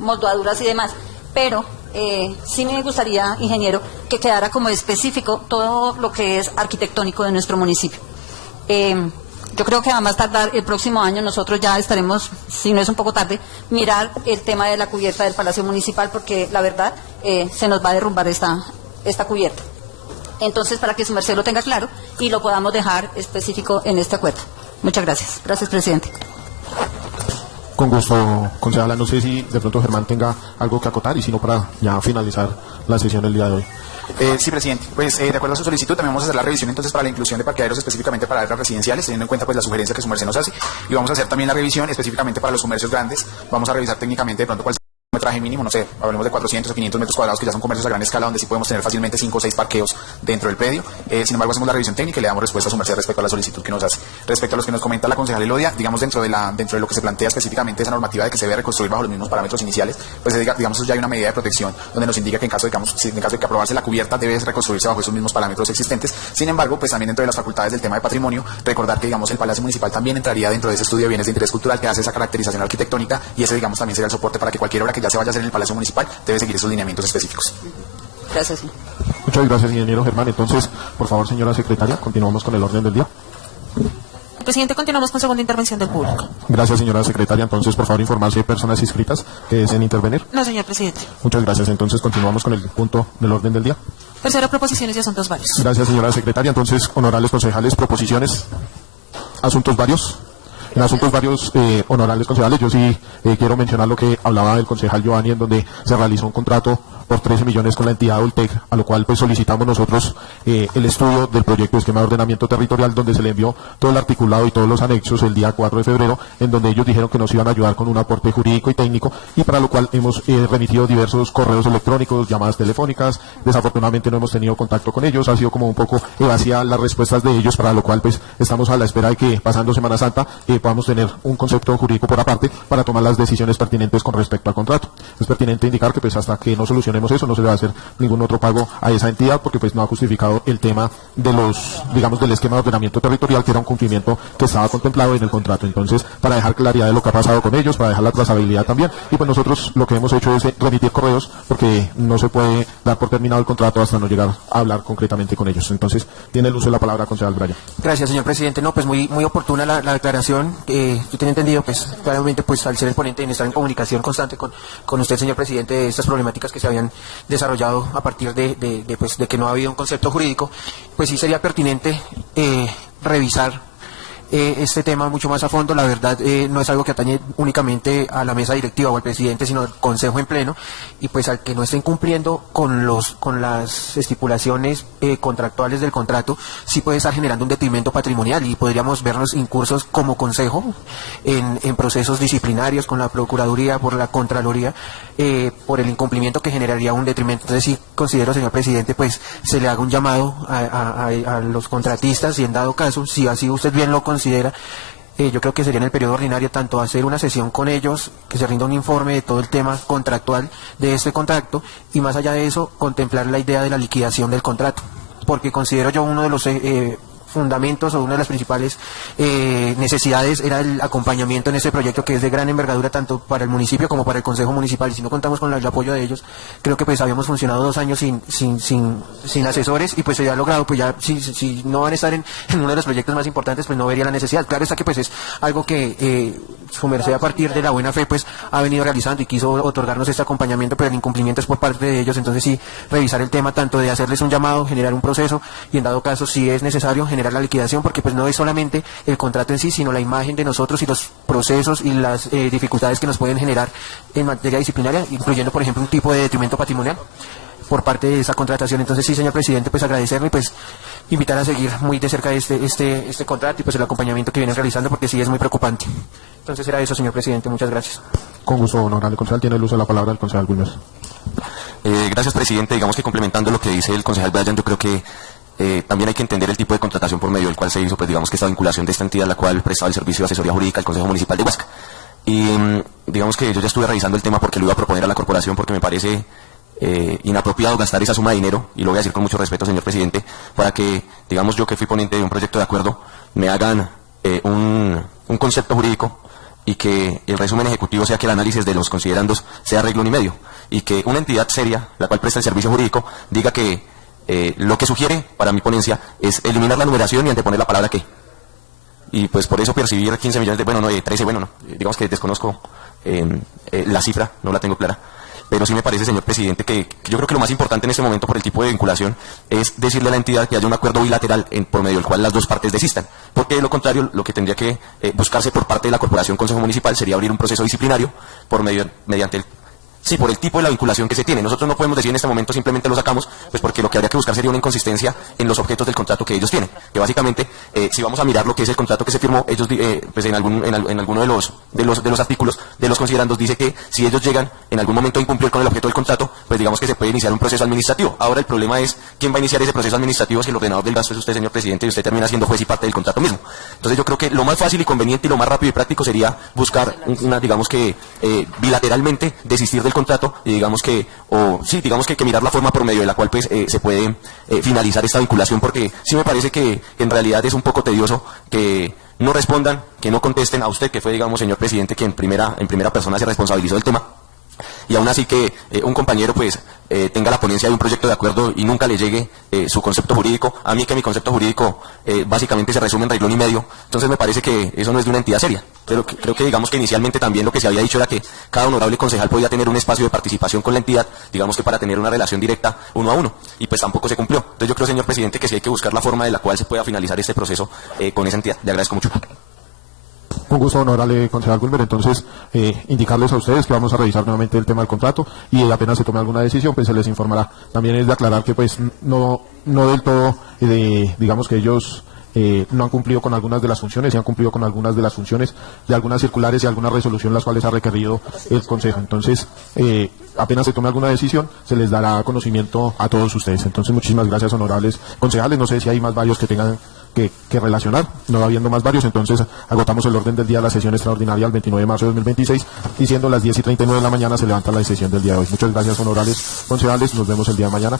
molduaduras y demás, pero sí me gustaría, ingeniero, que quedara como específico todo lo que es arquitectónico de nuestro municipio. Yo creo que a más tardar el próximo año nosotros ya estaremos, si no es un poco tarde, mirar el tema de la cubierta del Palacio Municipal, porque la verdad se nos va a derrumbar esta cubierta. Entonces, para que su merced lo tenga claro y lo podamos dejar específico en este acuerdo. Muchas gracias. Gracias, presidente. Con gusto, concejala. No sé si de pronto Germán tenga algo que acotar y si no, para ya finalizar la sesión el día de hoy. Sí, presidente. Pues de acuerdo a su solicitud también vamos a hacer la revisión entonces para la inclusión de parqueaderos específicamente para áreas residenciales, teniendo en cuenta pues la sugerencia que su merced nos hace, y vamos a hacer también la revisión específicamente para los comercios grandes. Vamos a revisar técnicamente de pronto cuál metraje mínimo, no sé, hablemos de 400 o 500 metros cuadrados, que ya son comercios a gran escala, donde sí podemos tener fácilmente 5 o 6 parqueos dentro del predio. Sin embargo, hacemos la revisión técnica y le damos respuesta a su merced respecto a la solicitud que nos hace. Respecto a los que nos comenta la concejala Elodia, digamos dentro de lo que se plantea específicamente esa normativa de que se debe reconstruir bajo los mismos parámetros iniciales, pues digamos ya hay una medida de protección donde nos indica que en caso de que aprobarse la cubierta debe reconstruirse bajo esos mismos parámetros existentes. Sin embargo, pues también dentro de las facultades del tema de patrimonio, recordar que digamos el Palacio Municipal también entraría dentro de ese estudio de bienes de interés cultural que hace esa caracterización arquitectónica, y ese digamos también sería el soporte para que cualquier obra que ya se vaya a hacer en el Palacio Municipal debe seguir esos lineamientos específicos. Gracias. Muchas gracias, ingeniero Germán. Entonces, por favor, señora secretaria, continuamos con el orden del día. Presidente, continuamos con segunda intervención del público. Gracias, señora secretaria. Entonces, por favor, informar si hay personas inscritas que deseen intervenir. No, señor presidente. Muchas gracias. Entonces, continuamos con el punto del orden del día. Tercero, proposiciones y asuntos varios. Gracias, señora secretaria. Entonces, honorables concejales, proposiciones, asuntos varios. En asuntos varios, honorables concejales, yo sí quiero mencionar lo que hablaba el concejal Giovanni, en donde se realizó un contrato por 13 millones con la entidad Ultec, a lo cual pues solicitamos nosotros el estudio del proyecto de esquema de ordenamiento territorial, donde se le envió todo el articulado y todos los anexos el día 4 de febrero, en donde ellos dijeron que nos iban a ayudar con un aporte jurídico y técnico, y para lo cual hemos remitido diversos correos electrónicos, llamadas telefónicas. Desafortunadamente no hemos tenido contacto con ellos, ha sido como un poco evasiva las respuestas de ellos, para lo cual pues estamos a la espera de que pasando Semana Santa podamos tener un concepto jurídico por aparte para tomar las decisiones pertinentes con respecto al contrato. Es pertinente indicar que pues hasta que no solucionemos eso no se le va a hacer ningún otro pago a esa entidad, porque pues no ha justificado el tema de del esquema de ordenamiento territorial, que era un cumplimiento que estaba contemplado en el contrato. Entonces, para dejar claridad de lo que ha pasado con ellos, para dejar la trazabilidad también, y pues nosotros lo que hemos hecho es remitir correos, porque no se puede dar por terminado el contrato hasta no llegar a hablar concretamente con ellos. Entonces, tiene el uso de la palabra, concejal Bryan. Gracias, señor presidente. No, pues muy oportuna la declaración. Yo tenía entendido, pues claramente, pues al ser el ponente en estar en comunicación constante con usted, señor presidente, de estas problemáticas que se habían desarrollado a partir de que no ha habido un concepto jurídico, pues sí sería pertinente revisar este tema mucho más a fondo. La verdad no es algo que atañe únicamente a la mesa directiva o al presidente, sino al consejo en pleno, y pues al que no estén cumpliendo con las estipulaciones contractuales del contrato, sí puede estar generando un detrimento patrimonial, y podríamos vernos incursos como consejo en procesos disciplinarios con la Procuraduría, por la Contraloría, por el incumplimiento que generaría un detrimento. Entonces sí considero, señor presidente, pues se le haga un llamado a los contratistas, y en dado caso, si así usted bien lo considera, yo creo que sería en el periodo ordinario tanto hacer una sesión con ellos, que se rinda un informe de todo el tema contractual de este contrato, y más allá de eso contemplar la idea de la liquidación del contrato, porque considero yo uno de los fundamentos o una de las principales necesidades era el acompañamiento en este proyecto, que es de gran envergadura tanto para el municipio como para el Consejo Municipal, y si no contamos con el apoyo de ellos, creo que pues habíamos funcionado 2 años sin asesores, y pues se había logrado, pues ya si no van a estar en uno de los proyectos más importantes, pues no vería la necesidad. Claro está que pues es algo que su merced, a partir de la buena fe, pues ha venido realizando y quiso otorgarnos este acompañamiento, pero el incumplimiento es por parte de ellos. Entonces sí, revisar el tema tanto de hacerles un llamado, generar un proceso, y en dado caso, si es necesario, generar la liquidación, porque pues no es solamente el contrato en sí, sino la imagen de nosotros y los procesos y las dificultades que nos pueden generar en materia disciplinaria, incluyendo por ejemplo un tipo de detrimento patrimonial. por parte de esa contratación. Entonces sí, señor presidente, pues agradecerle y pues invitar a seguir muy de cerca este contrato y pues el acompañamiento que vienen realizando, porque sí es muy preocupante. Entonces era eso, señor presidente, muchas gracias. Con gusto, honorable concejal. Tiene el uso de la palabra el concejal Wilmer. Gracias, presidente. Digamos que complementando lo que dice el concejal Brian, yo creo que también hay que entender el tipo de contratación por medio del cual se hizo, pues digamos que esta vinculación de esta entidad a la cual prestaba el servicio de asesoría jurídica al Consejo Municipal de Huasca. Y digamos que yo ya estuve revisando el tema porque lo iba a proponer a la corporación, porque me parece inapropiado gastar esa suma de dinero, y lo voy a decir con mucho respeto, señor presidente, para que, digamos, yo que fui ponente de un proyecto de acuerdo, me hagan un concepto jurídico y que el resumen ejecutivo sea que el análisis de los considerandos sea renglón y medio, y que una entidad seria, la cual presta el servicio jurídico, diga que lo que sugiere para mi ponencia es eliminar la numeración y anteponer la palabra que. Y pues por eso percibir 15 millones de, bueno, no, 13, bueno, no, digamos que desconozco la cifra, no la tengo clara. Pero sí me parece, señor presidente, que yo creo que lo más importante en este momento por el tipo de vinculación es decirle a la entidad que haya un acuerdo bilateral por medio del cual las dos partes desistan. Porque de lo contrario, lo que tendría que buscarse por parte de la Corporación Consejo Municipal sería abrir un proceso disciplinario mediante por el tipo de la vinculación que se tiene. Nosotros no podemos decir en este momento simplemente lo sacamos, pues porque lo que habría que buscar sería una inconsistencia en los objetos del contrato que ellos tienen. Que básicamente, si vamos a mirar lo que es el contrato que se firmó, ellos pues en alguno de los artículos de los considerandos dice que si ellos llegan en algún momento a incumplir con el objeto del contrato, pues digamos que se puede iniciar un proceso administrativo. Ahora el problema es quién va a iniciar ese proceso administrativo si el ordenador del gasto es usted, señor presidente, y usted termina siendo juez y parte del contrato mismo. Entonces yo creo que lo más fácil y conveniente y lo más rápido y práctico sería buscar digamos que bilateralmente desistir del contrato y digamos que mirar la forma por medio de la cual pues se puede finalizar esta vinculación, porque sí me parece que en realidad es un poco tedioso que no respondan, que no contesten a usted, que fue, digamos, señor presidente, que en primera persona se responsabilizó del tema. Y aún así que un compañero pues tenga la ponencia de un proyecto de acuerdo y nunca le llegue su concepto jurídico, a mí que mi concepto jurídico básicamente se resume en renglón y medio. Entonces me parece que eso no es de una entidad seria. Pero creo que digamos que inicialmente también lo que se había dicho era que cada honorable concejal podía tener un espacio de participación con la entidad, digamos que para tener una relación directa uno a uno, y pues tampoco se cumplió. Entonces yo creo, señor presidente, que sí hay que buscar la forma de la cual se pueda finalizar este proceso con esa entidad. Le agradezco mucho. Un gusto, honorable concejal Wilmer. Entonces, indicarles a ustedes que vamos a revisar nuevamente el tema del contrato y apenas se tome alguna decisión, pues se les informará. También es de aclarar que pues no del todo, digamos que ellos no han cumplido con algunas de las funciones y han cumplido con algunas de las funciones de algunas circulares y alguna resolución las cuales ha requerido el Consejo. Entonces, apenas se tome alguna decisión, se les dará conocimiento a todos ustedes. Entonces, muchísimas gracias, honorables concejales. No sé si hay más varios que tengan que relacionar, no habiendo más varios, entonces agotamos el orden del día de la sesión extraordinaria el 29 de marzo de 2026, y siendo las 10:39 de la mañana se levanta la sesión del día de hoy. Muchas gracias, honorables concejales, nos vemos el día de mañana.